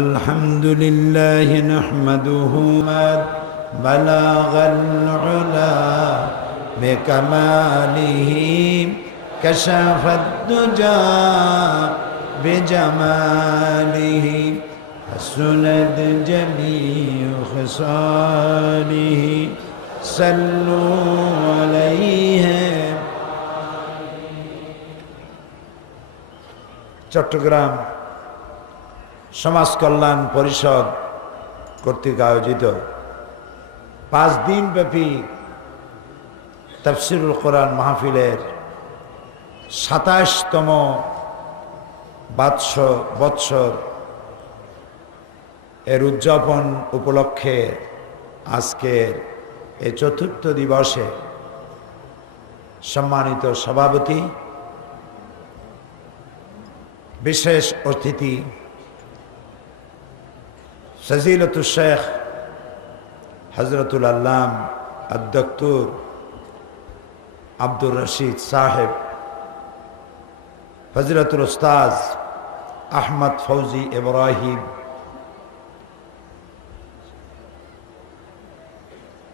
الحمد لله نحمده بلغ العلا بكماله كشف الدجى بجماله حسنت جميع خصاله صلوا عليه চট্টগ্রাম সমাজ কল্যাণ পরিষদ কর্তৃক আয়োজিত 5 দিন ব্যাপী তাফসীরুল কোরআন মাহফিলের 27তম বৎসর এর উদযাপন উপলক্ষে আজকের এই চতুর্থ দিবসে সম্মানিত সভাপতি, বিশেষ অতিথি ফজিলতুল শেখ হযরতুল আল্লাম আদ-ডক্টর আব্দুর রশিদ সাহেব, ফজিলতুল উস্তাজ আহমদ ফৌজি ইব্রাহিম,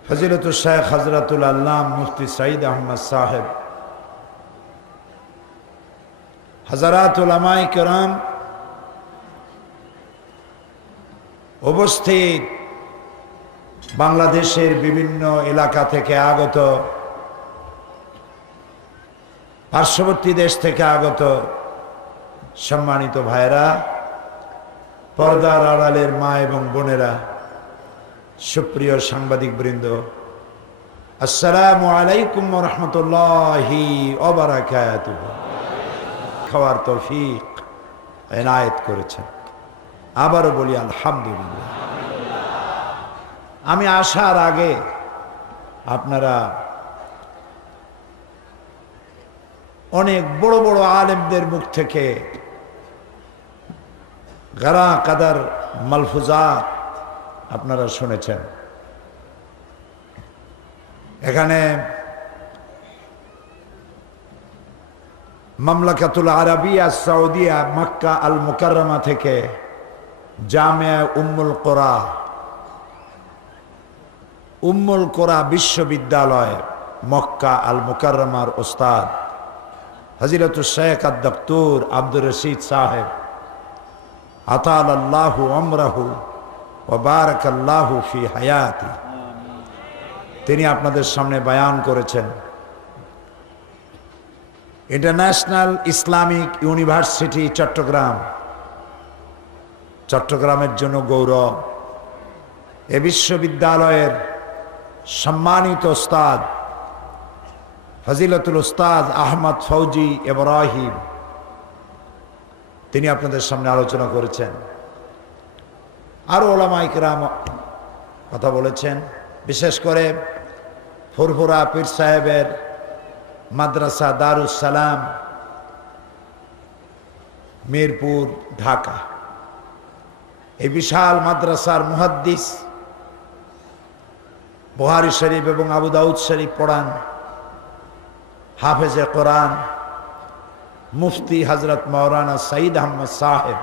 ফজিলতুল শেখ হযরতুল আল্লাম মুফতি সঈদ আহমদ সাহেব, হযরত উলামায়ে কেরাম, উপস্থিত বাংলাদেশের বিভিন্ন এলাকা থেকে আগত, পার্শ্ববর্তী দেশ থেকে আগত সম্মানিত ভাইরা, পর্দার আড়ালের মা এবং বোনেরা, সুপ্রিয় সাংবাদিক বৃন্দ, আসসালামু আলাইকুম ওয়া রাহমাতুল্লাহি ওয়া বারাকাতুহু। খাওয়ার তৌফিক এনায়েত করেছেন, আবারও বলি আলহামদুলিল্লাহ। আমি আসার আগে আপনারা অনেক বড় বড় আলেমদের মুখ থেকে গারা কাদার মালফুজাত আপনারা শুনেছেন। এখানে মামলাকাতুল আরাবিয়া সৌদিয়া মক্কা আল মুকাররমা থেকে জামিয়া উম্মুল কোরা বিশ্ববিদ্যালয় মক্কা আল মুকাররমার ওস্তাদ ফজিলতুল শেখ আদ-ডক্টর আব্দুর রশিদ সাহেব, আতালাল্লাহু আমরাহু ওয়া বারাকাল্লাহু ফি হায়াতি, তিনি আপনাদের সামনে বয়ান করেছেন। ইন্টারন্যাশনাল ইসলামিক ইউনিভার্সিটি চট্টগ্রামের জন্য গৌরব। এ বিশ্ববিদ্যালয়ের সম্মানিত ওস্তাদ ফজিলতুল উস্তাদ আহমদ ফৌজি ইব্রাহিম, তিনি আপনাদের সামনে আলোচনা করেছেন। আরো উলামায়ে কেরাম কথা বলেছেন, বিশেষ করে ফুরফুরা পীর সাহেবের মাদ্রাসা দারুস সালাম, মিরপুর, ঢাকা। এই বিশাল মাদ্রাসার মুহাদ্দিস, বুখারী শরীফ এবং আবু দাউদ শরীফ পড়ান, হাফেজে কোরআন মুফতি হযরত মাওলানা সঈদ আহমদ সাহেব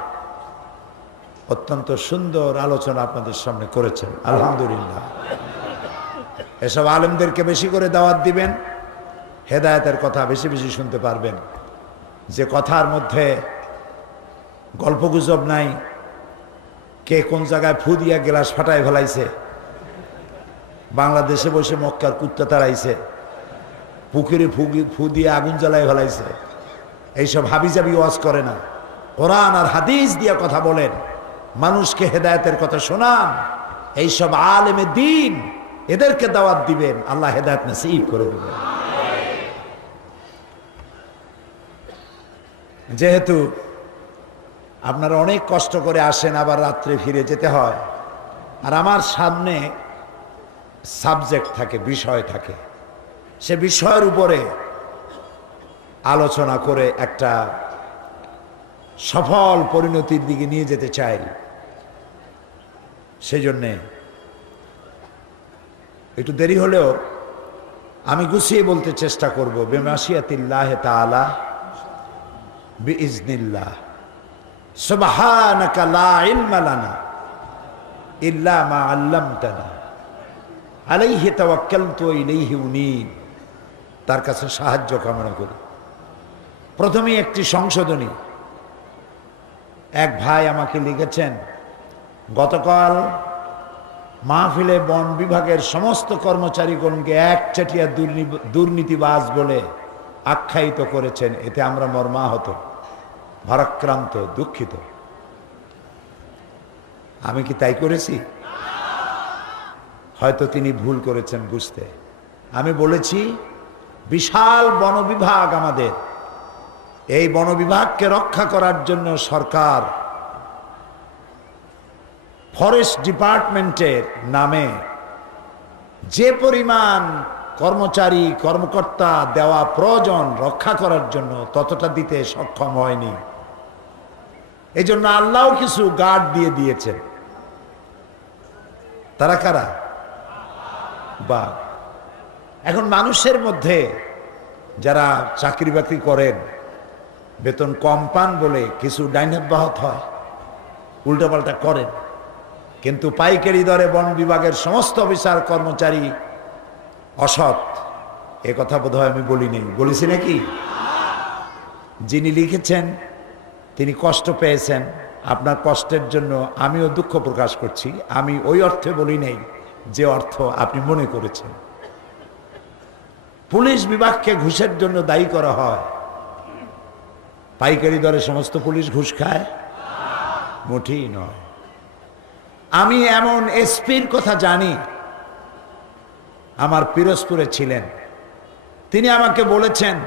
অত্যন্ত সুন্দর আলোচনা আপনাদের সামনে করেছেন, আলহামদুলিল্লাহ। এসব আলেমদেরকে বেশি করে দাওয়াত দিবেন, হেদায়েতের কথা বেশি বেশি শুনতে পারবেন। যে কথার মধ্যে গল্পগুজব নাই, কে কোন জায়গায় ফু দিয়া গ্লাস ফাটায় ফেলাইছে, বাংলাদেশে বসে মক্কার কুত্তা তাড়াইছে, পুকুরে ফু দিয়ে আগুন জ্বালায় ফেলাইছে, এইসব হাবিজাবি ওয়াজ করে না। কোরআন আর হাদিস দিয়ে কথা বলেন, মানুষকে হেদায়েতের কথা শোনান। এইসব আলেমে দ্বীন, এদেরকে দাওয়াত দিবেন, আল্লাহ হেদায়েত নসিব করে দিবেন। যেহেতু আপনারা অনেক কষ্ট করে আসেন, আবার রাত্রে ফিরে যেতে হয়, আর আমার সামনে সাবজেক্ট থাকে, বিষয় থাকে, সে বিষয়ের উপরে আলোচনা করে একটা সফল পরিণতির দিকে নিয়ে যেতে চাই। সেই জন্যে একটু দেরি হলেও আমি গুছিয়ে বলতে চেষ্টা করব। বিমাশিয়াতিল্লাহ তাআলা বিইজনিল্লাহ, সুবহানাকা লা ইলমা লানা ইল্লা মা আল্লামতানা আলাইহি তাওয়াক্কালতু ওয়া ইলাইহি উনীব। তার কাছে সাহায্য কামনা করি। প্রথমেই একটি সংশোধনী। এক ভাই আমাকে লিখেছেন, গতকাল মাহফিলে বন বিভাগের সমস্ত কর্মচারীগণকে একচেটিয়া দুর্নীতিবাজ বলে আখ্যায়িত করেছেন। এতে আমরা মর্মাহত, ভারাক্রান্ত, দুঃখিত। আমি কি তাই করেছি? হয়তো তিনি ভুল করেছেন বুঝতে। আমি বলেছি বিশাল বন বিভাগ আমাদের, এই বন বিভাগকে রক্ষা করার জন্য সরকার ফরেস্ট ডিপার্টমেন্টের নামে যে পরিমাণ কর্মচারী কর্মকর্তা দেওয়া প্রয়োজন রক্ষা করার জন্য ততটা দিতে সক্ষম হয়নি। এই জন্য আল্লাহ কিছু গার্ড দিয়ে দিয়েছেন। তারা কারা? বা এখন মানুষের মধ্যে যারা চাকরি বাকরি করেন, বেতন কম পান বলে কিছু ডাইনাব্যাহত হয়, উল্টাপাল্টা করেন। কিন্তু পাইকারি দরে বন বিভাগের সমস্ত অফিসার কর্মচারী অসৎ, এ কথা বোধহয় আমি বলিনি, বলেছি নাকি? যিনি লিখেছেন তিনি কষ্ট পেয়েছেন। আপনার কষ্টের জন্য আমিও দুঃখ প্রকাশ করছি। আমি ওই অর্থে বলি নাই যে অর্থ আপনি মনে করেছেন। পুলিশ বিভাগকে ঘুষের জন্য দায়ী করা হয়। পাইকারি দরে সমস্ত পুলিশ ঘুষ খায়? মোটেই নয়। আমি এমন এসপির কথা জানি, আমার পিরোজপুরে ছিলেন। তিনি আমাকে বলেছেন,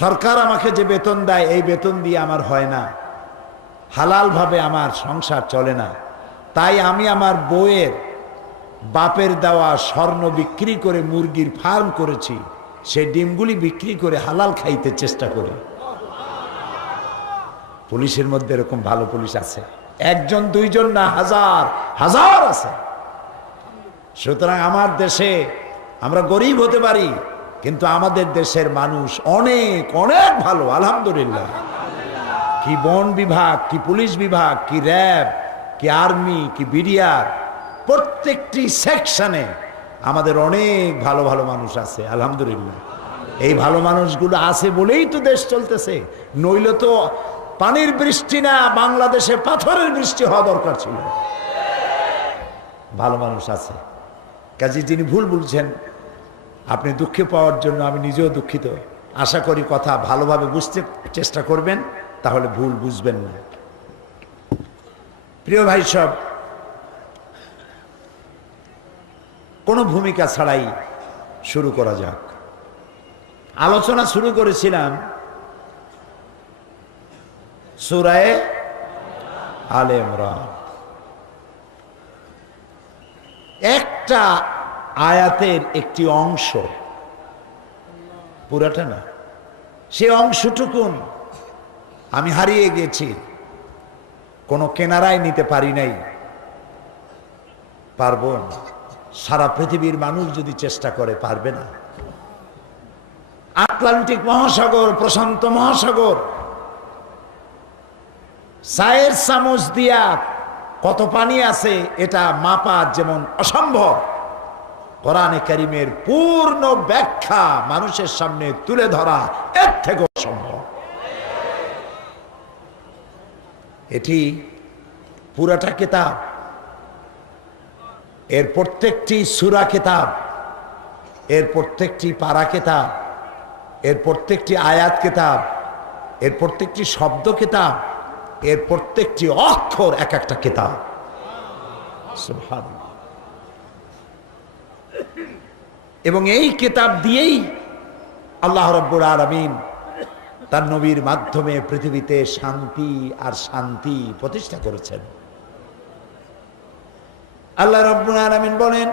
সরকার আমাকে যে বেতন দেয় এই বেতন দিয়ে আমার হয় না, হালালভাবে আমার সংসার চলে না। তাই আমি আমার বউয়ের বাপের দেওয়া স্বর্ণ বিক্রি করে মুরগির ফার্ম করেছি, সেই ডিমগুলি বিক্রি করে হালাল খাইতে চেষ্টা করি। পুলিশের মধ্যে এরকম ভালো পুলিশ আছে, একজন দুইজন না, হাজার হাজার আছে। সুতরাং আমার দেশে আমরা গরিব হতে পারি, কিন্তু আমাদের দেশের মানুষ অনেক অনেক ভালো, আলহামদুলিল্লাহ। কি বন বিভাগ, কি পুলিশ বিভাগ, কি র্যাব, কি আর্মি, কি বিডিআর, প্রত্যেকটি সেকশনে আমাদের অনেক ভালো ভালো মানুষ আছে, আলহামদুলিল্লাহ। এই ভালো মানুষগুলো আছে বলেই তো দেশ চলতেছে, নইলে তো পানির বৃষ্টি না, বাংলাদেশে পাথরের বৃষ্টি হওয়া দরকার ছিল। ভালো মানুষ আছে। কাজে যিনি ভুল বলছেন, আপনি দুঃখে পাওয়ার জন্য আমি নিজেও দুঃখিত। আশা করি কথা ভালোভাবে বুঝতে চেষ্টা করবেন, তাহলে ভুল বুঝবেন না। প্রিয় ভাই সব, কোনো ভূমিকা ছাড়াই শুরু করা যাক। আলোচনা শুরু করেছিলাম সূরা আলে ইমরান। একটা আয়াতের একটি অংশ, পুরাটা না, সে অংশটুকুন আমি হারিয়ে গেছি, কোনো কেনারায় নিতে পারি নাই, পারবো না। সারা পৃথিবীর মানুষ যদি চেষ্টা করে পারবে না। আটলান্টিক মহাসাগর, প্রশান্ত মহাসাগর, চায়ের চামচ দিয়া কত পানি আছে এটা মাপা যেমন অসম্ভব, কোরআনে কারীমের পূর্ণ ব্যাখ্যা মানুষের সামনে তুলে ধরা এর থেকে অসম্ভব। এটি পুরাটা কিতাব, এর প্রত্যেকটি সূরা কিতাব, এর প্রত্যেকটি পারা কিতাব, এর প্রত্যেকটি আয়াত কিতাব, এর প্রত্যেকটি শব্দ কিতাব, এর প্রত্যেকটি অক্ষর এক একটা কিতাব। সুবহানাল্লাহ। এবং এই কিতাব দিয়েই আল্লাহ রাব্বুল আলামিন তার নবীর মাধ্যমে পৃথিবীতে শান্তি আর শান্তি প্রতিষ্ঠা করেছেন। আল্লাহ রাব্বুল আলামিন বলেন,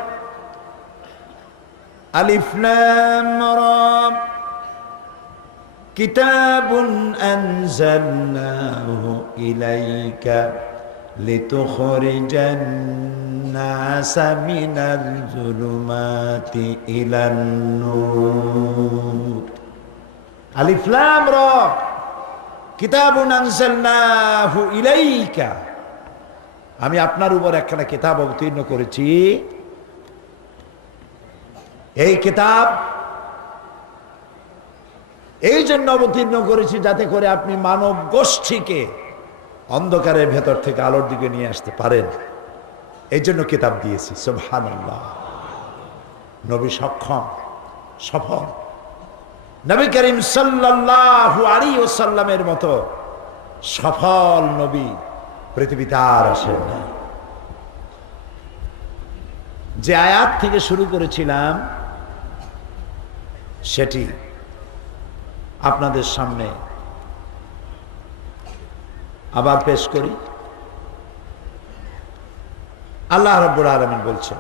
আলিফ লাম রা কিতাবুন আনজালনাহু ইলাইকা লিতুখরিজান নাসা মিনাল যুলুমাতি ইলান নূর। আলিফ লাম রা, কিতাবুন আনজালনাহু ইলাইকা, আমি আপনার উপর একখানা কিতাব অবতীর্ণ করেছি। এই কিতাব এই জন্য অবতীর্ণ করেছি যাতে করে আপনি মানব গোষ্ঠীকে অন্ধকারের ভেতর থেকে আলোর দিকে নিয়ে আসতে পারেন। এই জন্য কিতাব দিয়েছি। সুবহানাল্লাহ। নবী সক্ষম, সফল। নবী করিম সাল্লাল্লাহু আলাইহি ওয়াসাল্লামের মতো সফল নবী পৃথিবীতে আর আসেন না। যে আয়াত থেকে শুরু করেছিলাম সেটি আপনাদের সামনে আবার পেশ করি। আল্লাহ রাব্বুল আলামিন বলছেন,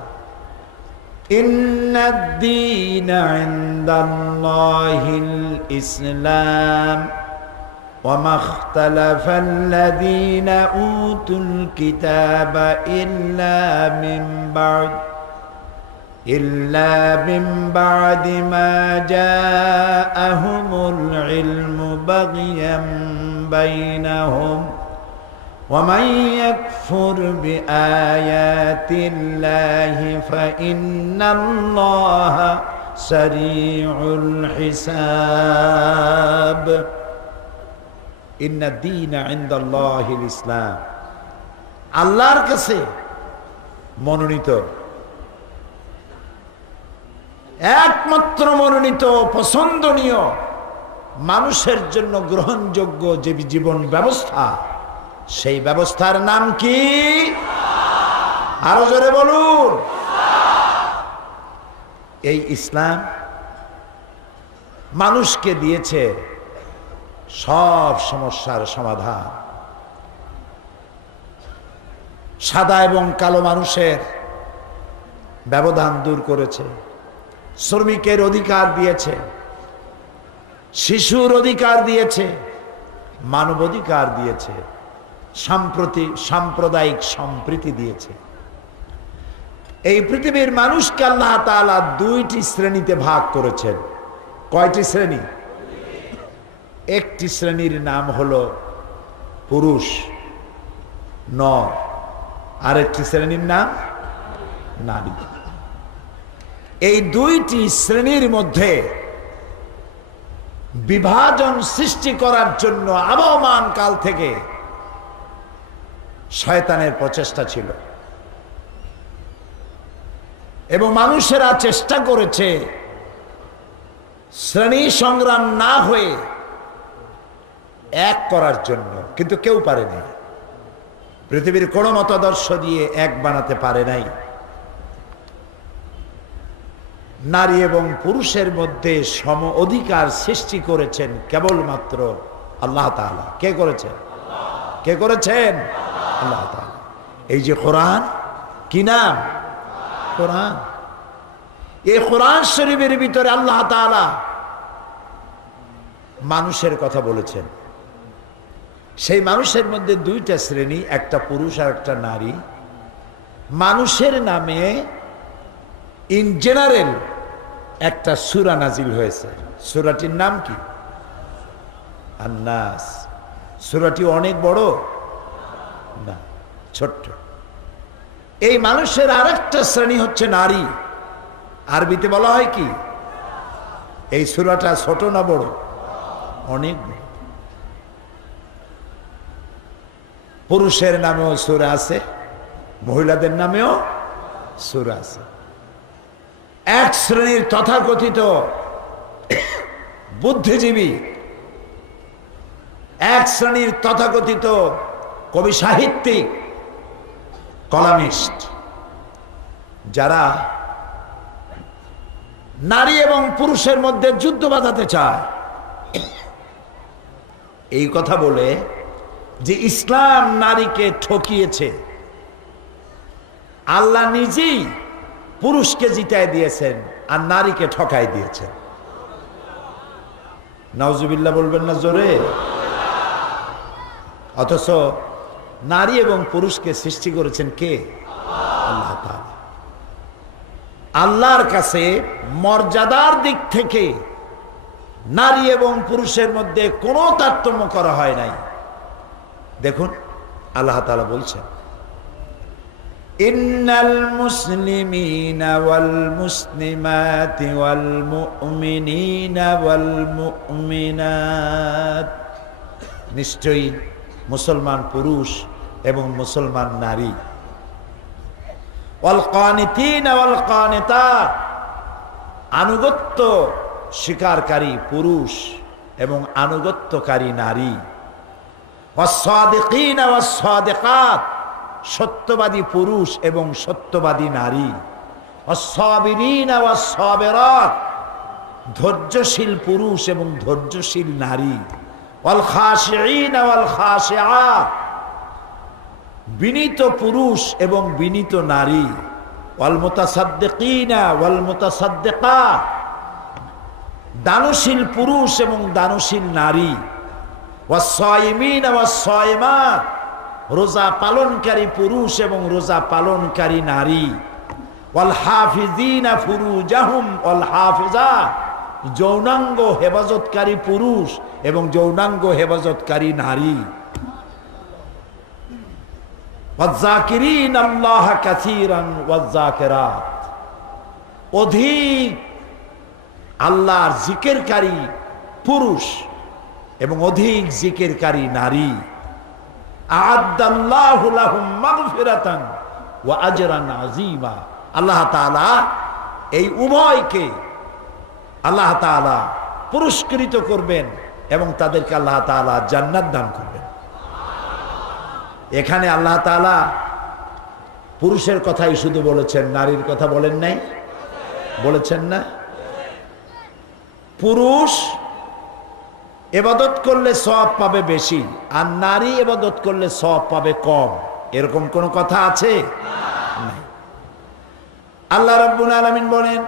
ইন্নাদ-দীনা ইনদাল্লাহিল ইসলাম ওয়া মাখতালাফাল্লাযীনা উতুল কিতাবা ইল্লা মিন বা'দি মা জাআহুমুল ইলমু বাগিয়াম বাইনাহুম ওয়া মান ইয়াকফুর বিআয়াতিল্লাহি ফাইন্নাল্লাহা সারিউল হিসাব। ইন্নাদ-দীনা ইনদাল্লাহিল ইসলাম, আল্লাহর কাছে মনোনীত, একমাত্র মনোনীত, পছন্দনীয়, মানুষের জন্য গ্রহণযোগ্য যে জীবন ব্যবস্থা, সেই ব্যবস্থার নাম কি? আরো জোরে বলুন। এই ইসলাম মানুষকে দিয়েছে সব সমস্যার সমাধান। সাদা এবং কালো মানুষের ব্যবধান দূর করেছে, শ্রমিকের অধিকার দিয়েছে, শিশুর অধিকার দিয়েছে, মানব অধিকার দিয়েছে, সাম্প্রদায়িক সম্প্রীতি দিয়েছে। এই পৃথিবীর মানুষকে আল্লাহ তাআলা দুইটি শ্রেণীতে ভাগ করেছেন। কয়টি শ্রেণী? একটি শ্রেণীর নাম হলো পুরুষ, নর, আরেকটি শ্রেণীর নাম নারী। এই দুইটি শ্রেণীর মধ্যে বিভাজন সৃষ্টি করার জন্য আবহমান কাল থেকে শয়তানের প্রচেষ্টা ছিল, এবং মানুষেরা চেষ্টা করেছে শ্রেণী সংগ্রাম না হয়ে এক করার জন্য, কিন্তু কেউ পারেনি। পৃথিবীর কোন মতাদর্শ দিয়ে এক বানাতে পারে নাই। নারী এবং পুরুষের মধ্যে সম অধিকার সৃষ্টি করেছেন কেবলমাত্র আল্লাহ তাআলা। কে করেছেন? কে করেছেন? আল্লাহ তাআলা। এই যে কোরআন, কি নাম? কোরআন। এই কোরআন শরীফের ভিতরে আল্লাহ তাআলা মানুষের কথা বলেছেন। সেই মানুষের মধ্যে দুইটা শ্রেণী, একটা পুরুষ আর একটা নারী। মানুষের নামে ইন জেনারেল একটা সূরা নাজিল হয়েছে। সূরাটির নাম কি? আন-নাস। সূরাটি অনেক বড় না, ছোট্ট। এই মানুষের আরেকটা শ্রেণী হচ্ছে নারী। আরবিতে বলা হয় কি? এই সূরাটা ছোট না বড়? অনেক বড়। পুরুষের নামেও সূরা আছে, মহিলাদের নামেও সূরা আছে। এক শ্রেণীর তথাকথিত বুদ্ধিজীবী, এক শ্রেণীর তথাকথিত কবি সাহিত্যিক, কলামিস্ট, যারা নারী এবং পুরুষের মধ্যে যুদ্ধ বাঁধাতে চায়। এই কথা বলে যে ইসলাম নারীকে ঠকিয়েছে, আল্লাহ নিজেই পুরুষকে জিতায় দিয়েছেন আর নারীকে ঠকাই দিয়েছেন। নাউজুবিল্লাহ বলবেন না জোরে? অথচ নারী এবং পুরুষকে সৃষ্টি করেছেন কে? আল্লাহ তাআলা। আল্লাহর কাছে মর্যাদার দিক থেকে নারী এবং পুরুষের মধ্যে কোনো তারতম্য করা হয় নাই। দেখুন আল্লাহ তাআলা বলছেন, ইন্নাল মুসলিমিনা ওয়াল মুসলিমাতি ওয়াল মুমিনিনা ওয়াল মুমিনাত, নিশ্চয়ই মুসলমান পুরুষ এবং মুসলমান নারী, ওয়াল কানিতিনা ওয়াল কানিতাত, আনুগত্য স্বীকারকারী পুরুষ এবং আনুগত্যকারী নারী, ওয়াস-সাদিকিনা ওয়াস-সাদিকাত, সত্যবাদী পুরুষ এবং সত্যবাদী নারী, ওয়াস-সাবিরিনা ওয়াস-সাবিরাত, ধৈর্যশীল পুরুষ এবং ধৈর্যশীল নারী, ওয়াল খাশিঈনা ওয়াল খাশিআত, বিনীত পুরুষ এবং বিনীত নারী, ওয়াল মুতাসাদ্দিকিনা ওয়াল মুতাসাদ্দিকাত, দানশীল পুরুষ এবং দানশীল নারী, ওয়াস-সায়িমিনা ওয়াস-সায়িমাত, রোজা পালনকারী পুরুষ এবং রোজা পালনকারী নারী, ওয়াল হাফিজিনা ফুরুজাহুম ওয়াল হাফিজাত, যৌনাঙ্গ হেফাজতকারী পুরুষ এবং যৌনাঙ্গ হেফাজতকারী নারী, ওয়াজ-জাকিরিনা আল্লাহ কাসীরান ওয়াজ-জাকিরাত, অধিক আল্লাহর জিকিরকারী পুরুষ এবং অধিক জিকিরকারী নারী, আ'আদ্দাল্লাহু লাহুম মাগফিরাতান ওয়া আজরান আযীমা, আল্লাহ তাআলা এই উভয়কে আল্লাহ তাআলা পুরস্কৃত করবেন এবং তাদেরকে আল্লাহ তাআলা জান্নাত দান করবেন। এখানে আল্লাহ তাআলা পুরুষের কথাই শুধু বলেছেন, নারীর কথা বলেন নাই? বলেছেন না? পুরুষ ইবাদত করলে সওয়াব পাবে বেশি আর নারী ইবাদত করলে সওয়াব পাবে কম, এরকম কোন কথা আছে? না। আল্লাহ রাব্বুল আলামিন বলেন,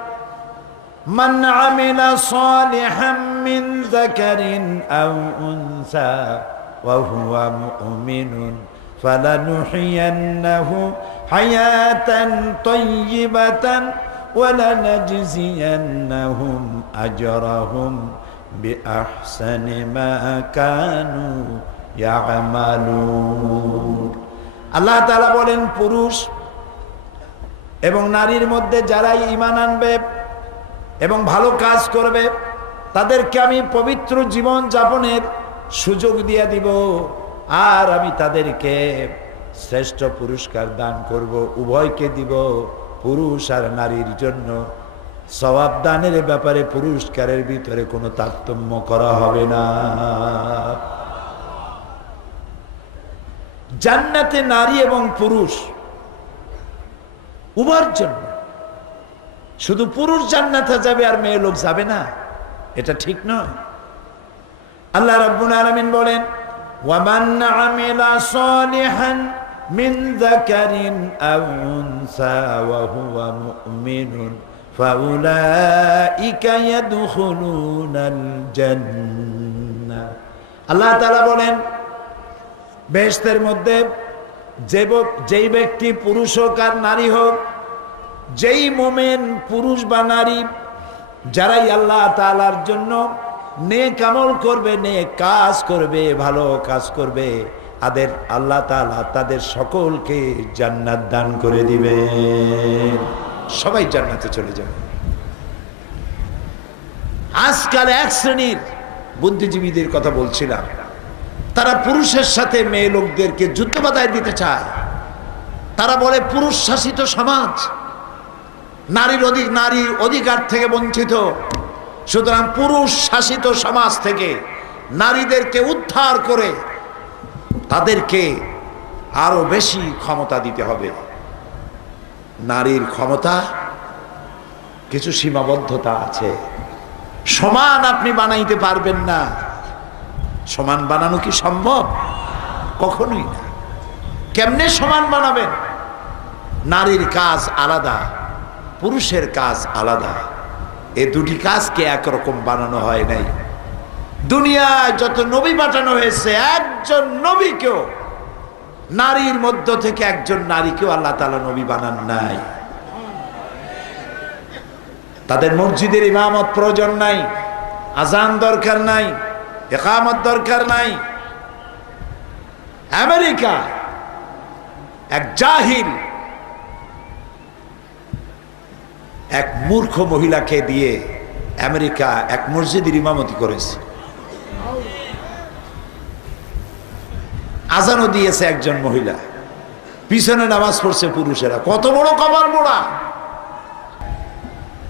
মান আমিলা সালিহাম মিন যাকারিন আও উনসা ওয়া হুয়া মুমিনুন ফালানুহইয়ান্নাহু হায়াতান তাইয়্যিবাতান ওয়া লানাজজিয়ান্নাহুম আজরাহুম বিআহসানি মা কানু ইয়ামালুন। আল্লাহ তাআলা বলেন, পুরুষ এবং নারীর মধ্যে যারাই ঈমান আনবে এবং ভালো কাজ করবে তাদেরকে আমি পবিত্র জীবন যাপনের সুযোগ দিয়ে দিব আর আমি তাদেরকে শ্রেষ্ঠ পুরস্কার দান করব, উভয়কে দিব। পুরুষ আর নারীর জন্য সওয়াব দানের ব্যাপারে পুরস্কারের ভিতরে কোনো তারতম্য করা হবে না। জান্নাতে নারী এবং পুরুষ উভয়ের জন্য, শুধু পুরুষ জান্নাতে যাবে আর মেয়ে লোক যাবে না, এটা ঠিক নয়। আল্লাহ রাব্বুল আলামিন বলেন, ওয়ামান আমিলা সালিহান মিন যাকারিন আও উনসা ওয়া হুয়া মুমিনুন ফাউলাইকা ইয়াদখুলুনাল জান্নাহ। আল্লাহ তাআলা বলেন, বেহেশতের মধ্যে যেই ব্যক্তি পুরুষ হোক আর নারী হোক, যেই মুমিন পুরুষ বা নারী যারাই আল্লাহ তাআলার জন্য নেক আমল করবে, নেক কাজ করবে, ভালো কাজ করবে, আল্লাহ তাআলা তাদের সকলকে জান্নাত দান করে দিবেন, সবাই জান্নাতে চলে যাবে। আজকাল এক শ্রেণীর বুদ্ধিজীবীদের কথা বলছিলাম, তারা পুরুষের সাথে মেয়ে লোকদেরকে যুদ্ধ বাধায় দিতে চায়। তারা বলে পুরুষ শাসিত সমাজ, নারী অধিকার থেকে বঞ্চিত, সুতরাং পুরুষ শাসিত সমাজ থেকে নারীদেরকে উদ্ধার করে তাদেরকে আরো বেশি ক্ষমতা দিতে হবে। নারীর ক্ষমতা কিছু সীমাবদ্ধতা আছে, সমান আপনি বানাইতে পারবেন না। সমান বানানো কি সম্ভব? কখনোই না। কেমনে সমান বানাবেন? নারীর কাজ আলাদা, পুরুষের কাজ আলাদা, এই দুটি কাজকে একরকম বানানো হয় নাই। দুনিয়ায় যত নবী পাঠানো হয়েছে, একজন নবীকেও, নারীর মধ্য থেকে একজন নারীকেও আল্লাহ তাআলা নবী বানান নাই। তাদের মসজিদের ইমামত প্রয়োজন নাই, আজান দরকার নাই, ইকামত দরকার নাই। আমেরিকা এক জাহিল, এক মূর্খ মহিলাকে দিয়ে আমেরিকা এক মসজিদের ইমামতি করেছে। আজানও দিয়েছে একজন মহিলা, পিছনে নামাজ পড়ছে পুরুষেরা। কত বড় কপাল মোড়া!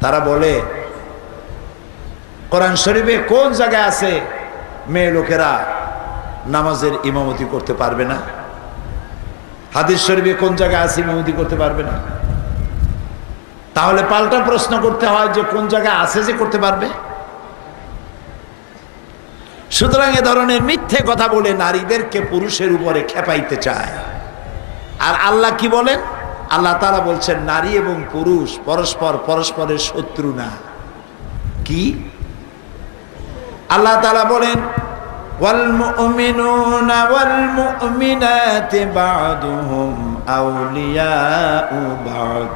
তারা বলে কোরআন শরীফে কোন জায়গায় আছে মেয়ে লোকেরা নামাজের ইমামতি করতে পারবে না? হাদিস শরীফে কোন জায়গায় আছে ইমামতি করতে পারবে না? তাহলে পাল্টা প্রশ্ন করতে হয় যে কোন জায়গায় আছে যে করতে পারবে? সুতরাং এ ধরনের মিথ্যে কথা বলে নারীদেরকে পুরুষের উপরে খেপাইতে চায়। আর আল্লাহ কি বলেন? আল্লাহ তাআলা বলছেন নারী এবং পুরুষ পরস্পরের শত্রু না। কি? আল্লাহ তাআলা বলেন ওয়াল মুমিনুনা ওয়াল মুমিনাতি বা'দুহুম আউলিয়াউ বা'দ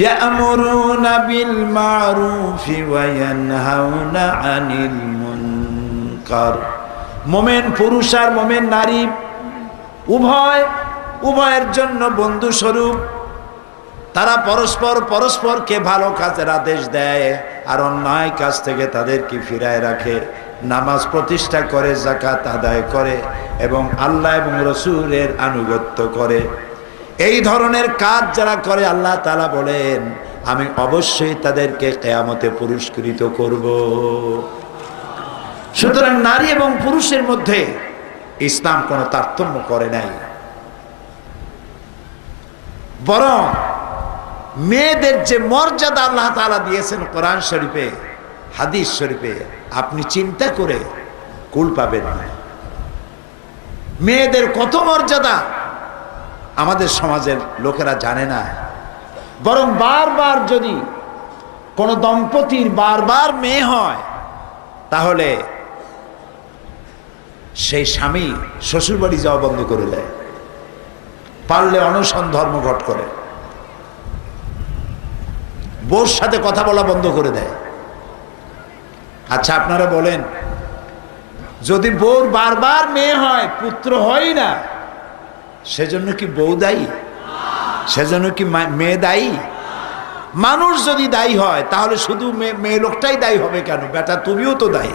ইয়া'মুরুনা বিল মা'রুফি ওয়া ইয়ানহাউনা আনিল মুনকার। মুমিন পুরুষ আর মুমিন নারী উভয়ের জন্য বন্ধু স্বরূপ। তারা পরস্পরকে ভালো কাজের আদেশ দেয় আর অন্যায় কাজ থেকে তাদেরকে ফিরায় রাখে। নামাজ প্রতিষ্ঠা করে, যাকাত আদায় করে এবং আল্লাহ এবং রাসূলের আনুগত্য করে। এই ধরনের কাজ যারা করে আল্লাহ তাআলা বলেন আমি অবশ্যই তাদেরকে কিয়ামতে পুরস্কৃত করব। সুতরাং নারী এবং পুরুষের মধ্যে ইসলাম কোনো তারতম্য করে নাই, বরং মেয়েদের যে মর্যাদা আল্লাহ তাআলা দিয়েছেন কোরআন শরীফে, হাদিস শরীফে, আপনি চিন্তা করে কুল পাবেন না। মেয়েদের কত মর্যাদা আমাদের সমাজের লোকেরা জানে না। বরং বারবার যদি কোন দম্পতির বারবার মেয়ে হয় তাহলে সেই স্বামী শ্বশুরবাড়ি যাওয়া বন্ধ করে দেয়, পারলে অনশন ধর্মঘট করে, বউর সাথে কথা বলা বন্ধ করে দেয়। আচ্ছা আপনারা বলেন, যদি বউর বারবার মেয়ে হয়, পুত্র হয় না, সেজন্য কি বউ দায়ী? সেজন্য কি মেয়ে দায়ী? মানুষ যদি দায়ী হয় তাহলে শুধু মেয়ে লোকটাই দায়ী হবে কেন? বেটা তুমিও তো দায়ী।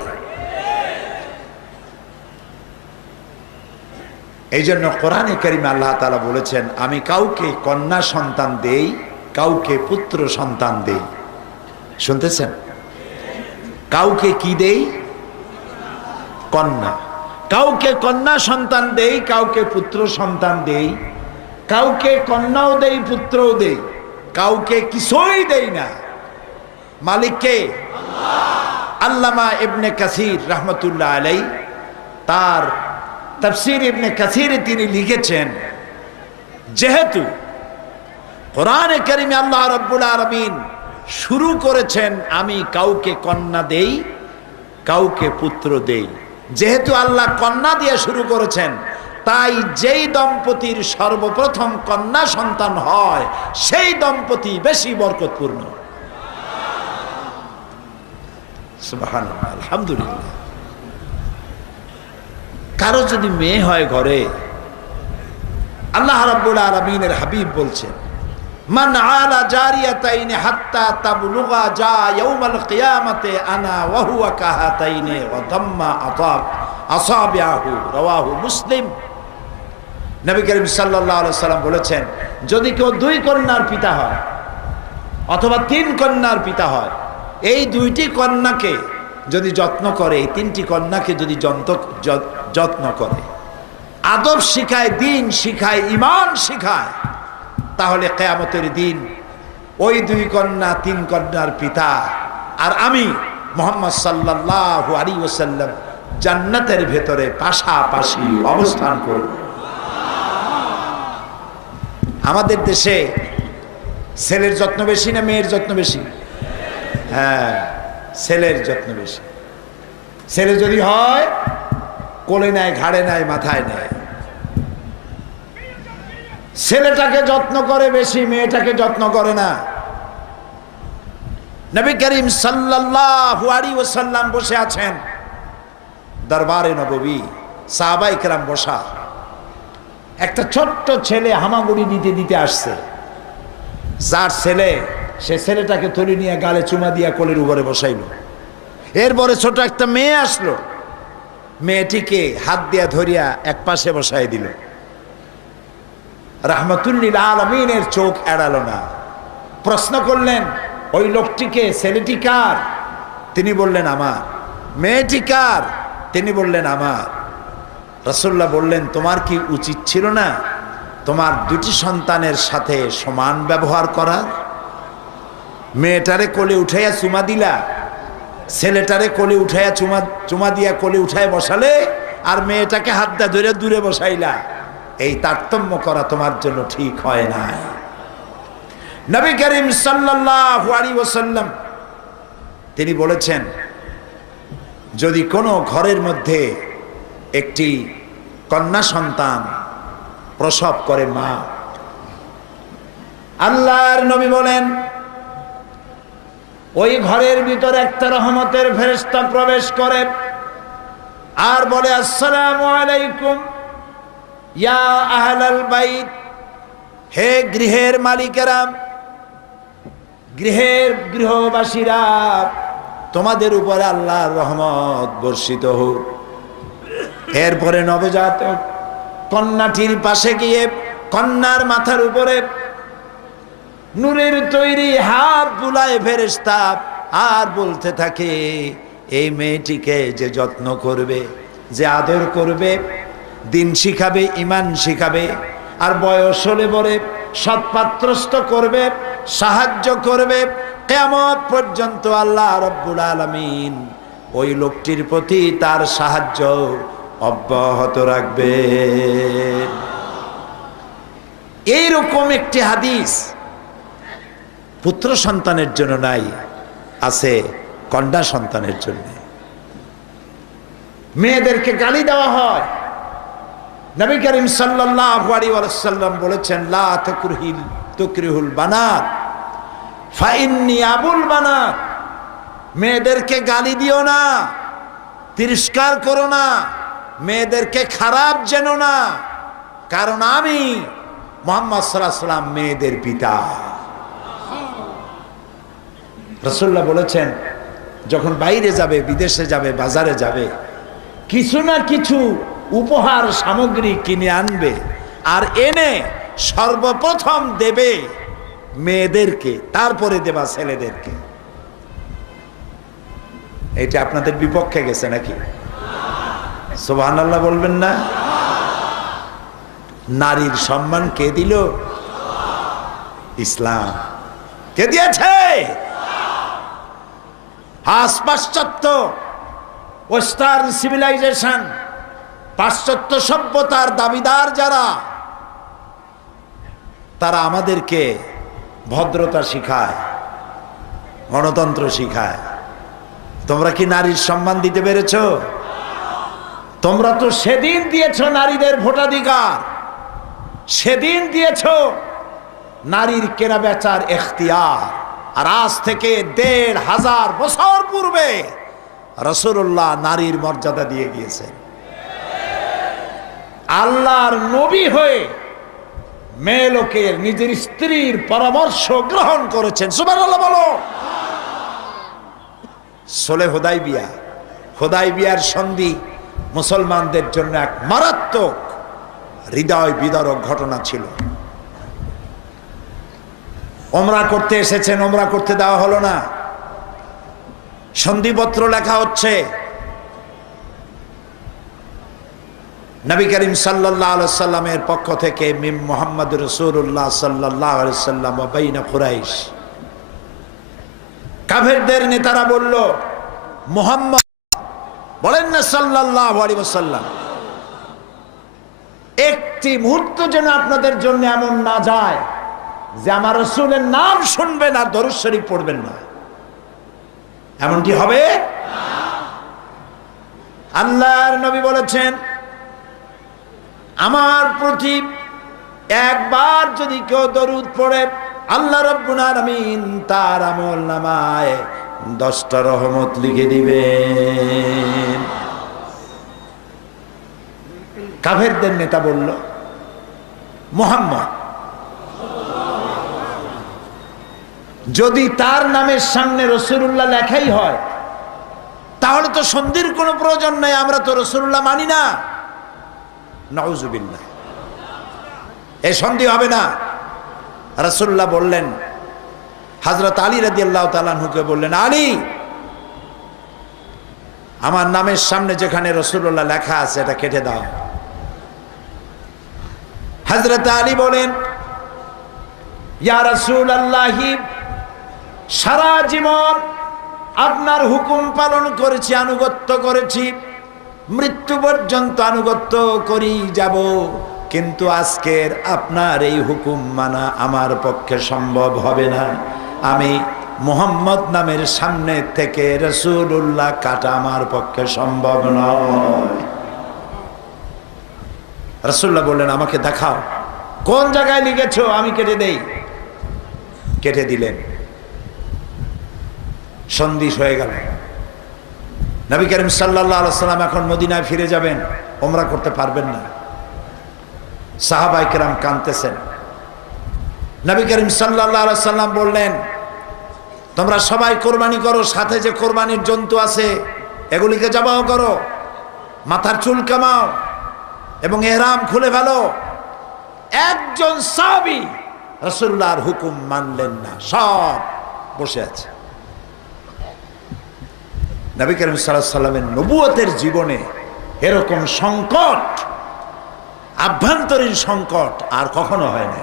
এই জন্য কোরআনে কারিমে আল্লাহ তাআলা বলেছেন আমি কাউকে কন্যা সন্তান দেই, কাউকে পুত্র সন্তান দেই। শুনতেছেন? কাউকে কি দেই? কন্যা। কাউকে কন্যা সন্তান দেই, কাউকে পুত্র সন্তান দেই, কাউকে কন্যাও দেই পুত্রও দেই, কাউকে কিছুই দেই না। মালিক কে? আল্লামা ইবনে কাসির রাহমাতুল্লাহ আলাইহি তার তাফসীর ইবনে কাসিরে তিনি লিখেছেন যেহেতু কোরআনে কারিমে আল্লাহ রাব্বুল আলামিন শুরু করেছেন আমি কাউকে কন্যা দেই, কাউকে পুত্র দেই, যেহেতু আল্লাহ কন্যা দিয়ে শুরু করেছেন, তাই যেই দম্পতির সর্বপ্রথম কন্যা সন্তান হয় সেই দম্পতি বেশি বরকতপূর্ণ। সুবহানাল্লাহ, আলহামদুলিল্লাহ। কারো যদি মেয়ে হয় ঘরে, আল্লাহ রাব্বুল আলামিনের হাবিব বলছেন মান আলা জারিয়াতাইনি হাত্তা তাবলুগা জা ইয়াউমাল কিয়ামাতে আনা ওয়া হুয়া কাহাতাইনি ওয়া দাম্মা আসাবিআহু রাওয়াহু মুসলিম। নবী করিম সাল্লাল্লাহু আলাইহি সাল্লাম বলেছেন যদি কেউ দুই কন্যার পিতা হয় অথবা তিন কন্যার পিতা হয়, এই দুইটি কন্যাকে যদি যত্ন করে, এই তিনটি কন্যাকে যদি যত্ন করে, আদব শিখায়, দিন শিখায়, ঈমান শিখায়, তাহলে কিয়ামতের দিন ওই দুই কন্যা তিন কন্যার পিতা আর আমি মুহাম্মদ সাল্লাল্লাহু আলাইহি ওয়াসাল্লাম জান্নাতের ভেতরে পাশাপাশি অবস্থান করব। আমাদের দেশে ছেলের যত্ন বেশি না মেয়ের যত্ন বেশি? হ্যাঁ, ছেলের যত্ন বেশি। ছেলে যদি হয় কোলে নেয়, ঘাড়ে নেয়, মাথায় নেয়। ছেলেটাকে যত্ন করে বেশি, মেয়েটাকে যত্ন করে না। নবী করিম সাল্লাল্লাহু আলাইহি ওয়াসাল্লাম বসে আছেন দরবারে নববী, সাহাবায়ে কেরাম বসা। একটা ছোট্ট ছেলে হামাগুড়ি দিতে দিতে আসছে। যার ছেলে, সে ছেলেটাকে তুলে নিয়ে গালে চুমা দিয়া কোলের উপরে বসাইল। এরপরে ছোট একটা মেয়ে আসলো, মেয়েটিকে হাত দিয়া ধরিয়া এক পাশে বসাই দিল। রাহমাতুল্লিল আলামিনের চোখ এড়ালো না। প্রশ্ন করলেন, ওই লোকটিকে, ছেলেটি কার? তিনি বললেন আমার। মেয়েটি কার? তিনি বললেন আমার। রাসূলুল্লাহ বললেন, তোমার কি উচিত ছিল না তোমার দুটি সন্তানের সাথে সমান ব্যবহার করার? মেয়েটারে কোলে উঠাইয়া চুমা দিলা, ছেলেটারে কোলে উঠাইয়া চুমা দিয়া কোলে উঠায় বসালে, আর মেয়েটাকে হাত দা ধরে দূরে বসাইলা। এই তারতম্য করা তোমার জন্য ঠিক হয় না। নবী করিম সাল্লাল্লাহু আলাইহি ওয়াসাল্লাম তিনি বলেছেন, যদি কোনো ঘরের মধ্যে একটি কন্যা সন্তান প্রসব করে মা, আল্লাহর নবী বলেন ওই ঘরের ভিতরে একটা রহমতের ফেরেশতা প্রবেশ করে আর বলে, আসসালামু আলাইকুম ইয়া আহলাল বাইত, হে গৃহের মালিকেরা, গৃহবাসীরা, তোমাদের উপরে আল্লাহর রহমত বর্ষিত হোক। এরপরে নবজাতক কন্যাটির পাশে গিয়ে কন্যার মাথার উপরে নূরের তৈরি হাত বুলায় ফেরেশতা আর বলতে থাকে, এই মেয়েটিকে যে যত্ন করবে, যে আদর করবে, দিন শিখাবে, ঈমান শিখাবে, আর বয়স হলে পরে সৎপাত্রস্থ করবে, সাহায্য করবে, কিয়ামত পর্যন্ত আল্লাহ রাব্বুল আলামিন ওই লোকটির প্রতি তার সাহায্য অব্যাহত রাখবে। এইরকম একটি হাদিস পুত্র সন্তানের জন্য নাই, আছে কন্যা সন্তানের জন্য। মেয়েদেরকে গালি দেওয়া হয়। নবী করিম সাল্লাল্লাহু আলাইহি ওয়াসাল্লাম বলেছেন, লা তুকরিহুল বানাত ফাইন্নী আবুল বানাত, মেয়েদেরকে গালি দিও না, তিরস্কার করো না, মেয়েদেরকে খারাপ জেনো না, কারণ আমি মুহাম্মদ সাল্লাল্লাহু আলাইহি ওয়াসাল্লাম মেয়েদের পিতা। রাসূলুল্লাহ বলেছেন, যখন বাইরে যাবে, বিদেশে যাবে, বাজারে যাবে, কিছু না কিছু উপহার সামগ্রী কিনে আনবে, আর এনে সর্বপ্রথম দেবে মেয়েদেরকে, তারপরে দেবা ছেলেদেরকে। এটা আপনাদের বিপক্ষে গেছে নাকি? সুবহানাল্লাহ বলবেন না? নারীর সম্মান কে দিল? ইসলাম। কে দিয়েছে? আজ পাশ্চাত্য ওয়েস্টার্ন সিভিলাইজেশন, পাশ্চাত্য সভ্যতার দাবিদার যারা, তারা আমাদেরকে ভদ্রতা শিখায়, গণতন্ত্র শিখায়। তোমরা কি নারীর সম্মান দিতে পেরেছ? তোমরা তো সেদিন দিয়েছ নারীদের ভোটাধিকার, সেদিন দিয়েছ নারীর কেনা বেচার এখতিয়ার। আর আজ থেকে ১৫০০ বছর পূর্বে রাসূলুল্লাহ নারীর মর্যাদা দিয়ে গিয়েছেন। আল্লাহর নবী হয়ে মেয়ে লোকের নিজের স্ত্রীর পরামর্শ গ্রহণ করেছেন। সুবহানাল্লাহ বলো। সুলহ হুদাইবিয়ার সন্ধি মুসলমানদের জন্য এক মারাত্মক হৃদয় বিদারক ঘটনা ছিল। ওমরা করতে এসেছেন, ওমরা করতে দেওয়া হলো না। সন্ধিপত্র লেখা হচ্ছে, নবী করিম সাল্লাল্লাহু আলাইহি সাল্লামের পক্ষ থেকে মিম মুহাম্মদুর রাসূলুল্লাহ সাল্লাল্লাহু আলাইহি সাল্লাম ওয়া বাইনা কুরাইশ। কাফেরদের নেতারা বলল, মুহাম্মদ বলেন না সাল্লাল্লাহু আলাইহি ওয়াসাল্লাম, একটি মুহূর্ত যেন আপনাদের জন্য এমন না যায় যে আমার রাসূলের নাম শুনবেন আর দরুদ শরীফ পড়বেন না। এমনটি হবে? আল্লাহর নবী বলেছেন, আমার প্রতি একবার যদি কেউ দরুদ পড়ে আল্লাহ রাব্বুল আলামিন তার আমল নামায় 10টা রহমত লিখে দিবেন। কাফেরদের নেতা বলল, মুহাম্মদ যদি তার নামের সামনে রাসূলুল্লাহ লেখাই হয় তাহলে তো সন্ধির কোনো প্রয়োজন নাই, আমরা তো রাসূলুল্লাহ মানি না। নাউযুবিল্লাহ, এই সন্ধি হবে না। রাসূলুল্লাহ বললেন, হযরত আলী রাদিয়াল্লাহু তাআলা আনহুকে বললেন, আলী, আমার নামের সামনে যেখানে রাসূলুল্লাহ লেখা আছে এটা কেটে দাও। হযরত আলী বলেন, ইয়া রাসূলুল্লাহ, সারা জীবন আপনার হুকুম পালন করেছি, আনুগত্য করেছি, মৃত্যু পর্যন্ত আনুগত্য করি যাব, কিন্তু আজকের আপনার এই হুকুম মানা আমার পক্ষে সম্ভব হবে না। আমি মুহাম্মদ নামের সামনে থেকে রাসূলুল্লাহ কাটা আমার পক্ষে সম্ভব নয়। রাসূলুল্লাহ বললেন, আমাকে দেখাও কোন জায়গায় লিখেছো, আমি কেটে দেই। কেটে দিলেন, সন্ধিশ হয়ে গেল। নবী করিম সাল্লাল্লাহু আলাইহি সাল্লাম এখন মদিনায় ফিরে যাবেন, ওমরা করতে পারবেন না। সাহাবায়ে কেরাম কাঁদতেছেন। নবী করিম সাল্লাল্লাহু আলাইহি সাল্লাম বললেন, তোমরা সবাই কোরবানি করো, সাথে যে কোরবানির জন্তু আছে এগুলিকে জবাহ করো, মাথার চুল কামাও এবং ইহরাম খুলে ফেলো। একজন সাহাবী রাসূলুল্লাহর হুকুম মানলেন না, সব বসে আছে। নবী করিম সাল্লাল্লাহু আলাইহি সাল্লামের নবুয়তের জীবনে এরকম সংকট, আভ্যন্তরীণ সংকট আর কখনো হয় না।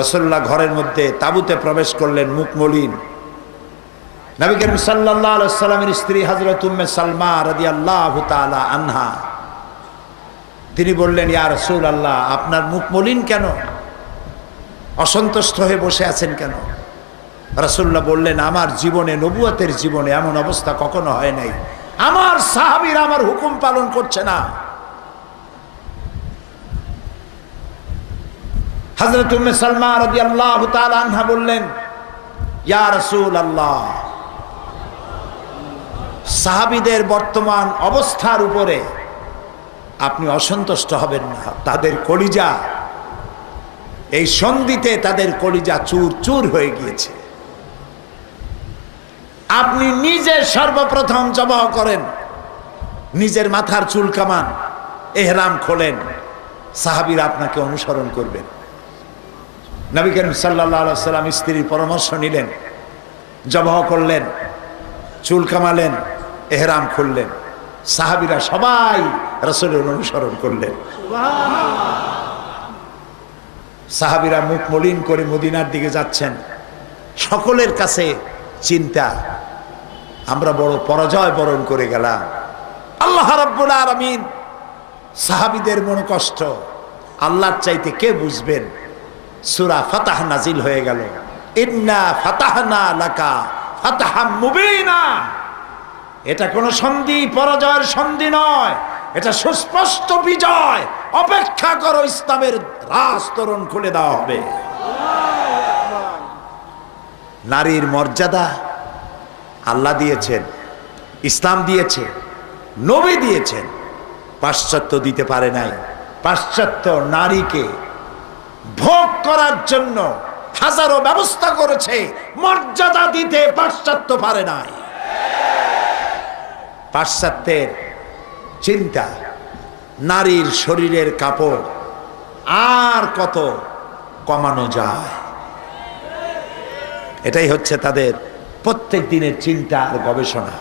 রাসূলুল্লাহ ঘরের মধ্যে তাঁবুতে প্রবেশ করলেন, মুখ মলিন। নবী করিম সাল্লাল্লাহু আলাইহি সাল্লামের স্ত্রী হযরত উম্মে সালমা রাদিয়াল্লাহু তাআলা আনহা, তিনি বললেন, ইয়া রাসূলুল্লাহ, আপনার মুখ মলিন কেন? অসন্তুষ্ট হয়ে বসে আছেন কেন? রাসূলুল্লাহ বললেন, আমার জীবনে, নবুয়তের জীবনে এমন অবস্থা কখনো হয় নাই, আমার সাহাবীরা আমার হুকুম পালন করছে না। হযরত উম্মে সালমা রাদিয়াল্লাহু তাআলা আনহা বললেন, ইয়া রাসূলুল্লাহ, সাহাবীদের বর্তমান অবস্থার উপরে আপনি অসন্তুষ্ট হবেন না। তাদের কলিজা, এই সন্ধিতে তাদের কলিজা চুর চুর হয়ে গিয়েছে। আপনি নিজে সর্বপ্রথম জবাহ করেন, নিজের মাথার চুল কামান, ইহরাম খোলেন, সাহাবীরা আপনাকে অনুসরণ করবেন। নবী করিম সাল্লাল্লাহু আলাইহি ওয়াসাল্লাম স্ত্রীর পরামর্শ নিলেন, জবাহ করলেন, চুল কামালেন, ইহরাম খুললেন। সাহাবীরা সবাই রাসূলের অনুসরণ করলেন। সাহাবীরা মুখ মলিন করে মদিনার দিকে যাচ্ছেন। সকলের কাছে চিন্তা, আমরা বড় পরাজয় বরণ করে গেলাম। আল্লাহ রাব্বুল আলামিন সাহাবীদের মন কষ্ট আল্লাহর চাইতে কে বুঝবেন? সূরা ফাতাহ নাজিল হয়ে গেল, ইন্না ফাতাহনা লাকা ফাতাহাম মুবিনা। এটা কোনো সন্ধি, পরাজয়ের সন্ধি নয়, এটা সুস্পষ্ট বিজয়। অপেক্ষা করো, ইসলামের রাজতরণ খুলে দেওয়া হবে। নারীর মর্যাদা আল্লাহ দিয়েছেন, ইসলাম দিয়েছে, নবী দিয়েছেন, পাশ্চাত্য দিতে পারে নাই। পাশ্চাত্য নারীকে ভোগ করার জন্য হাজারো ব্যবস্থা করেছে, মর্যাদা দিতে পাশ্চাত্য পারে নাই। পাশ্চাত্যের চিন্তা, নারীর শরীরের কাপড় আর কত কমানো যায়, এটাই হচ্ছে তাদের প্রত্যেক দিনের চিন্তা আর গবেষণা।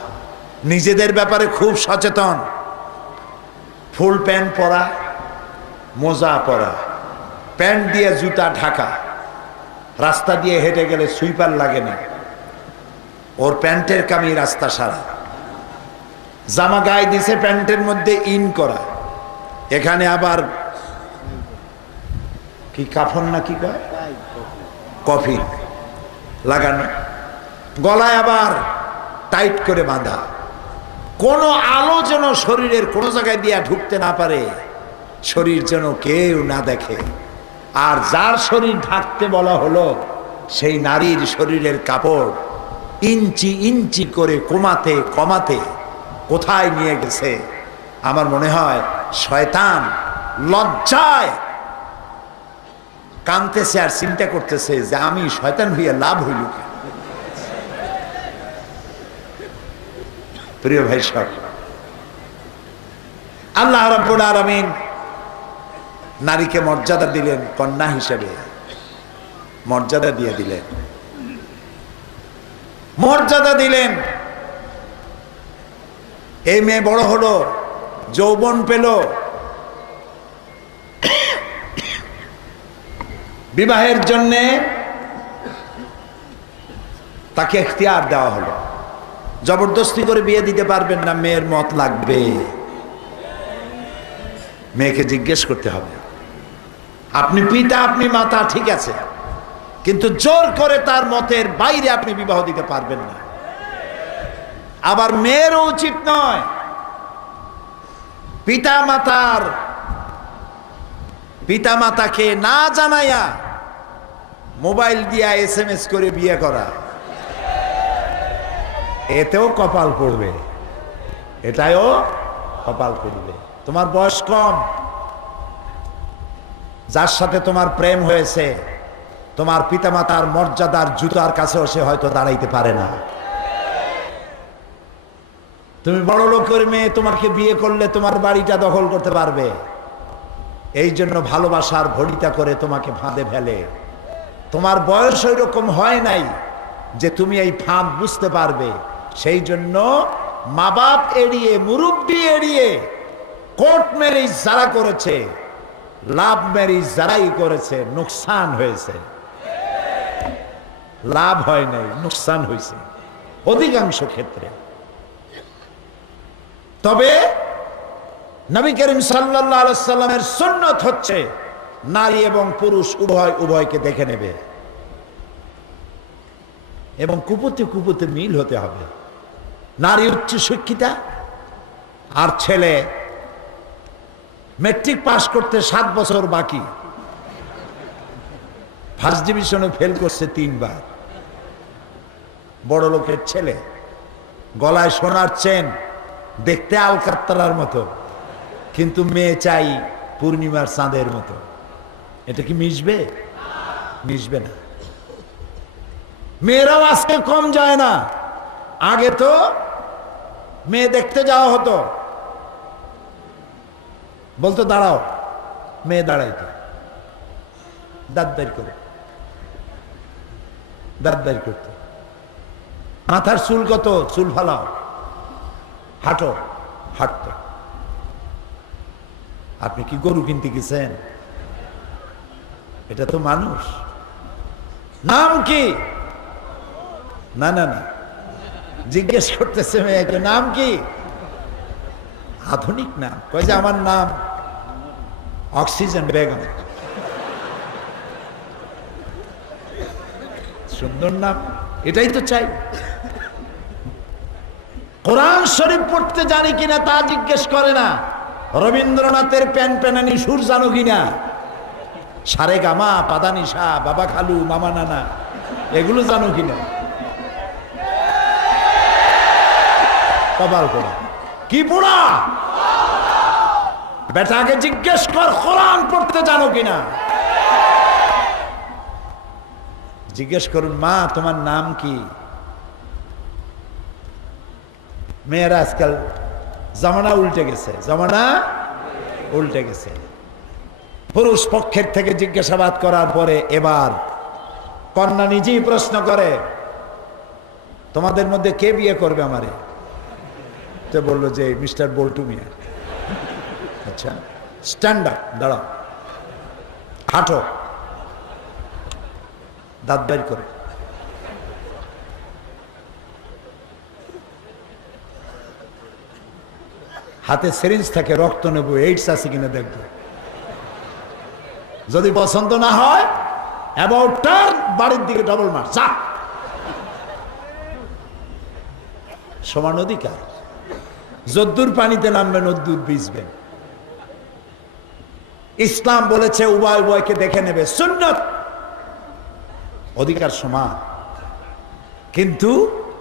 নিজেদের ব্যাপারে খুব সচেতন। ফুল প্যান্ট পরা, মোজা পরা, প্যান্ট দিয়ে জুতা ঢাকা, রাস্তা দিয়ে হেঁটে গেলে সুইপার লাগে না, ওর প্যান্টের কামি রাস্তা সারা। জামা গায়ে দিছে, প্যান্টের মধ্যে ইন করা, এখানে আবার কি কাফন না কি কয়, কফি লাগানো, গলায় আবার টাইট করে বাঁধা, কোনো আলো যেন শরীরের কোনো জায়গায় দিয়া ঢুকতে না পারে, শরীর যেন কেউ না দেখে। আর যার শরীর ঢাকতে বলা হলো সেই নারীর শরীরের কাপড় ইঞ্চি ইঞ্চি করে কমাতে কমাতে কোথায় নিয়ে গেছে। আমার মনে হয় শয়তান লজ্জায় কাঁদতেছে আর চিন্তা করতেছে যে আমি শয়তান হইয়া লাভ হইল কেন। প্রিয় ভাই সব, আল্লাহ রাব্বুল আলামিন নারীকে মর্যাদা দিলেন, কন্যা হিসেবে মর্যাদা দিয়ে দিলেন, মর্যাদা দিলেন। এই মেয়ে বড় হলো, যৌবন পেল, বিবাহের জন্যে তাকে ইখতিয়ার দেওয়া হলো। জবরদস্তি করে বিয়ে দিতে পারবেন না, মেয়ের মত লাগবে। মেয়েকে জিজ্ঞেস করতে হবে। আপনি পিতা, আপনি মাতা, ঠিক আছে, কিন্তু জোর করে তার মতের বাইরে আপনি বিবাহ দিতে পারবেন না। আবার মেয়েরও উচিত নয় পিতা মাতাকে না জানাইয়া মোবাইল দিয়া SMS করে বিয়ে করা। এতেও কপাল পড়বে, এটাও কপাল পড়বে। তোমার বয়স কম, যার সাথে তোমার প্রেম হয়েছে, তোমার পিতামাতার মর্যাদার জুতার কাছেও সে হয়তো দাঁড়াইতে পারে না। তুমি বড় লোকের মেয়ে, তোমাকে বিয়ে করলে তোমার বাড়িটা দখল করতে পারবে। এই জন্য ভালোবাসার ভরিতা করে তোমাকে ফাঁদে ফেলে। তোমার বয়স ওই রকম হয় নাই যে তুমি এই ফাঁদ বুঝতে পারবে। সেই জন্য মা বাপ এড়িয়ে, মুরব্বি এড়িয়ে কোর্ট ম্যারেজ যারা করেছে, লাভ ম্যারেজ যারাই করেছে, নোকসান হয়েছে। লাভ হয় নাই, নোকসান হয়েছে অধিকাংশ ক্ষেত্রে। তবে নবী করিম সাল্লাল্লাহু আলাইহি ওয়াসাল্লামের সুন্নাত হচ্ছে নারী এবং পুরুষ উভয়কে দেখে নেবে, এবং কুপুতে কুপুতে মিল হতে হবে। নারী উচ্চ শিক্ষিতা আর ছেলে মেট্রিক পাস করতে 7 বছর বাকি, ফার্স্ট ডিভিশনে ফেল করছে 3 বার। বড় লোকের ছেলে, গলায় সোনার চেন, দেখতে আলকাত্তারার মতো, কিন্তু মেয়ে চাই পূর্ণিমার চাঁদের মতো। এটা কি মিশবে? মিশবে না। মেয়েরাও আজকে কম যায় না। আগে তো মেয়ে দেখতে যাওয়া হতো, বলতো দাঁড়াও, মেয়ে দাঁড়াইতো, দাঁত বের করে, দাঁত বের করতো। মাথার চুল কত, চুল ফালাও, হাঁটো, হাঁটতো। আপনি কি গরু কিনতে গেছেন? এটা তো মানুষ। নাম কি? না না না, জিজ্ঞেস করতেছে মেয়েকে নাম কি? আধুনিক নাম। কয় যে আমার নাম অক্সিজেন বেগম। সুন্দর নাম, এটাই তো চাই। কোরআন শরীফ পড়তে জানি কিনা তা জিজ্ঞেস করে না। রবীন্দ্রনাথের প্যান প্যানানি সুর জানো কিনা, সারে গামা, পাদানিসা, বাবা খালু, মামা নানা, এগুলো জানো কিনা। কপাল পড়া কি পোড়া, বেটাকে জিজ্ঞেস কর কোরআন পড়তে জানো কিনা। জিজ্ঞেস করুন, মা তোমার নাম কি? মেয়েরা আজকাল জামানা উল্টে গেছে, জামানা উল্টে গেছে। পুরুষ পক্ষের থেকে জিজ্ঞাসাবাদ করার পরে এবার কন্যা নিজেই প্রশ্ন করে, তোমাদের মধ্যে কে বিয়ে করবে আমারে? তো বললো যে মিস্টার বল্টু মিয়া। আচ্ছা, স্ট্যান্ড আপ, দাঁড়াও, হাঁটো, দাঁত বের করে। হাতে সিরিঞ্জ থাকে, রক্ত নেব, এইডস আছে কিনা দেখবো। যদি পছন্দ না হয় অ্যাবাউট টার্ন, বাড়ির দিকে ডবল মার, যা। সমান অধিকার। যদ্দূর পানিতে নামবেন অদ্দূর ভিজবেন। ইসলাম বলেছে উভয় উভয়কে দেখে নেবে, সুন্নত, অধিকার সমান। কিন্তু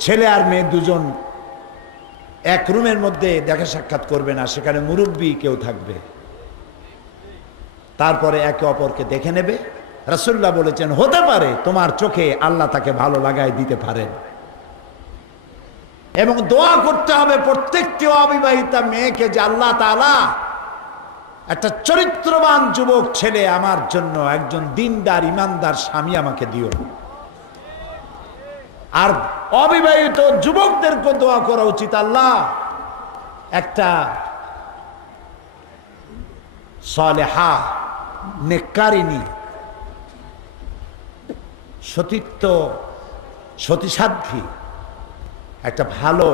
ছেলে আর মেয়ে দুজন এক রুমের মধ্যে দেখা সাক্ষাৎ করবে না, সেখানে মুরব্বী কেউ থাকবে, তারপরে একে অপরকে দেখে নেবে। রাসূলুল্লাহ বলেছেন হতে পারে তোমার চোখে আল্লাহ তাকে ভালো লাগায় দিতে পারেন, এবং দোয়া করতে হবে প্রত্যেকটি অবিবাহিতা মেয়েকে যে আল্লাহ তাআলা একটা চরিত্রবান যুবক ছেলে আমার জন্য, একজন দিনদার ইমানদার স্বামী আমাকে দিও। আর অবিবাহিত যুবকদেরকে দোয়া করা উচিত, আল্লাহ একটা সালেহা নেককারিনী সতীত্ব সতীসাধ্বী একটা ভালো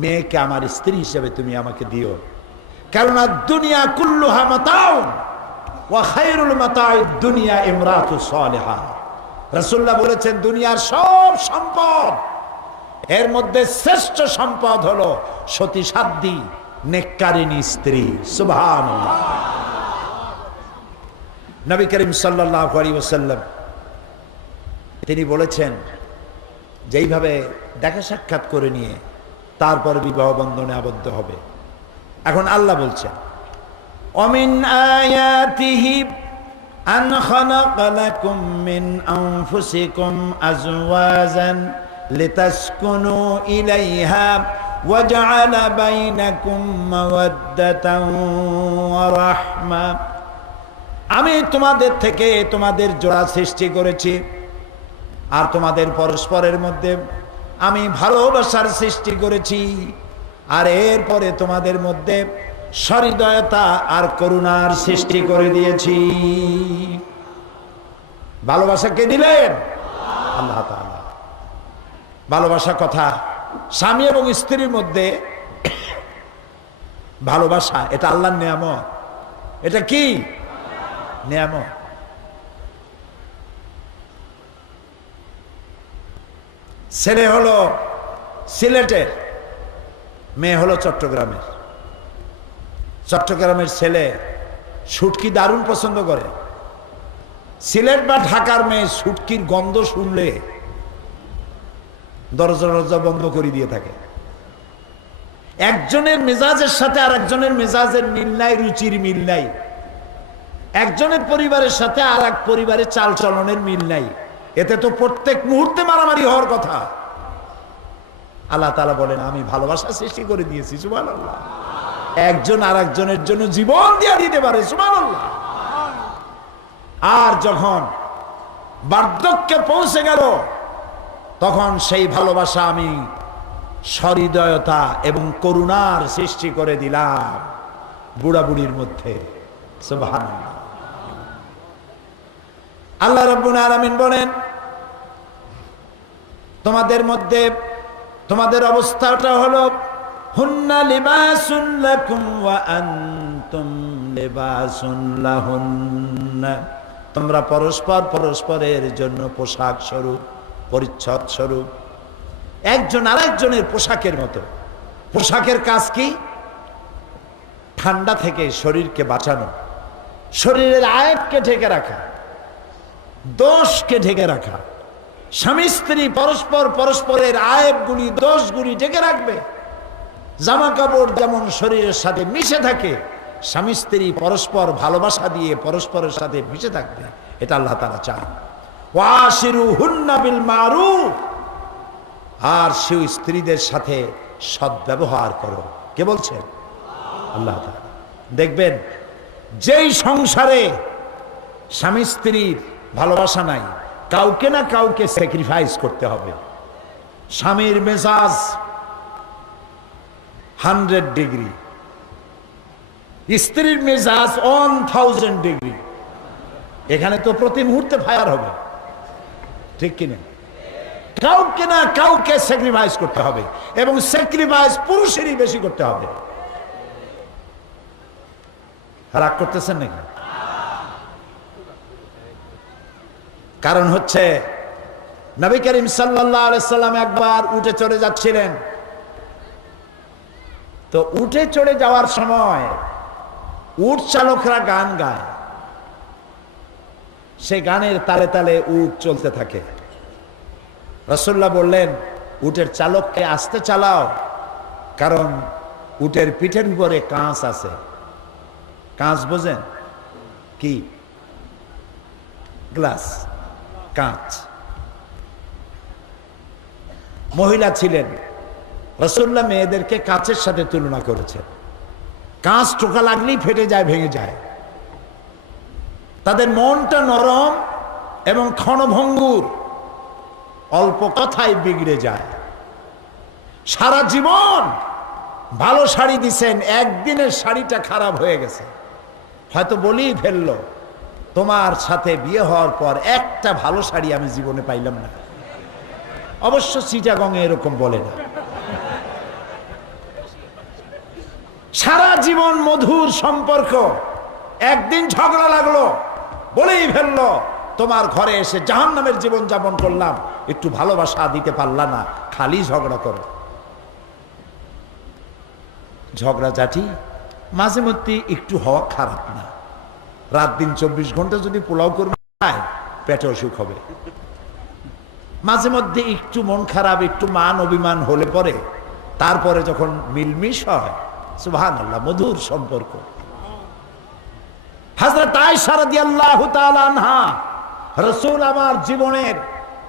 মেয়েকে আমার স্ত্রী হিসেবে তুমি আমাকে দিও। কারণ দুনিয়া কুল্লুহা মাতাউন ওয়া খায়রুল মাতাউদ দুনিয়া ইমরাতু সালেহা। রাসূলুল্লাহ বলেছেন দুনিয়ার সব সম্পদ, এর মধ্যে শ্রেষ্ঠ সম্পদ হলো সতীসাধ্বী নেককারিনী স্ত্রী। সুবহানাল্লাহ। নবী করিম সাল্লাল্লাহু আলাইহি ওয়াসাল্লাম তিনি বলেছেন যেইভাবে দেখা সাক্ষাৎ করে নিয়ে তারপর বিবাহ বন্ধনে আবদ্ধ হবে। এখন আল্লাহ বলছেন অমিন আয়াতিহি আন খালাকা লাকুম মিন আনফুসিকুম আজওয়াজান লিতাসকুনু ইলাইহা ওয়া জাআলা বাইনাকুম মাওয়াদ্দাতান ওয়া রাহমা। আমি তোমাদের থেকে তোমাদের জোড়া সৃষ্টি করেছি, আর তোমাদের পরস্পরের মধ্যে আমি ভালোবাসার সৃষ্টি করেছি, আর এরপরে তোমাদের মধ্যে সহৃদয়তা আর করুণার সৃষ্টি করে দিয়েছি। ভালোবাসা কে দিলেন? আল্লাহ তাআলা। ভালোবাসা কথা স্বামী এবং স্ত্রীর মধ্যে ভালোবাসা, এটা আল্লাহর নিয়ামত। এটা কি নিয়ামত? ছেলে হলো সিলেটের, মেয়ে হলো চট্টগ্রামের। চট্টগ্রামের ছেলে শুটকি দারুণ পছন্দ করে, সিলেট বা ঢাকার মেয়ে শুটকির গন্ধ শুনলে দরজা দরজা বন্ধ করে দিয়ে থাকে। একজনের মেজাজের সাথে আর একজনের মেজাজের মিল নাই, রুচির মিল নাই। একজনের পরিবারের সাথে আর এক পরিবারের চাল চলনের মিল নাই, এতে তো প্রত্যেক মুহূর্তে মারামারি হওয়ার কথা। আল্লাহ তাআলা বলেন আমি ভালোবাসা সৃষ্টি করে দিয়েছি। সুবহানাল্লাহ। একজন আর একজনের জন্য জীবন দিয়ে দিতে পারে। সুবহানাল্লাহ। আর যখন বার্ধক্যে পৌঁছে গেল তখন সেই ভালোবাসা আমি সহৃদয়তা এবং করুণার সৃষ্টি করে দিলাম বুড়া বুড়ির মধ্যে। সুবহানাল্লাহ। আল্লাহ রাব্বুল আলামিন বলেন তোমাদের মধ্যে তোমাদের অবস্থাটা হলো হুন্না লিবাসুন লাকুম ওয়া আনতুম লিবাসুন লাহুন্না। তোমরা পরস্পর পরস্পরের জন্য পোশাক স্বরূপ, পরিচ্ছদ স্বরূপ, একজন আরেকজনের পোশাকের মতো। পোশাকের কাজ কি? ঠান্ডা থেকে শরীরকে বাঁচানো, শরীরের আয়েবকে ঢেকে রাখা, দোষকে ঢেকে রাখা। স্বামী স্ত্রী পরস্পর পরস্পরের আয়েবগুলি দোষগুলি ঢেকে রাখবে। জামা কাপড় যেমন শরীরের সাথে মিশে থাকে, স্বামী স্ত্রী পরস্পর ভালোবাসা দিয়ে পরস্পরের সাথে মিশে থাকবে, এটা আল্লাহ তাআলা চান। ওয়াশিরুহুন্না বিল মারুফ। আর সেই স্ত্রীদের সাথে সদ্ব্যবহার করো। কে বলছেন? আল্লাহ তাআলা। দেখবেন যেই সংসারে স্বামী স্ত্রীর ভালোবাসা নাই, কাউকে না কাউকে স্যাক্রিফাইস করতে হবে। স্বামীর মেজাজ 100 ডিগ্রি, স্ত্রীর মেজাজ 1000 ডিগ্রি। এখানে তো প্রতি মুহূর্তে ফায়ার হবে, ঠিক কিনা? কাউকে না কাউকে স্যাক্রিফাইস করতে হবে, এবং স্যাক্রিফাইস পুরুষেরই বেশি করতে হবে। রাগ করতেছেন নাকি? কারণ হচ্ছে নবী করিম সাল্লাল্লাহু আলাইহি সাল্লাম একবার উঠে চড়ে যাচ্ছিলেন, তো উঠে চড়ে যাওয়ার সময় উট চালকরা গান গায়, সে গানের তালে তালে উট চলতে থাকে। রাসূলুল্লাহ বললেন, উটের চালককে আস্তে চালাও, কারণ উটের পিঠের উপরে কাঁচ আছে। কাঁচ বোঝেন কি? গ্লাস, কাঁচ। মহিলা ছিলেন, রাসূলুল্লাহ মেয়েদেরকে কাঁচের সাথে তুলনা করেছেন। কাঁচ টোকা লাগলেই ফেটে যায়, ভেঙে যায়। তাদের মনটা নরম এবং ক্ষণভঙ্গুর, অল্প কথায় বিগড়ে যায়। সারা জীবন ভালো শাড়ি দিছেন, একদিনের শাড়িটা খারাপ হয়ে গেছে, হয়তো বলেই ফেললো, তোমার সাথে বিয়ে হওয়ার পর একটা ভালো শাড়ি আমি জীবনে পাইলাম না। অবশ্য চিটাগংয়ে এরকম বলে না। সারা জীবন মধুর সম্পর্ক, একদিন ঝগড়া লাগলো, বলেই ফেললো, তোমার ঘরে এসে জাহান্নামের জীবন যাপন করলাম, একটু ভালোবাসা দিতে পারলা না, খালি ঝগড়া করো। ঝগড়াঝাটি মাঝে মধ্যে একটু হওয়া খারাপ না। রাত দিন 24 ঘন্টা যদি পোলাও করবে খায়, পেটে অসুখ হবে। মাঝে মধ্যে একটু মন খারাপ, একটু মান অভিমান হলে পরে, তারপরে যখন মিলমিশ হয়, সুবহানাল্লাহ, মধুর সম্পর্ক। হযরত আয়েশা রাদিয়াল্লাহু তাআলা আনহা, রাসূল আমার জীবনের,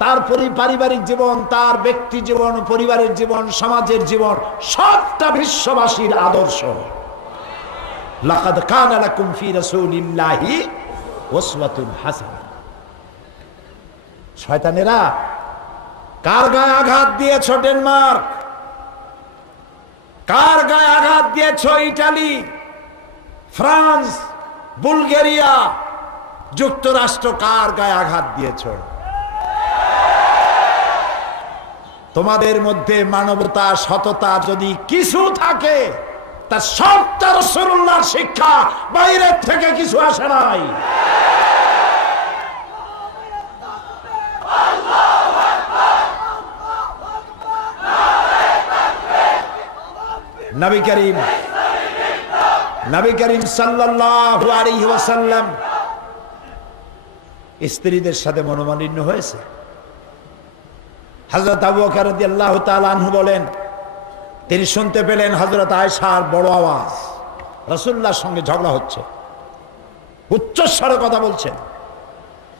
তার পারিবারিক জীবন, তার ব্যক্তি জীবন, পরিবারের জীবন, সমাজের জীবন, সবটা বিশ্ববাসীর আদর্শ। লাকাদ কানা লাকুম ফি রাসূলিল্লাহি উসওয়াতুন হাসানাহ। শয়তানেরা কার গায়ে আঘাত দিয়েছ? ডেনমার্ক। কার গায়ে আঘাত দিয়েছ? ইটালি, ফ্রান্স, বুলগেরিয়া, যুক্তরাষ্ট্র। কার গায়ে আঘাত দিয়েছ? তোমাদের মধ্যে মানবতা, সততা যদি কিছু থাকে, তার সবটা রাসূলুল্লাহর শিক্ষা, বাইরের থেকে কিছু আসে নাই। নবী করিম সাল্লাল্লাহু আলাইহি ওয়াসাল্লাম স্ত্রীদের সাথে মনোমালিন্য হয়েছে। হযরত আবু বকর রাদিয়াল্লাহু তাআলা আনহু বলেন, তিনি শুনতে পেলেন হযরত আয়েশার বড় আওয়াজ, রাসূলুল্লাহর সঙ্গে ঝগড়া হচ্ছে, উচ্চস্বরে কথা বলছেন।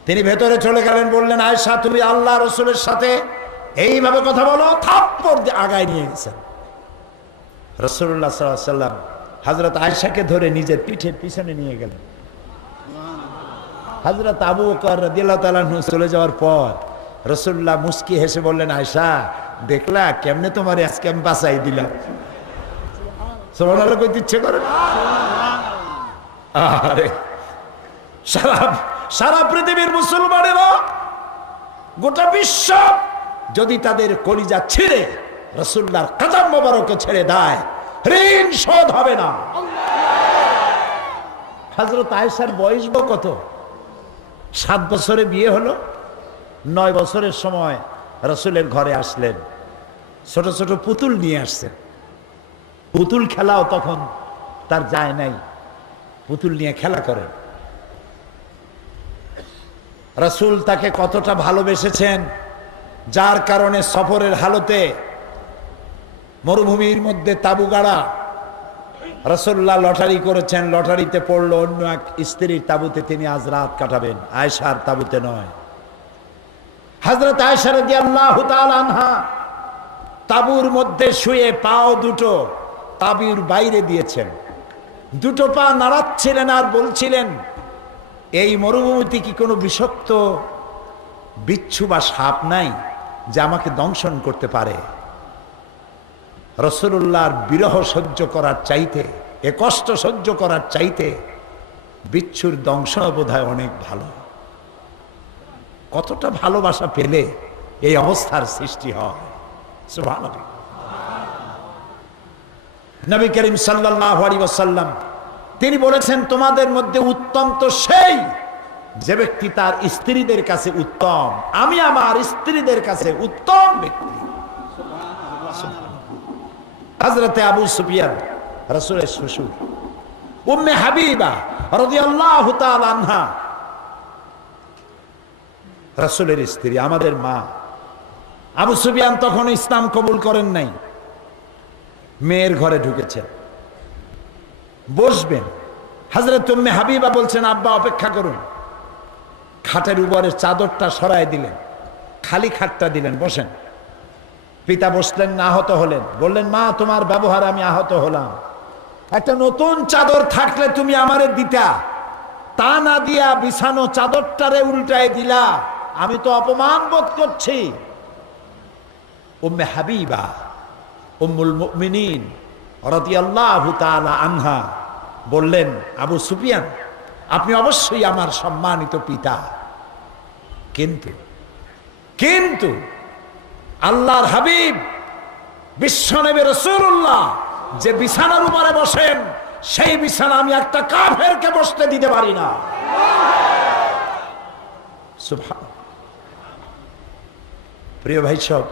তিনি ভেতরে চলে গেলেন, বললেন, আয়েশা, তুমি আল্লাহ রাসূলের সাথে এইভাবে কথা বলো? থাপ্পড় দিয়ে আগায় নিয়ে গেছেন। রাসূলুল্লাহ সাল্লাল্লাহু আলাইহি ওয়াসাল্লাম হযরত আয়েশাকে ধরে নিজের পিঠের পিছনে নিয়ে গেলেন। হযরত আবু বকর রাদিয়াল্লাহু তাআলা আনহু চলে যাওয়ার পর রাসূলুল্লাহ মুস্কি হেসে বললেন, আয়েশা, দেখলা কেমনে তোমার আজকে আমি বাঁচাই দিলাম। সুবহানাল্লাহ কইতে ইচ্ছে করে। আরে সারা পৃথিবীর মুসলমানেরা, গোটা বিশ্ব যদি তাদের কলিজা ছিঁড়ে রাসূলুল্লাহর কদম মোবারকে ছেড়ে দেয়, ঋণ শোধ হবে না। হযরত আয়েশার বয়স কত? 7 বছরে বিয়ে হলো। 9 বছরের সময় রাসূলের ঘরে আসলেন, ছোট ছোট পুতুল নিয়ে আসছেন। পুতুল খেলাও তখন তার যায় নাই, পুতুল নিয়ে খেলা করেন। রাসূল তাকে কতটা ভালোবেসেছেন, যার কারণে সফরের হালতে মরুভূমির মধ্যে তাবু গাড়া, রাসূলুল্লাহ লটারি করেছেন, লটারিতে পড়লো অন্য এক স্ত্রীর তাবুতে তিনি আজ রাত কাটাবেন, আয়েশার তাবুতে নয়। হযরত আয়েশা রাদিয়াল্লাহু তাআলা আনহা তাবুর মধ্যে শুয়ে পাও দুটো তাবুর বাইরে দিয়েছেন, দুটো পা নাড়াচ্ছিলেন আর বলছিলেন, এই মরুভূমিতে কি কোনো বিষাক্ত বিচ্ছু বা সাপ নাই যে আমাকে দংশন করতে পারে? রাসূলুল্লাহর বিরহ সহ্য করার চাইতে, এ কষ্ট সহ্য করার চাইতে বিচ্ছুর দংশন বোধহয় অনেক ভালো। কতটা ভালোবাসা পেলে এই অবস্থার সৃষ্টি হয়। সুবহানাল্লাহ। নবী করিম সাল্লাল্লাহু আলাইহি ওয়াসাল্লাম তিনি বলেছেন, তোমাদের মধ্যে উত্তম তো সেই যে ব্যক্তি তার স্ত্রীদের কাছে উত্তম। আমি আমার স্ত্রীদের কাছে উত্তম ব্যক্তি। হযরতে আবু সুফিয়ান রাসূলের শ্বশুর, উম্মে হাবিবা রাদিয়াল্লাহু তাআলা আনহা, রাসূলের স্ত্রী, আমাদের মা। আবু সুফিয়ান তখন ইসলাম কবুল করেন নাই, মেয়ের ঘরে ঢুকেছেন, বসবেন। হযরত উম্মে হাবিবা বলছেন, আব্বা অপেক্ষা করুন। খাটের উপরে চাদরটা সরায় দিলেন, খালি খাটটা দিলেন, বসেন। পিতা বসলেন না, আহত হলেন। বললেন, মা তোমার ব্যবহারে আমি আহত হলাম, একটা নতুন চাদর থাকলে তুমি আমারে দিতা, তা না দিয়া বিছানো চাদরটারে উল্টায় দিলা, আমি তো অপমান বোধ করছি। উম্মে হাবিবা উম্মুল মুমিনিন রাদিয়াল্লাহু তাআলা আনহা বললেন, আবু সুফিয়ান আপনি অবশ্যই আমার সম্মানিত পিতা, কিন্তু কিন্তু আল্লাহর হাবিব বিশ্বনবী রাসূলুল্লাহ যে বিছানার উপরে বসেন, সেই বিছানা আমি একটা কাফেরকে বসতে দিতে পারি না। সুবহানাল্লাহ। প্রিয় ভাই সব,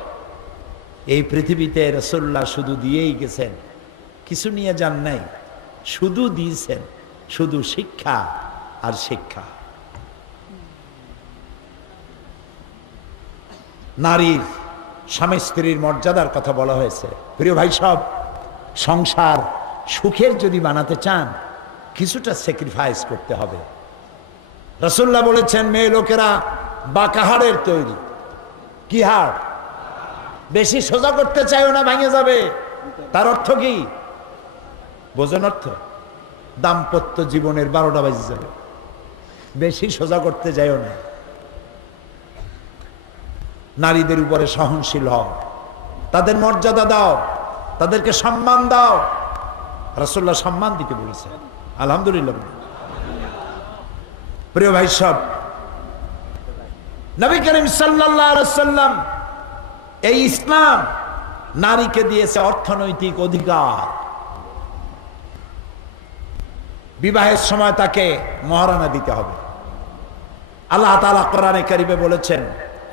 এই পৃথিবীতে রাসূলুল্লাহ শুধু দিয়েই গেছেন, কিছু নিয়ে যান নাই, শুধু দিয়েছেন, শুধু শিক্ষা আর শিক্ষা। নারীর স্বামী স্ত্রীর মর্যাদার কথা বলা হয়েছে। প্রিয় ভাই সব, সংসার সুখের যদি বানাতে চান, কিছুটা স্যাক্রিফাইস করতে হবে। রাসূলুল্লাহ বলেছেন, মেয়ে লোকেরা বাঁকা হাড়ের তৈরি। কি হাড়? বেশি সোজা করতে চাইও না, ভেঙে যাবে। তার অর্থ কি বোঝেন? অর্থ দাম্পত্য জীবনের 12টা বাজে যাবে। বেশি সোজা করতে যাইও না। নারীদের উপরে সহনশীল হও, তাদের মর্যাদা দাও, তাদেরকে সম্মান দাও। রাসূলুল্লাহ সম্মান দিতে বলেছেন, আলহামদুলিল্লাহ। প্রিয় ভাই সব, নবী করিম সাল্লাল্লাহু আলাইহি ওয়াসাল্লাম এই ইসলাম নারীকে দিয়েছে অর্থনৈতিক অধিকার। বিবাহের সময় তাকে মহারানা দিতে হবে। আল্লাহ তাআলা কোরআনে কারিমে বলেছেন,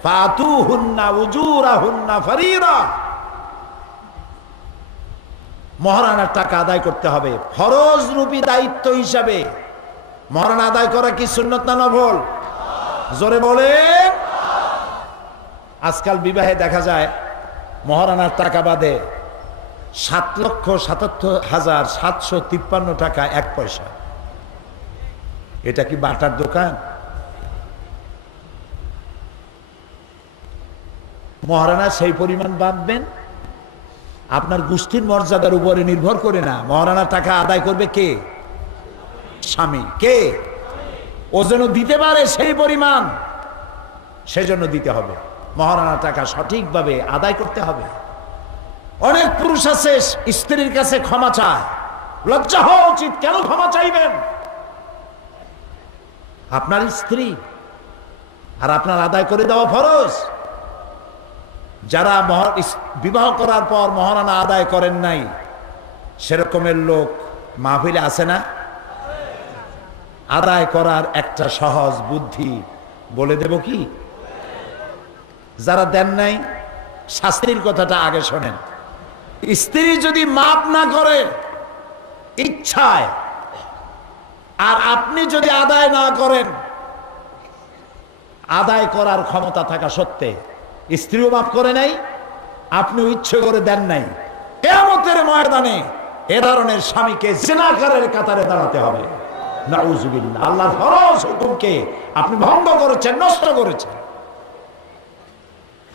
ফাতুহুন্না উজুরাহুন্না ফারিদা, মহারানার টাকা আদায় করতে হবে ফরজ রূপী দায়িত্ব হিসাবে। মহারানা আদায় করা কি সুন্নত না নফল? জোরে বলে। আজকাল বিবাহে দেখা যায় মহারানার টাকা বাদে 7,77,753 টাকা 1 পয়সা। এটা কি বাটার দোকান? মহারানা সেই পরিমাণ বাঁধবেন, আপনার গোষ্ঠীর মর্যাদার উপরে নির্ভর করে না। মহারানার টাকা আদায় করবে কে? স্বামী। কে? ও যেন দিতে পারে সেই পরিমাণ, সেজন্য দিতে হবে। মহারানার টাকা সঠিকভাবে আদায় করতে হবে। অনেক পুরুষ আছে স্ত্রীর কাছে ক্ষমা চায়, লজ্জা হওয়া উচিত। কেন ক্ষমা চাইবেন? আপনার স্ত্রী, আর আপনার আদায় করে দেওয়া ফরজ। যারা বিবাহ করার পর মহারানা আদায় করেন নাই, সেরকমের লোক মাহফিলে আছে না? আদায় করার একটা সহজ বুদ্ধি বলে দেব কি? যারা দেন নাই, শাস্তির কথাটা আগে শোনেন। স্ত্রী যদি মাপ না করে ইচ্ছায়, আর আপনি যদি আদায় না করেন, আদায় করার ক্ষমতা থাকা সত্ত্বে স্ত্রীও মাফ করে নাই, আপনিও ইচ্ছে করে দেন নাই, কিয়ামতের ময়দানে এ ধরনের স্বামীকে জিনাকারের কাতারে দাঁড়াতে হবে। নাউজুবিল্লাহ। আল্লাহর ফরজ হুকুমকে আপনি ভঙ্গ করেছেন, নষ্ট করেছেন।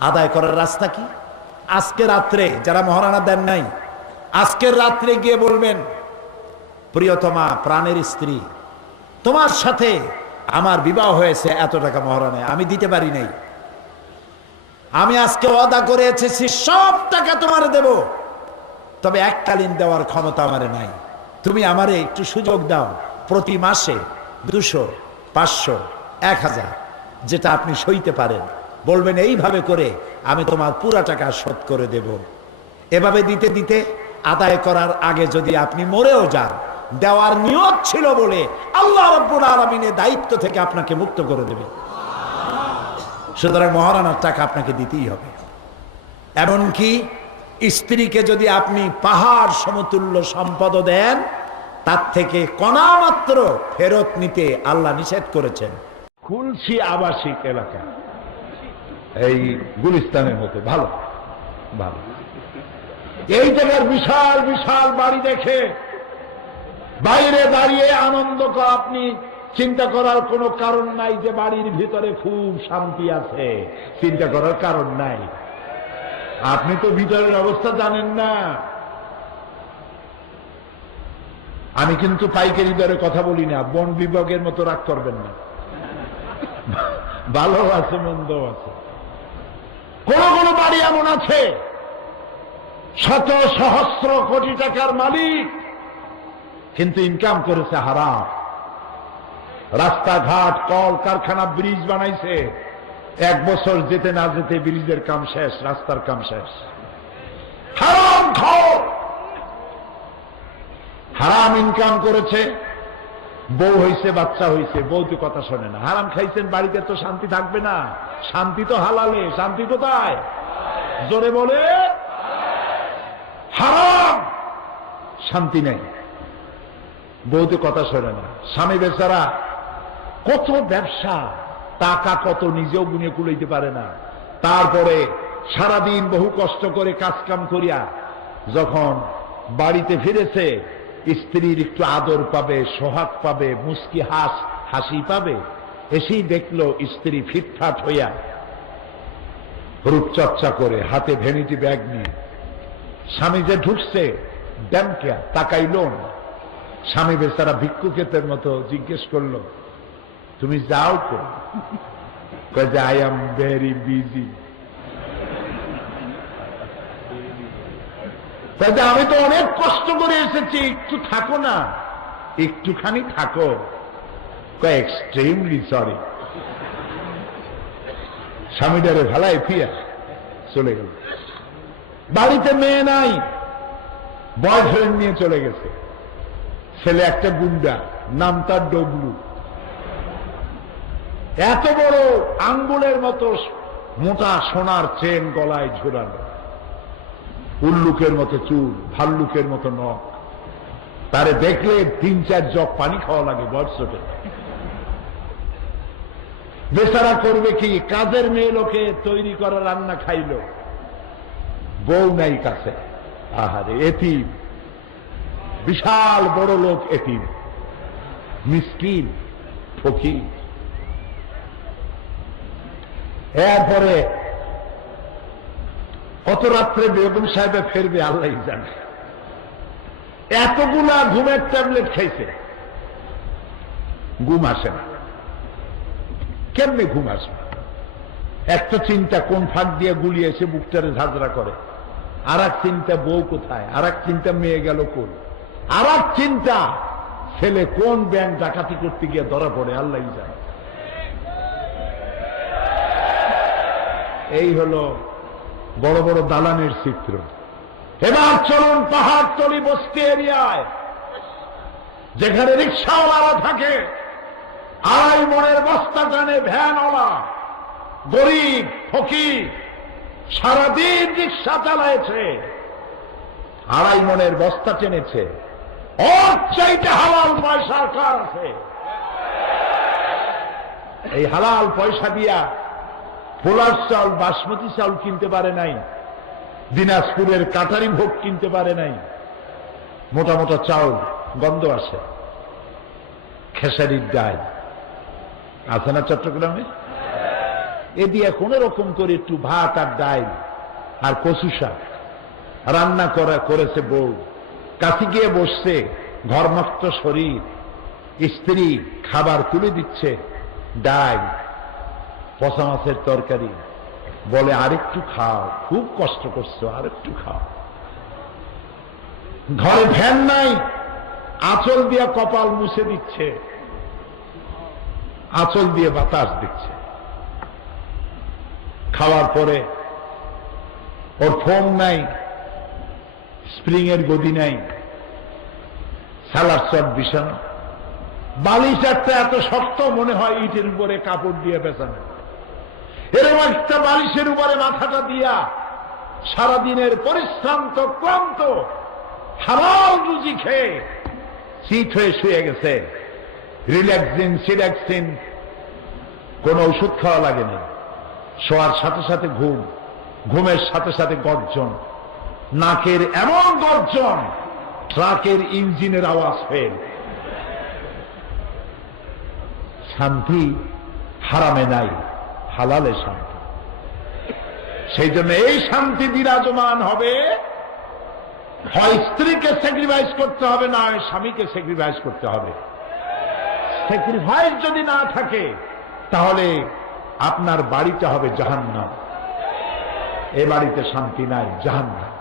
আদায় করার রাস্তা কি? আজকে রাত্রে যারা মহারানা দেন নাই, আজকের রাত্রে গিয়ে বলবেন, প্রিয়তমা, প্রাণের স্ত্রী, তোমার সাথে আমার বিবাহ হয়েছে, এত টাকা মহারানায় আমি দিতে পারি নাই, আমি আজকে ওয়াদা করে এসেছি সব টাকা তোমারে দেব, তবে এককালীন দেওয়ার ক্ষমতা আমারে নাই। তুমি আমারে একটু সুযোগ দাও, প্রতি মাসে 200, 500, 1000 যেটা আপনি সইতে পারেন। বলবেন, এইভাবে করে আমি তোমার পুরা টাকা শোধ করে দেব। এভাবে দিতে দিতে আদায় করার আগে যদি আপনি মরেও যান, দেওয়ার নিয়ত ছিল বলে আল্লাহ রাব্বুল আলামিনের দায়িত্ব থেকে আপনাকে মুক্ত করে দেবে। সুতরাং মহারানার টাকা আপনাকে দিতেই হবে। এমনকি স্ত্রীকে যদি আপনি পাহাড় সমতুল্য সম্পদ দেন, তার থেকে কণা মাত্র ফেরত নিতে আল্লাহ নিষেধ করেছেন। খুলছি আবাসিক এলাকা, এই গুলিস্তানের মতো ভালো ভালো, এই জায়গার বিশাল বিশাল বাড়ি দেখে বাইরে দাঁড়িয়ে আনন্দ করা, আপনি চিন্তা করার কোনো কারণ নাই যে বাড়ির ভিতরে খুব শান্তি আছে, চিন্তা করার কারণ নাই। আপনি তো ভিতরের অবস্থা জানেন না। আমি কিন্তু পাইকারি দরে কথা বলি না, বন বিভাগের মতো রাগ করবেন না, ভালো আছে মন্দ আছে। কোন কোন বাড়ি এমন আছে শত সহস্র কোটি টাকার মালিক, কিন্তু ইনকাম করেছে হারাম। রাস্তাঘাট, কল কারখানা, ব্রিজ বানাইছে, 1 বছর যেতে না যেতে ব্রিজের কাম শেষ, রাস্তার কাম শেষ। হারাম খাও, হারাম ইনকাম করেছে, বউ হইছে, বাচ্চা হইছে, বউ তো কথা শোনে না। হারাম খাইছেন, বাড়িতে তো শান্তি থাকবে না। শান্তি তো হালালে, শান্তি কোথায়? জোরে বলে, হারাম, শান্তি নেই, বউ তো কথা শোনে না। স্বামী বেচারা কত ব্যবসা, টাকা কত নিজেও গুনে কুলাইতে পারে না, তারপরে সারাদিন বহু কষ্ট করে কাজ কাম করিয়া যখন বাড়িতে ফিরেছে, স্ত্রীর একটু আদর পাবে, সোহাগ পাবে, মুস্কি হাসি পাবে, এসেই দেখলো স্ত্রী ফিটফাট হইয়া রূপচর্চা করে হাতে ভ্যানিটি ব্যাগ নিয়ে স্বামী যে ঢুকছে ড্যামকে তাকাইল না। স্বামী বেচারা ভিক্ষুকের মতো জিজ্ঞেস করলো, তুমি যাও তো? কয়ে, আই এম ভেরি বিজি। আমি তো অনেক কষ্ট করে এসেছি, একটু থাকো না, একটুখানি থাকো। Extremely sorry. স্বামীটারে ভালাই ফিয়া চলে গেল। বাড়িতে মেয়ে নাই, বয়ফ্রেন্ড নিয়ে চলে গেছে। ছেলে একটা গুন্ডা, নাম তার ডবলু। এত বড় আঙ্গুলের মতো মোটা সোনার চেন গলায় ঝুলানো, উল্লুকের মতো চুল, ভাল্লুকের মতো নখ। তারে দেখলে 3-4 জগ পানি খাওয়া লাগে বয়সে। বেচারা করবে কি? কাজের মেয়ে লোকে তৈরি করা রান্না খাইল, বউ নাই কাছে। আহারে, এতিম, বিশাল বড় লোক এতিম, মিসকিন, ফকির। এরপরে কত রাত্রে বেগম সাহেবে ফেরবে আল্লাহ জানে। এতগুলা ঘুমের ট্যাবলেট খাইছে, ঘুম আসে না। কেমনে ঘুম আসবে? একটা চিন্তা কোন ফাঁক দিয়ে গুলিয়ে এসে বুকটারে ঝাঁঝরা করে, আর এক চিন্তা বউ কোথায়, আর এক চিন্তা মেয়ে গেল কোন, আর এক চিন্তা ছেলে কোন ব্যাংক ডাকাতি করতে গিয়ে ধরা পড়ে আল্লাহ জানে। এই হলো বড় বড় দালানের চিত্র। এবার চলুন পাহাড়তলি বস্তি এরিয়ায়, যেখানে রিক্সাওয়ালারা থাকে, 2.5 মণের বস্তা টানে ভ্যানওয়ালা, গরিব ফকির, সারাদিন রিক্সা চালাইছে, 2.5 মণের বস্তা টেনেছে। ওর চাইতে হালাল পয়সার কার আছে? এই হালাল পয়সা দিয়া পোলার চাউল, বাসমতি চাউল কিনতে পারে নাই, দিনাজপুরের কাটারি ভোগ কিনতে পারে নাই। মোটা মোটা চাউল, গন্ধ আসে। খেসারির ডাল আছে না চট্টগ্রামে, এ দিয়ে কোন রকম করে একটু ভাত আর ডাল আর কচু শাক রান্না করেছে বউ। কাছে গিয়ে বসছে, ঘর্মাক্ত শরীর, স্ত্রী খাবার তুলে দিচ্ছে, ডাল, পচা মাছের তরকারি, বলে আরেকটু খাও, খুব কষ্ট করছো, আরেকটু খাও। ঘরে ফ্যান নাই, আঁচল দিয়ে কপাল মুছে দিচ্ছে, আঁচল দিয়ে বাতাস দিচ্ছে। খাওয়ার পরে ওর ফোম নাই, স্প্রিং এর গদি নাই, সালার চট বিছানো, বালিশ একটা এত শক্ত মনে হয় ইটের উপরে কাপড় দিয়ে বেছানো। এরকম একটা বালিশের উপরে মাথাটা দিয়া সারাদিনের পরিশ্রান্ত ক্লান্ত হালাল রুজি খেয়ে চিত হয়ে শুয়ে গেছে, রিল্যাক্সিন সিল্যাক্সিন কোন ওষুধ খাওয়া লাগে না, শোয়ার সাথে সাথে ঘুম, ঘুমের সাথে সাথে গর্জন, নাকের এমন গর্জন ট্রাকের ইঞ্জিনের আওয়াজ ফেল। শান্তি হারামে নাই, হালালে শান্তি। সেই জন্য এই শান্তি বিরাজমান হবে, হয় স্ত্রীকে স্যাক্রিফাইস করতে হবে, না হয় স্বামীকে স্যাক্রিফাইস করতে হবে। স্যাক্রিফাইস যদি না থাকে তাহলে আপনার বাড়িতে হবে জাহান্নাম, এ বাড়িতে শান্তি নাই, জাহান্নাম।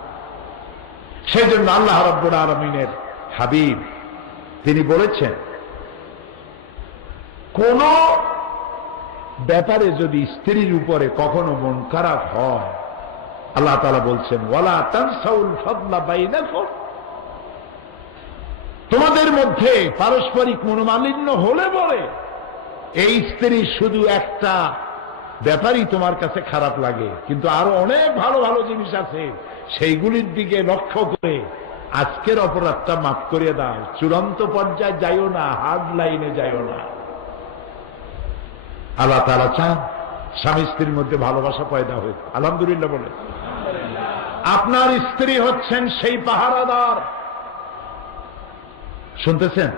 সেই জন্য আল্লাহ রাব্বুল আলামিনের হাবিব তিনি বলেছেন, কোন ব্যাপারে যদি স্ত্রীর উপরে কখনো মন খারাপ হয়, আল্লাহ তাআলা বলছেন ওয়ালা তানসাউল ফাদলা বাইনাকুম, তোমাদের মধ্যে পারস্পরিক মনোমালিন্য হলে বলে এই স্ত্রী শুধু একটা ব্যাপারই তোমার কাছে খারাপ লাগে, কিন্তু আরো অনেক ভালো ভালো জিনিস আছে, সেইগুলির দিকে লক্ষ্য করে আজকের অপরাধটা মাফ করে দাও, চূড়ান্ত পর্যায়ে যাইও না, হার্ড লাইনে যাইও না। আল্লাহ তাআলা চান স্বামী স্ত্রীর মধ্যে ভালোবাসা পয়দা হোক। আলহামদুলিল্লাহ বলে। আপনার স্ত্রী হচ্ছেন সেই পাহারাদার, শুনতেছেন?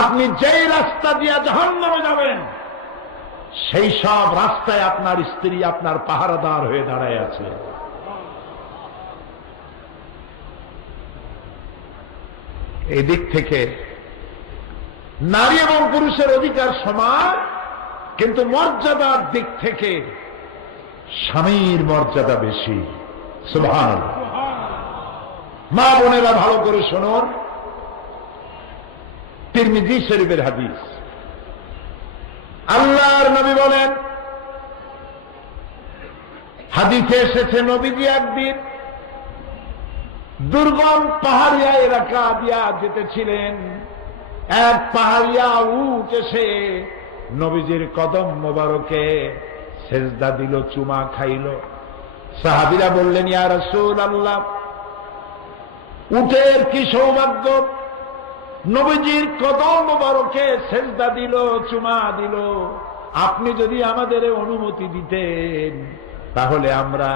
আপনি যেই রাস্তা দিয়ে জাহান্নামে যাবেন সেই সব রাস্তায় আপনার স্ত্রী আপনার পাহারাদার হয়ে দাঁড়ায় আছে। এই দিক থেকে নারী এবং পুরুষের অধিকার সমান, কিন্তু মর্যাদার দিক থেকে স্বামীর মর্যাদা বেশি। সুবহানাল্লাহ। মা বোনেরা ভালো করে শুনুন, তিরমিজি শরীফের হাদিস, আল্লাহর নবী বলেন, হাদিসে এসেছে নবীজি একদিন দুর্গম পাহাড়িয়া এলাকা দিয়া যেতেছিলেন, এক পাহাড়িয়া উট এসে নবীজির কদম মোবারকে সেজদা দিল, চুমা খাইল। সাহাবীরা বললেন, ইয়া রাসূলুল্লাহ, উটের কি সৌভাগ্য, নবীজির কদম মোবারকে সেজদা দিল, চুমা দিল। আপনি যদি আমাদের অনুমতি দিতেন তাহলে আমরা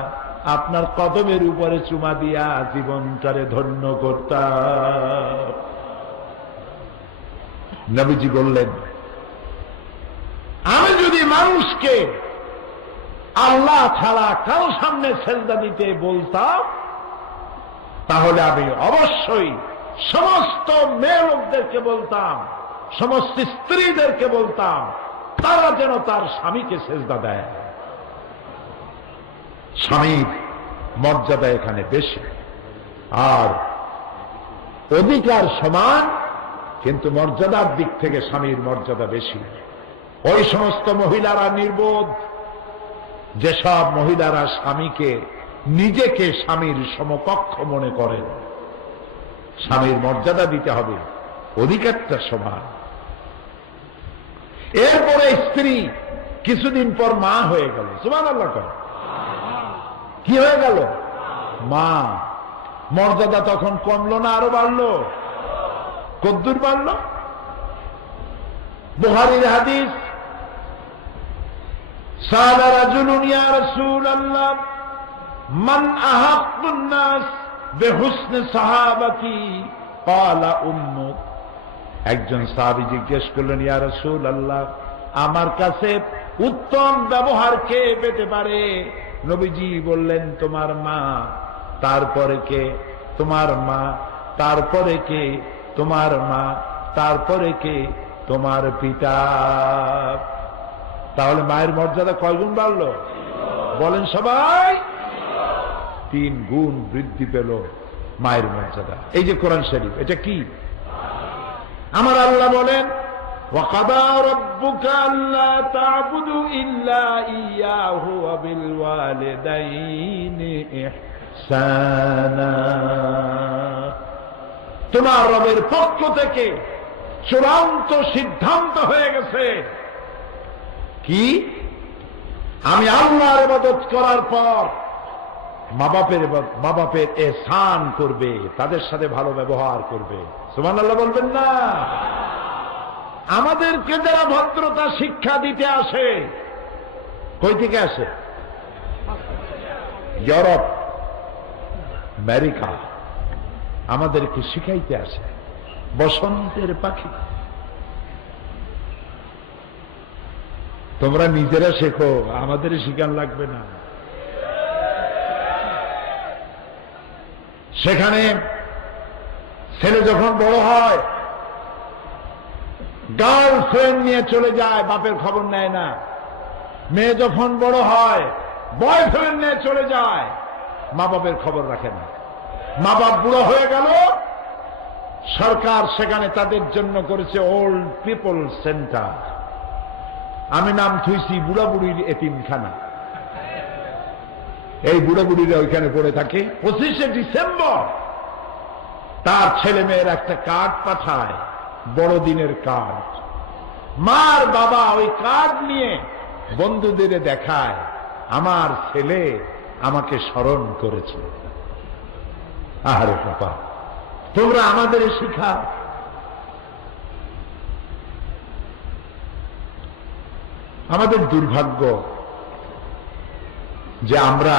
আপনার কদমের উপরে চুমা দিয়া জীবনটারে ধন্য করতাম। নবীজি বললেন, আমি যদি মানুষকে আল্লাহ ছাড়া কারো সামনে সেজদা দিতে বলতাম তাহলে আমি অবশ্যই সমস্ত মেয়ে লোকদেরকে বলতাম, সমস্ত স্ত্রীদেরকে বলতাম তারা যেন তার স্বামীকে সেজদা দেয়। স্বামীর মর্যাদা এখানে বেশি, আর অধিকার সমান, কিন্তু মর্যাদার দিক থেকে স্বামীর মর্যাদা বেশি। ওই সমস্ত মহিলারা নির্বোধ, যেসব মহিলারা স্বামীকে নিজেকে স্বামীর সমকক্ষ মনে করেন। স্বামীর মর্যাদা দিতে হবে, অধিকারটা সমান। এরপরে স্ত্রী কিছুদিন পর মা হয়ে গেল। সুবহানাল্লাহ। কি হয়ে গেল? মা। মর্যাদা তখন কমলো না আরো বাড়লো? কদ্দুর বাড়লো? বুখারীর হাদিস, সালা রাজুলুন ইয়া রাসূলুল্লাহ মান আহাক্কুন নাস বিহুসনি সাহাবাতি ক্বালা উম্মুক। একজন সাহাবী জিজ্ঞেস করলেন, ইয়া রাসূলুল্লাহ, আমার কাছে উত্তম ব্যবহার কে পেতে পারে? নবীজি বললেন, তোমার মা। তারপরে কে? তোমার মা। তারপরে কে? তোমার মা। তারপরে কে? তোমার পিতা। তাহলে মায়ের মর্যাদা কয় গুণ বাড়লো? বলেন সবাই। 3 গুণ বৃদ্ধি পেল মায়ের মর্যাদা। এই যে কোরআন শরীফ, এটা কি? আমার আল্লাহ বলেন, وَقَضَى رَبُّكَ أَلَّا تَعْبُدُوا إِلَّا إِيَّاهُ وَبِالْوَالِدَيْنِ إِحْسَانًا। তোমার রবের পক্ষ থেকে চূড়ান্ত সিদ্ধান্ত হয়ে গেছে কি? আমি আল্লাহর ইবাদত করার পর মা বাপের এহসান করবে, তাদের সাথে ভালো ব্যবহার করবে। সুবহানাল্লাহ বলবেন না? আমাদেরকে যারা ভদ্রতা শিক্ষা দিতে আসে, কই থেকে আসে? ইউরোপ, আমেরিকা, আমাদেরকে শিখাইতে আসে। বসন্তের পাখি, তোমরা নিজেরা শেখো, আমাদের শিখান লাগবে না। সেখানে ছেলে যখন বড় হয়, গার্লফ্রেন্ড নিয়ে চলে যায়, বাপের খবর নেয় না। মেয়ে যখন বড় হয়, বয়ফ্রেন্ড নিয়ে চলে যায়, মা বাপের খবর রাখে না। মা বাপ বুড়ো হয়ে গেল, সরকার সেখানে তাদের জন্য করেছে ওল্ড পিপল সেন্টার। আমি নাম থুইছি বুড়া বুড়ির এতিমখানা। এই বুড়া বুড়িরা ওইখানে পড়ে থাকে। 25শে ডিসেম্বর তার ছেলে মেয়ের একটা কার্ড পাঠায়, বড়দিনের কার্ড। মার বাবা ওই কার্ড নিয়ে বন্ধুদের দেখায়, আমার ছেলে আমাকে স্মরণ করেছে। আহারে বাবা, তোমরা আমাদের শিখা। আমাদের দুর্ভাগ্য যে আমরা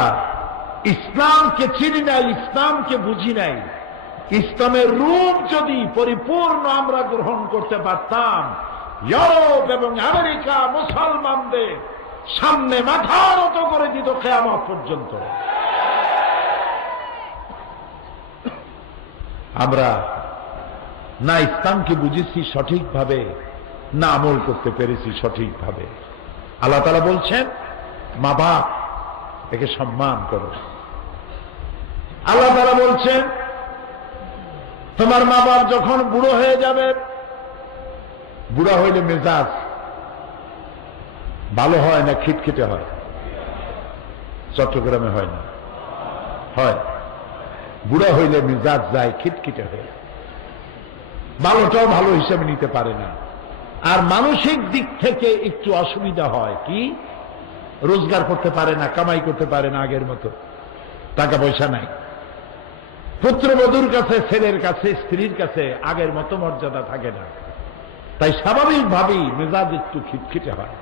ইসলামকে চিনি নাই, ইসলামকে বুঝি নাই। ইসলামের রূপ যদি পরিপূর্ণ আমরা গ্রহণ করতে পারতাম, ইউরোপ এবং আমেরিকা মুসলমানদের সামনে মাথা নত করে দিত কিয়ামত পর্যন্ত। আমরা না ইসলামকে বুঝেছি সঠিকভাবে, না আমল করতে পেরেছি সঠিকভাবে। আল্লাহ তাআলা বলছেন, মা বাপ একে সম্মান করো। আল্লাহ তাআলা বলছেন, তোমার মা বাপ যখন বুড়ো হয়ে যাবে, বুড়া হইলে মেজাজ ভালো হয় না খিটখিটে হয়? চট্টগ্রামে হয় না? হয়। বুড়া হইলে মেজাজ যায় খিটখিটে হয়ে, ভালোটাও ভালো হিসেবে নিতে পারে না। আর মানসিক দিক থেকে একটু অসুবিধা হয়। কি? রোজগার করতে পারে না, কামাই করতে পারে না আগের মতো, টাকা পয়সা নাই। পুত্রবধূর কাছে, ছেলের কাছে, স্ত্রীর কাছে আগের মতো মর্যাদা থাকে না। তাই স্বাভাবিকভাবেই মেজাজ একটু খিটখিটে হয়।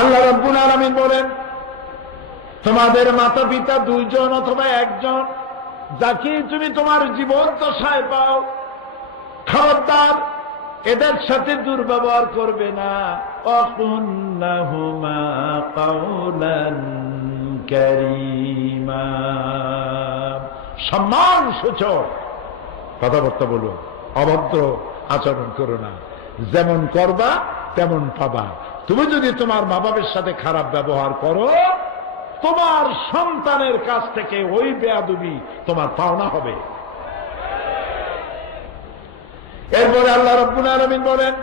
আল্লাহ রাব্বুল আলামিন বলেন, তোমাদের মাতা পিতা দুইজন অথবা একজন, যাকে তুমি তোমার জীবন দশায় পাও, খবরদার এদের সাথে দুর্ব্যবহার করবে না। অকুল্লাহুমা কাওলান কারীমা, সম্মান সূচক কথাবার্তা বলো, অভদ্র আচরণ করো না। যেমন করবা তেমন পাবা। তুমি যদি তোমার মা বাবার সাথে খারাপ ব্যবহার করো, তোমার সন্তানের কাছ থেকে ওই বেয়াদবি তোমার পাওনা হবে। এরপরে আল্লাহ রাব্বুল আলামিন বলেন,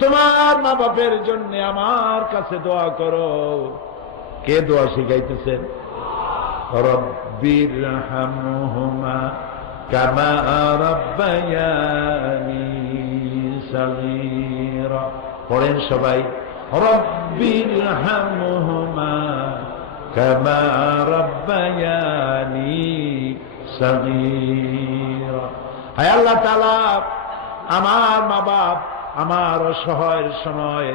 তোমার মা বাপের জন্য আমার কাছে দোয়া করো। কে দোয়া শিখাইতেছেন? রব্বিরহামহুমা কামা রাব্বায়ানি সাগীরা। পড়েন সবাই, রব্বিরহামহুমা কামা রাব্বায়ানি সাগীরা। হায় আল্লাহ তাআলা, আমার মা বাপ আমার অসহায়ের সময়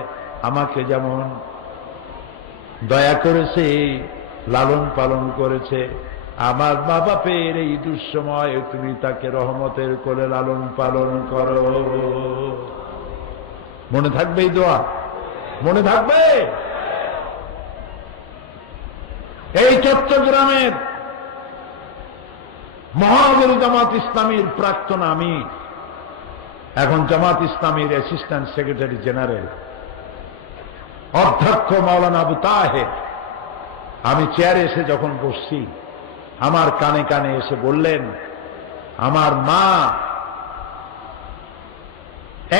আমাকে যেমন দয়া করেছে, লালন পালন করেছে, আমার মা বাপের এই দুঃসময় তুমি তাকে রহমতের কোলে লালন পালন করো। মনে থাকবে এই দোয়া? মনে থাকবে? এই চট্টগ্রামের মহানগর জামাত ইসলামীর প্রাক্তন আমির, এখন জামাত ইসলামীর অ্যাসিস্ট্যান্ট সেক্রেটারি জেনারেল অধ্যক্ষ মাওলানা আবু তাহের, আমি চেয়ারে এসে যখন বসছি, আমার কানে কানে এসে বললেন, আমার মা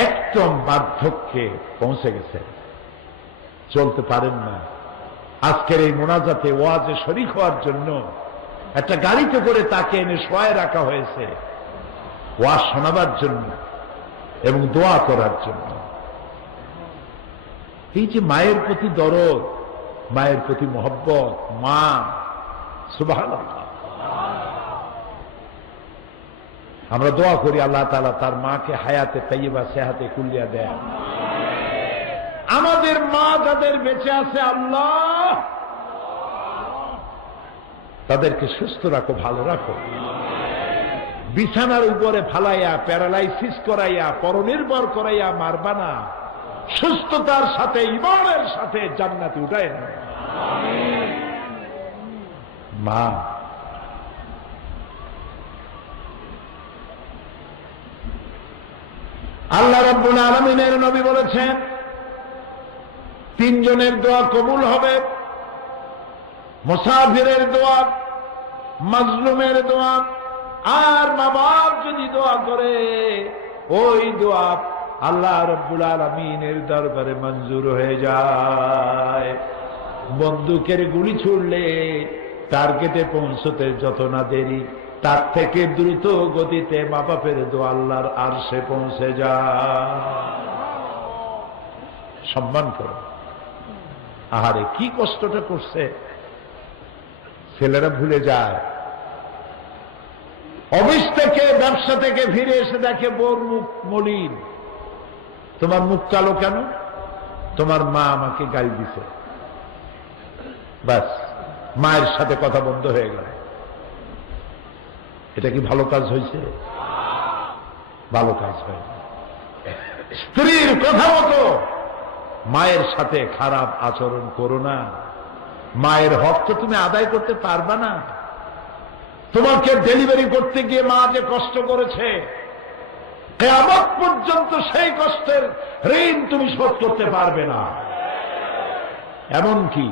একদম বার্ধক্যে পৌঁছে গেছে, চলতে পারেন না। আজকের এই মোনাজাতে ওয়াজে শরীক হওয়ার জন্য একটা গাড়িতে করে তাকে এনে শোয়ায় রাখা হয়েছে, ওয়াজ শোনাবার জন্য এবং দোয়া করার জন্য। এই যে মায়ের প্রতি দরদ, মায়ের প্রতি মহব্বত, মা সুবহানাল্লাহ। আমরা দোয়া করি আল্লাহ তাআলা তার মাকে হায়াতে তাইয়্যিবা সেহাতে কুল্লিয়া দেয়। আমাদের মা যাদের বেঁচে আছে আল্লাহ তাদেরকে সুস্থ রাখো, ভালো রাখো। বিছানার উপরে ফালাইয়া প্যারালাইসিস করাইয়া পরনির্ভর করাইয়া মারবা না, সুস্থতার সাথে ঈমানের সাথে জান্নাতে উঠায় না। মা আল্লাহ রাব্বুল আলামিনের নবী বলেছেন তিনজনের দোয়া কবুল হবে, মুসাফিরের দোয়া, মাজলুমের দোয়া, আর মা বাপ যদি দোয়া করে ওই দোয়া আল্লাহ রাব্বুল আলামিনের দরবারে মঞ্জুর হয়ে যায়। বন্দুকের গুলি ছুড়লে টার্গেটে পৌঁছতে যত না দেরি, তার থেকে দ্রুত গতিতে মা বাপের দোয়া আল্লাহর আরশে পৌঁছে যায়। সম্মান করো। আহারে কি কষ্টটা করছে, ছেলেরা ভুলে যায়। অফিস থেকে ব্যবসা থেকে ফিরে এসে দেখে বোর মুখ মলিন। তোমার মুখ কালো কেন? তোমার মা আমাকে গালি দিছে। ব্যাস, মায়ের সাথে কথা বন্ধ হয়ে গেল। এটা কি ভালো কাজ হয়েছে? ভালো কাজ হয়নি। স্ত্রীর কথা মতো মায়ের সাথে খারাপ আচরণ করো না। মায়ের হক তো তুমি আদায় করতে পারবা না। তোমাকে ডেলিভারি করতে গিয়ে মা যে কষ্ট করেছে, কিয়ামত পর্যন্ত সেই কষ্টের ঋণ তুমি শোধ করতে পারবে না। এমনকি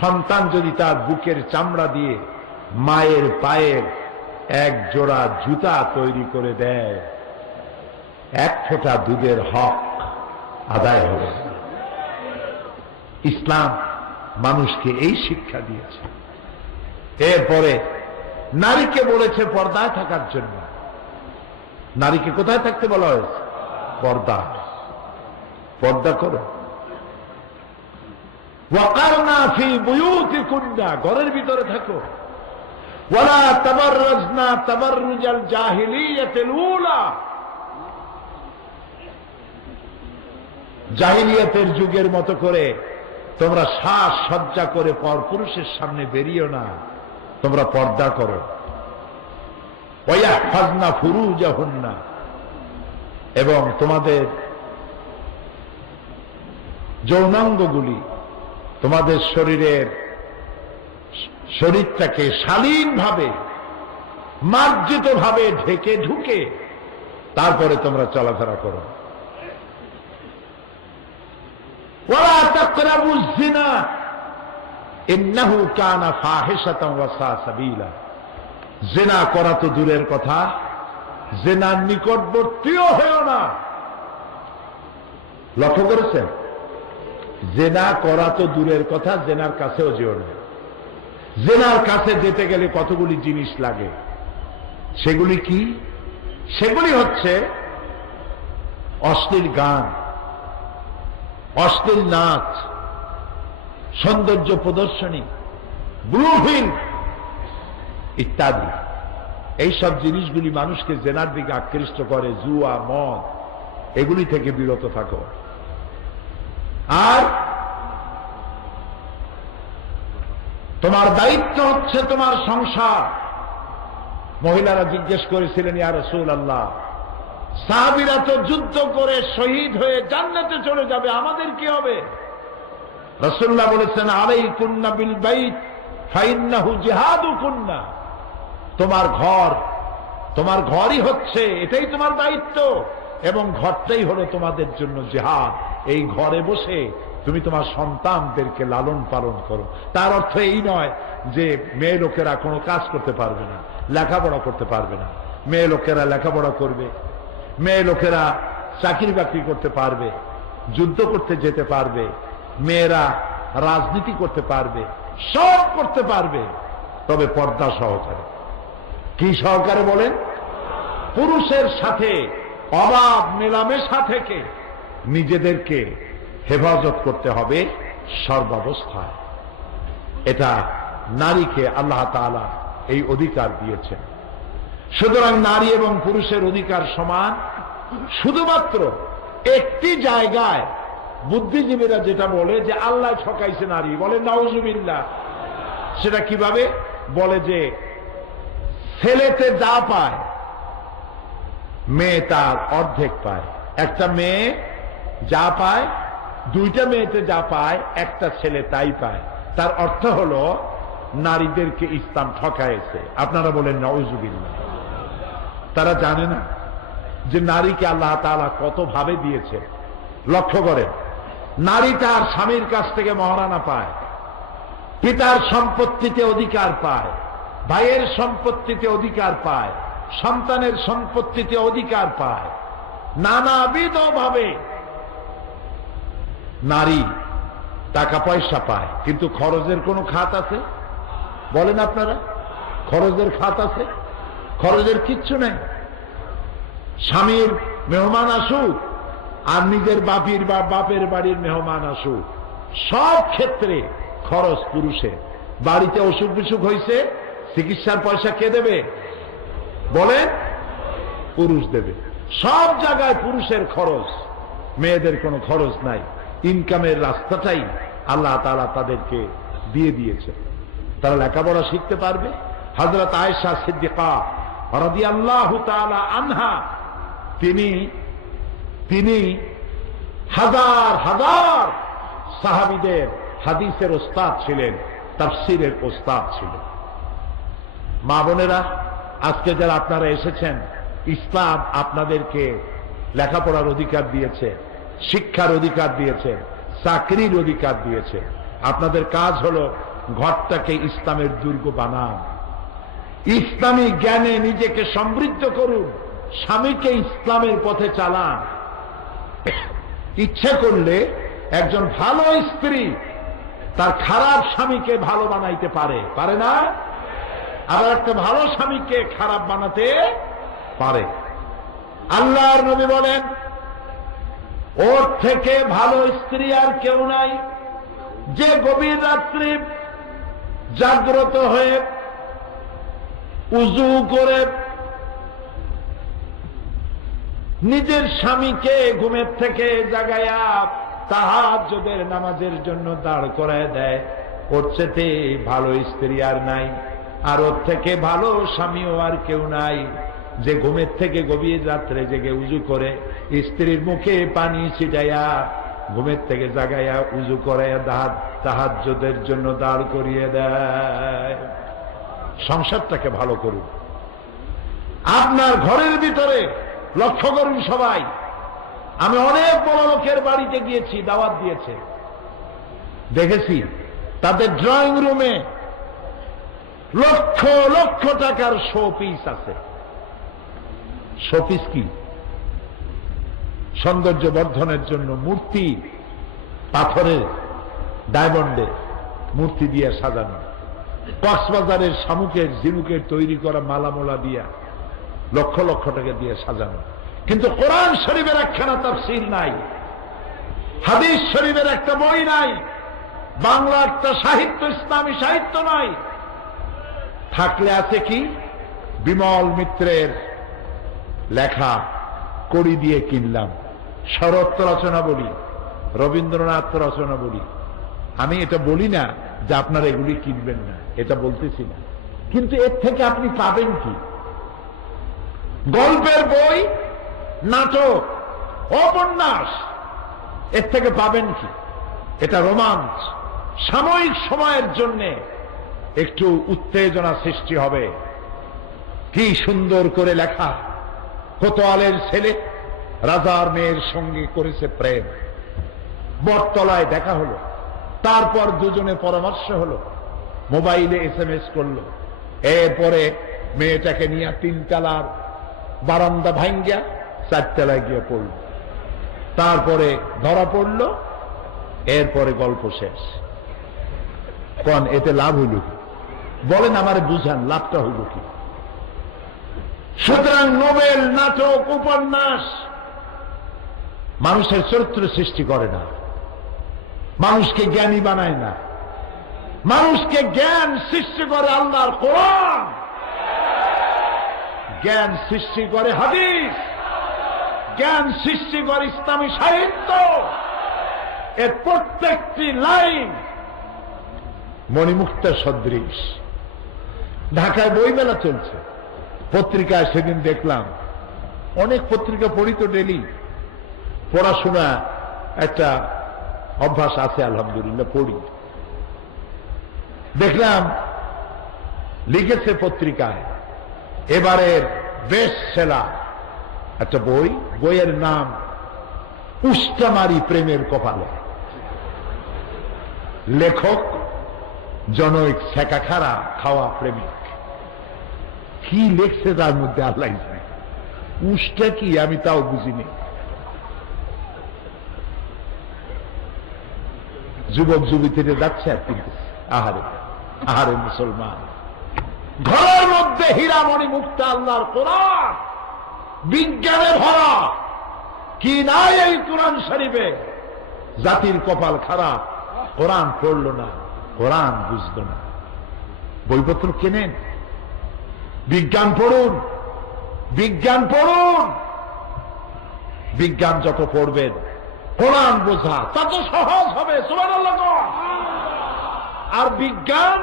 সন্তান যদি তার বুকের চামড়া দিয়ে মায়ের পায়ের এক জোড়া জুতা তৈরি করে দেয়, এক ফোঁটা দুধের হক আদায় হবে। ইসলাম মানুষকে এই শিক্ষা দিয়েছে। এরপরে নারীকে বলেছে পর্দায় থাকার জন্য। নারীকে কোথায় থাকতে বলা হয়েছে? পর্দা। পর্দা করো। ওয়াকারনা ফি বুয়ুতিকুন্না, ঘরের ভিতরে থাকো। ওয়ালা তাবাররাজনা তাবাররুজাল জাহিলিয়াতিল উলা, জাহিলিয়াতের যুগের মতো করে তোমরা সাজ সজ্জা করে পরপুরুষের সামনে বেরিও না, তোমরা পর্দা করো। ওয়াহফাজনা ফুরুজাহুন্না, এবং তোমাদের যৌনাঙ্গগুলি, তোমাদের শরীরটাকে শালীনভাবে মার্জিত ভাবে ঢেকে ঢুকে তারপরে তোমরা চলাফেরা করো। ওয়ালা তাকরাবুজ জিনা ইন্নাহু কানা ফাহিশাতান ওয়া সা সাবিলা, জিনা করা তো দূরের কথা, জিনার নিকটবর্তীও হয়ো না। লক্ষ্য করেছেন? জিনা করা তো দূরের কথা, জিনার কাছেও যেও না। জিনার কাছে যেতে গেলে কতগুলি জিনিস লাগে। সেগুলি কি? সেগুলি হচ্ছে অশ্লীল গান, অশ্লীল নাচ, সৌন্দর্য প্রদর্শনী, ব্লু ফিল্ম ইত্যাদি। এইসব জিনিসগুলি মানুষকে জেনার দিকে আকৃষ্ট করে। জুয়া, মদ, এগুলি থেকে বিরত থাকো। আর তোমার দায়িত্ব হচ্ছে তোমার সংসার। মহিলারা জিজ্ঞেস করেছিলেন, ইয়া রাসূলুল্লাহ, সাহাবীরা তো যুদ্ধ করে শহীদ হয়ে জান্নাতে চলে যাবে, আমাদের কি হবে? রাসূলুল্লাহ বলেছেন, আলাইকুন্না বিল বাইত ফাইন্নাহু জিহাদুকুন্না, তোমার ঘরই হচ্ছে, এটাই তোমার দায়িত্ব, এবং ঘরটাই হলো তোমাদের জন্য জিহাদ। এই ঘরে বসে তুমি তোমার সন্তানদেরকে লালন পালন করো। তার অর্থ এই নয় যে মেয়ে লোকেরা কোনো কাজ করতে পারবে না, লেখাপড়া করতে পারবে না। মেয়ে লোকেরা লেখাপড়া করবে, মেয়ে লোকেরা চাকরি বাকরি করতে পারবে, যুদ্ধ করতে যেতে পারবে, মেয়েরা রাজনীতি করতে পারবে, সব করতে পারবে, তবে পর্দা সহকারে। কি সহকারে বলেন? পুরুষের সাথে অবাধ মেলামেশা থেকে নিজেদেরকে হেফাজত করতে হবে সর্বাবস্থায়। এটা নারীকে আল্লাহ তাআলা এই অধিকার দিয়েছেন। সুতরাং নারী এবং পুরুষের অধিকার সমান। শুধুমাত্র একটি জায়গায় বুদ্ধিজীবীরা যেটা বলে যে আল্লাহ ঠকাইছে নারী, বলে নাউজুবিল্লাহ। সেটা কিভাবে বলে? যে ছেলেতে যা পায় মেয়ে তার অর্ধেক পায়। একটা মেয়ে যা পায়, দুইটা মেয়েতে যা পায় একটা ছেলে তাই পায়। তার অর্থ হলো নারীদেরকে ইসলাম ঠকাইছে। আপনারা বলেন নাউজুবিল্লাহ। তারা জানে না যে নারীকে আল্লাহ তাআলা কত ভাবে দিয়েছে। লক্ষ্য করেন, নারী তার স্বামীর কাছ থেকে মহারানা পায়, পিতার সম্পত্তিতে অধিকার পায়, ভাইয়ের সম্পত্তিতে অধিকার পায়, সন্তানের সম্পত্তিতে অধিকার পায়। নানাবিধ ভাবে নারী টাকা পয়সা পায়। কিন্তু খরচের কোনো খাত আছে? বলেন আপনারা, খরচের খাত আছে? খরচের কিচ্ছু নেই। স্বামীর মেহমান আসুক আর নিজের বাপের বাড়ির মেহমান আসুক, সব ক্ষেত্রে খরচ পুরুষের। বাড়িতে অসুখ বিসুখ হয়েছে, চিকিৎসার পয়সা কে দেবে? বলেন, পুরুষ দেবে। সব জায়গায় পুরুষের খরচ, মেয়েদের কোনো খরচ নাই। ইনকামের রাস্তাটাই আল্লাহ তাআলা তাদেরকে দিয়ে দিয়েছে। তারা লেখাপড়া শিখতে পারবে। হযরত আয়েশা সিদ্দিকা রাদিয়াল্লাহু তাআলা আনহা, তিনি হাজার হাজার সাহাবীদের হাদিসের ওস্তাদ ছিলেন, তাফসীরের ওস্তাদ ছিলেন। মা বোনেরা, আজকে যারা আপনারা এসেছেন, ইসলাম আপনাদেরকে লেখাপড়ার অধিকার দিয়েছে, শিক্ষার অধিকার দিয়েছে, চাকরির অধিকার দিয়েছে। আপনাদের কাজ হলো ঘরটাকে ইসলামের দুর্গ বানান, ইসলামী জ্ঞানে নিজেকে সমৃদ্ধ করুন, স্বামীকে ইসলামের পথে চালান। ইচ্ছে করলে একজন ভালো স্ত্রী তার খারাপ স্বামীকে ভালো বানাইতে পারে, পারে না? আবার একটা ভালো স্বামীকে খারাপ বানাতে পারে। আল্লাহর নবী বলেন, ওর থেকে ভালো স্ত্রী আর কেউ নাই, যে গভীর রাত্রি জাগ্রত হয়ে উযু করে নিজের স্বামীকে ঘুমের থেকে জাগায়া তাহাজ্জুদের নামাজের জন্য দাঁড় করায় দেয়। ওর চেয়ে ভালো স্ত্রী আর নাই, আর ওর থেকে ভালো স্বামীও আর কেউ নাই, যে ঘুমের থেকে গভীর রাত্রে জেগে উযু করে স্ত্রীর মুখে পানি ছিটাইয়া ঘুমের থেকে জাগাইয়া উযু করাইয়া তাহাজ্জুদের জন্য দাঁড় করিয়ে দেয়। সংসারটাকে ভালো করুন। আপনার ঘরের ভিতরে লক্ষ্য করুন সবাই। আমি অনেক বড় লোকের বাড়িতে গিয়েছি, দাওয়াত দিয়েছে, দেখেছি তাদের ড্রয়িং রুমে লক্ষ লক্ষ টাকার শোপিস আছে। শোপিস কি? সৌন্দর্য বর্ধনের জন্য মূর্তি, পাথরের ডায়মন্ডে মূর্তি দিয়ে সাজানো, কক্সবাজারের শামুকের ঝিনুকের তৈরি করা মালামোলা দিয়া লক্ষ লক্ষ টাকা দিয়ে সাজানো। কিন্তু কোরআন শরীফের একখানা তাফসীর নাই, হাদিস শরীফের একটা বই নাই, বাংলা একটা সাহিত্য, ইসলামী সাহিত্য নাই। থাকলে আছে কি? বিমল মিত্রের লেখা কড়ি দিয়ে কিনলাম, শরৎ রচনা বলি, রবীন্দ্রনাথ রচনা বলি। আমি এটা বলি না যে আপনারা এগুলি কিনবেন না, এটা বলতেছি না, কিন্তু এর থেকে আপনি পাবেন কি? গল্পের বই, নাটক, উপন্যাস, এর থেকে পাবেন কি? এটা রোমাঞ্চ, সাময়িক সময়ের জন্য একটু উত্তেজনা সৃষ্টি হবে। কি সুন্দর করে লেখা, কোতোয়ালের ছেলে রাজার মেয়ের সঙ্গে করেছে প্রেম, বটতলায় দেখা হলো, তারপর দুজনে পরামর্শ হলো, মোবাইলে SMS করলো, এরপরে মেয়েটাকে নিয়ে 3 তলার বারান্দা ভাঙ্গিয়া 4 তলায় গিয়ে পড়ল, তারপরে ধরা পড়ল, এরপরে গল্প শেষ। কোন এতে লাভ হইল কি? বলেন, আমারে বুঝান, লাভটা হইল কি? সুতরাং নোবেল, নাটক, উপন্যাস মানুষের চরিত্র সৃষ্টি করে না, মানুষকে জ্ঞানী বানায় না, মানুষকে জ্ঞান সৃষ্টি করে আল্লাহর কোরআন, জ্ঞান সৃষ্টি করে হাদিস, জ্ঞান সৃষ্টি করে ইসলামী সাহিত্য। এর প্রত্যেকটি লাইন মণিমুক্তার সদৃশ। ঢাকায় বইমেলা চলছে, পত্রিকায় সেদিন দেখলাম, অনেক পত্রিকা পড়ি তো ডেলি, পড়াশোনা একটা অভ্যাস আছে আলহামদুলিল্লাহ, পড়ি। দেখলাম লিখেছে পত্রিকায় এবারের বেস্ট সেলার একটা বই, বইয়ের নাম উস্টামারি প্রেমের কপালে। লেখক জনৈক সেকাখারা খাওয়া প্রেমিক। কি লেখছে তার মধ্যে আল্লাহ জানে, উষ্টা কি আমি তাও বুঝিনি। যুবক যুবতীরা যাচ্ছে আর কিনতেছে। আহারে আহারে মুসলমান, ঘরের মধ্যে হীরামণি মুক্তা আল্লাহর কোরআন, বিজ্ঞানে ভরা। কি নাই এই কোরআন শরীফে? জাতির কপাল খারাপ, কোরআন পড়লো না, কোরআন বুঝলো না। বইপত্র কেনেন, বিজ্ঞান পড়ুন, বিজ্ঞান পড়ুন। বিজ্ঞান যত পড়বেন কোরআন বোঝা তত সহজ হবে। সুবহানাল্লাহ। আর বিজ্ঞান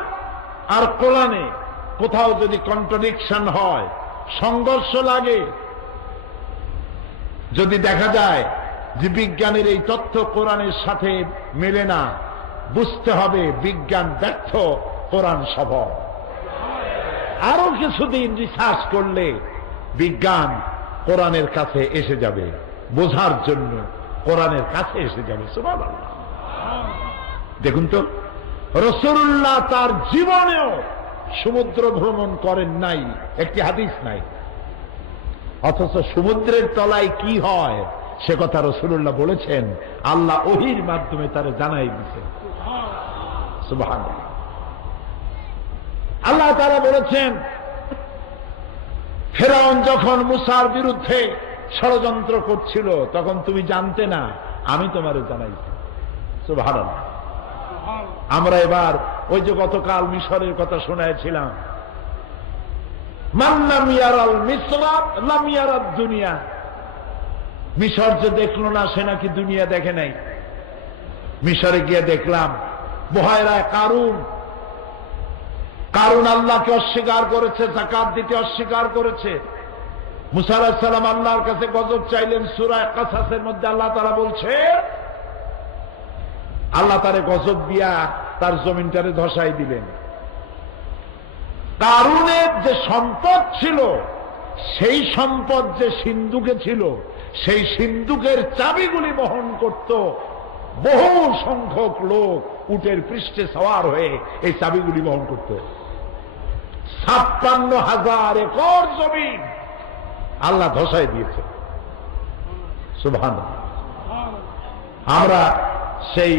আর কোরআনে কোথাও যদি কন্ট্রাডিকশন হয়, সংঘর্ষ লাগে, যদি দেখা যায় যে বিজ্ঞানের এই তথ্য কোরআনের সাথে মেলে না, বুঝতে হবে বিজ্ঞান ব্যর্থ, কোরআন সফল। আরো কিছুদিন রিসার্চ করলে বিজ্ঞান কোরআনের কাছে এসে যাবে, বোঝার জন্য কোরআনের কাছে এসে যাবে। সুবহানাল্লাহ। দেখুন তো, রাসূলুল্লাহ তার জীবনেও সমুদ্র ভ্রমণ করেন নাই, একটি হাদিস নাই। অথচ সমুদ্রের তলায় কি হয় সে কথা রাসূলুল্লাহ বলেছেন, আল্লাহ ওহীর মাধ্যমে তারে জানাই দিয়েছেন। সুবহানাল্লাহ। আল্লাহ তাআলা বলেছেন, ফিরআউন যখন মুসার বিরুদ্ধে ষড়যন্ত্র করছিল তখন তুমি জানতে না, আমি তোমারে জানাইছি। সুবহানাল্লাহ। আমরা এবার ওই যে গতকাল মিশরের কথা শোনাইছিলাম, মান লাম ইয়ারাল মিসরা লাম ইয়ারাদ দুনিয়া। মিশর যে দেখলো না সে নাকি দুনিয়া দেখে নাই। মিশরে গিয়ে দেখলাম বুহায়রায় কারুন, কারুন আল্লাহকে অস্বীকার করেছে, যাকাত দিতে অস্বীকার করেছে। মুসা আলাইহিস সালাম আল্লাহর কাছে গজব চাইলেন। সূরা কাসাসের মধ্যে আল্লাহ তাআলা বলছে, আল্লাহ তারে গজব দিয়া তার জমিনটারে ধসাই দিলেন। কারুনের যে সম্পদ ছিল, সেই সম্পদ যে সিন্ধুকে ছিল, সেই সিন্ধুকের চাবিগুলি বহন করত বহু সংখ্যক লোক, উটের পৃষ্ঠে সওয়ার হয়ে এই চাবিগুলি বহন করত। ৫৬,০০০ একর জমিন আল্লাহ ধসাই দিয়েছে। সুবহানাল্লাহ। আমরা সেই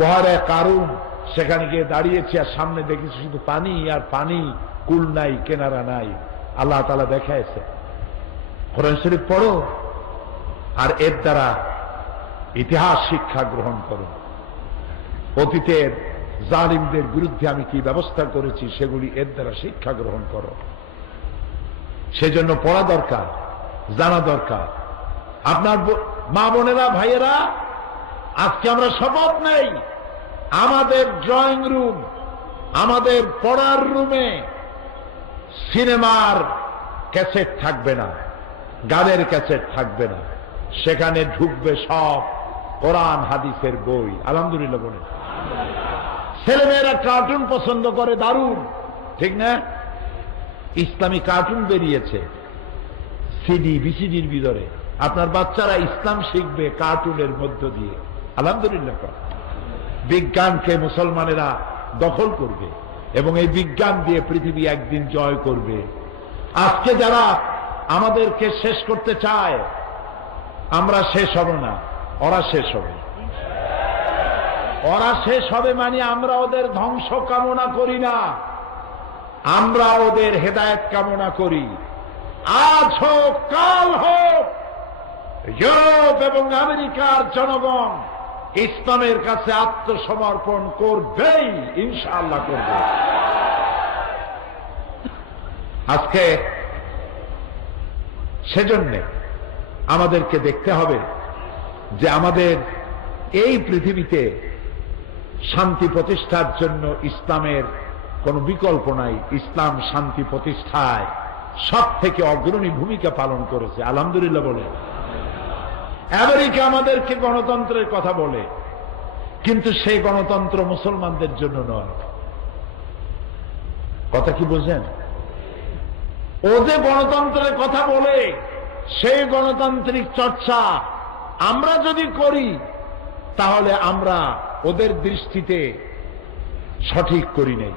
বহারায় কারুন সেখানে গিয়ে দাঁড়িয়েছি, আর সামনে দেখেছি শুধু পানি আর পানি, কুল নাই, কেনারা নাই। আল্লাহ তাআলা দেখাইছে, কোরআন শরীফ পড়ো আর এর দ্বারা ইতিহাস শিক্ষা গ্রহণ করো। অতীতের জালিমদের বিরুদ্ধে আমি কি ব্যবস্থা করেছি সেগুলি এর দ্বারা শিক্ষা গ্রহণ করো। সেজন্য পড়া দরকার, জানা দরকার। আপনার মা বোনেরা, ভাইয়েরা, আজকে আমরা শপথ নেই, আমাদের ড্রয়িং রুম, আমাদের পড়ার রুমে সিনেমার ক্যাসেট থাকবে না, গানের ক্যাসেট থাকবে না। সেখানে ঢুকবে সব কোরআন হাদিসের বই। আলহামদুলিল্লাহ বলে। ছেলেমেয়েরা কার্টুন পছন্দ করে, দারুণ, ঠিক না? ইসলামী কার্টুন বেরিয়েছে সিডি ভিসিডির ভিতরে। আপনার বাচ্চারা ইসলাম শিখবে কার্টুনের মধ্য দিয়ে। আলহামদুলিল্লাহ। বিজ্ঞানকে মুসলমানেরা দখল করবে এবং এই বিজ্ঞান দিয়ে পৃথিবী একদিন জয় করবে। আজকে যারা আমাদেরকে শেষ করতে চায়, আমরা শেষ হব না, ওরা শেষ হবে। ওরা শেষ হবে মানে আমরা ওদের ধ্বংস কামনা করি না, আমরা ওদের হেদায়েত কামনা করি। আজ হোক কাল হোক, ইউরোপ এবং আমেরিকার জনগণ ইসলামের কাছে আত্মসমর্পণ করবেই, ইনশাআল্লাহ করবে। আজকে সেজন্য আমাদেরকে দেখতে হবে যে আমাদের এই পৃথিবীতে শান্তি প্রতিষ্ঠার জন্য ইসলামের কোন বিকল্প নাই। ইসলাম শান্তি প্রতিষ্ঠায় সব থেকে অগ্রণী ভূমিকা পালন করেছে, আলহামদুলিল্লাহ বলে। আমেরিকা আমাদেরকে গণতন্ত্রের কথা বলে, কিন্তু সেই গণতন্ত্র মুসলমানদের জন্য নয়। কথা কি বোঝেন? ও যে গণতন্ত্রের কথা বলে, সেই গণতান্ত্রিক চর্চা আমরা যদি করি তাহলে আমরা ওদের দৃষ্টিতে সঠিক করি নাই।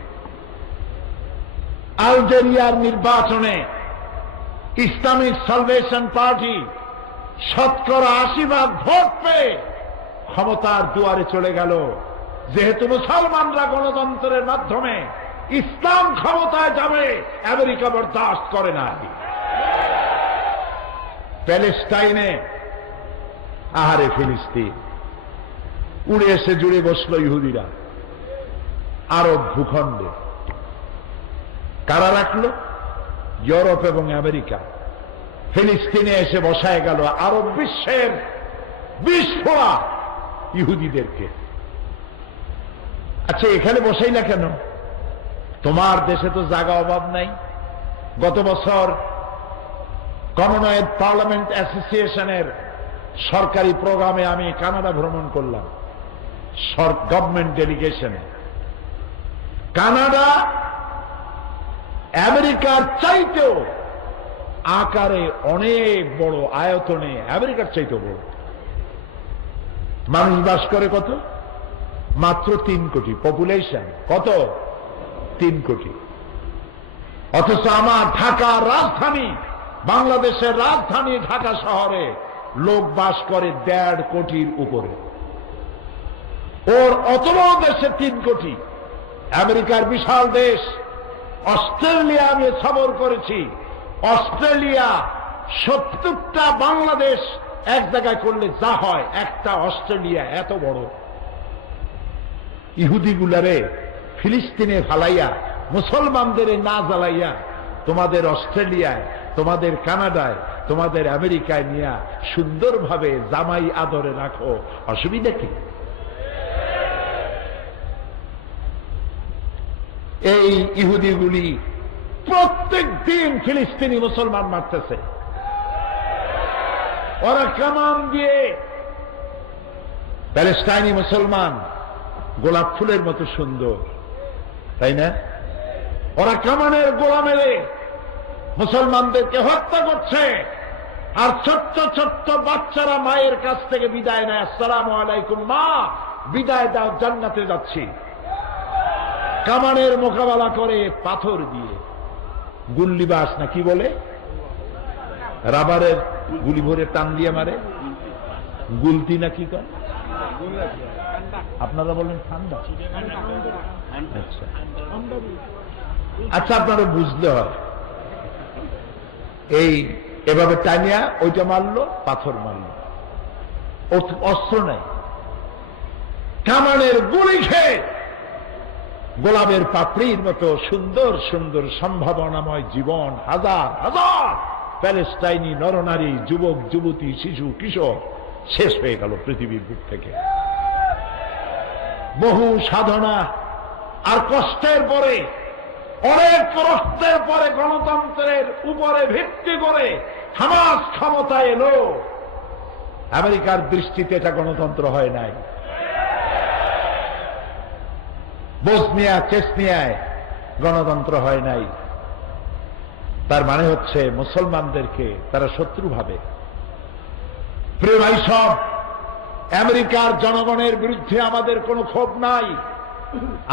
আলজেরিয়ার নির্বাচনে ইসলামিক সালভেশন পার্টি 80% ভোট পেয়ে ক্ষমতার দুয়ারে চলে গেল। যেহেতু মুসলমানরা গণতন্ত্রের মাধ্যমে ইসলাম ক্ষমতায় যাবে, আমেরিকা বরদাস্ত করে না। প্যালেস্টাইনে, আহারে ফিলিস্তিন, উড়ে এসে জুড়ে বসলো ইহুদিরা আরব ভূখণ্ডে। কারা রাখলো? ইউরোপ এবং আমেরিকা। ফিলিস্তিনে এসে বসায় গেল আরব বিশ্বের বিস্ফোরা ইহুদিদেরকে। আচ্ছা, এখানে বসাই না কেন? তোমার দেশে তো জায়গা অভাব নাই। গত বছর কমনওয়েলথ পার্লামেন্ট অ্যাসোসিয়েশনের সরকারি প্রোগ্রামে আমি কানাডা ভ্রমণ করলাম, গভর্নমেন্ট ডেলিগেশনে। কানাডা আমেরিকার চাইতেও আকারে অনেক বড়, আয়তনে আমেরিকার চাইতেও বড়। মানুষ বাস করে কত? মাত্র 3 কোটি পপুলেশন। কত? 3 কোটি। অথচ আমার ঢাকার রাজধানী, বাংলাদেশের রাজধানী ঢাকা শহরে লোক বাস করে 1.5 কোটির উপরে। ওর অত বড় দেশে 3 কোটি। আমেরিকার বিশাল দেশ। অস্ট্রেলিয়া আমি সফর করেছি। অস্ট্রেলিয়া 70টা বাংলাদেশ এক জায়গায় করলে যা হয়, একটা অস্ট্রেলিয়া এত বড়। ইহুদিগুলারে ফিলিস্তিনে ফালাইয়া, মুসলমানদের না জ্বালাইয়া তোমাদের অস্ট্রেলিয়ায়, তোমাদের কানাডায়, তোমাদের আমেরিকায় নিয়ে সুন্দরভাবে জামাই আদরে রাখো, অসুবিধা কি? এই ইহুদিগুলি প্রত্যেক দিন ফিলিস্তিনি মুসলমান মারতেছে। ওরা কামান দিয়ে, প্যালেস্টাইনি মুসলমান গোলাপ ফুলের মতো সুন্দর, তাই না? ওরা কামানের গোলা মেরে মুসলমানদেরকে হত্যা করছে। আর ছোট্ট ছোট্ট বাচ্চারা মায়ের কাছ থেকে বিদায় নেয়, আসসালামু আলাইকুম মা, বিদায় দাও, জান্নাতে যাচ্ছি। কামানের মোকাবেলা করে পাথর দিয়ে, গুল্লিবাস না কি বলে, রাবারের গুলি ভরে টান দিয়ে মারে, গুলতি না কি কর, আপনারা বলেন ঠান্ডা। আচ্ছা, আপনারা বুঝতে হয়। এই এভাবে টানিয়া ওইটা মারলো, পাথর মারলো, অস্ত্র নাই। কামানের গুলি খেয়ে গোলাপের পাপড়ির মতো সুন্দর সুন্দর সম্ভাবনাময় জীবন হাজার হাজার প্যালেস্টাইনি নরনারী, যুবক যুবতী, শিশু কিশোর শেষ হয়ে গেল পৃথিবীর বুক থেকে। বহু সাধনা আর কষ্টের পরে, অনেক রক্তের পরে গণতন্ত্রের উপরে ভিত্তি করে হামাস ক্ষমতায় এলো। আমেরিকার দৃষ্টিতে এটা গণতন্ত্র হয় নাই। বসনিয়া চেচনিয়ায় গণতন্ত্র হয় নাই। তার মানে হচ্ছে মুসলমানদেরকে তারা শত্রু ভাবে। প্রিয় ভাই সব, আমেরিকার জনগণের বিরুদ্ধে আমাদের কোনো ক্ষোভ নাই।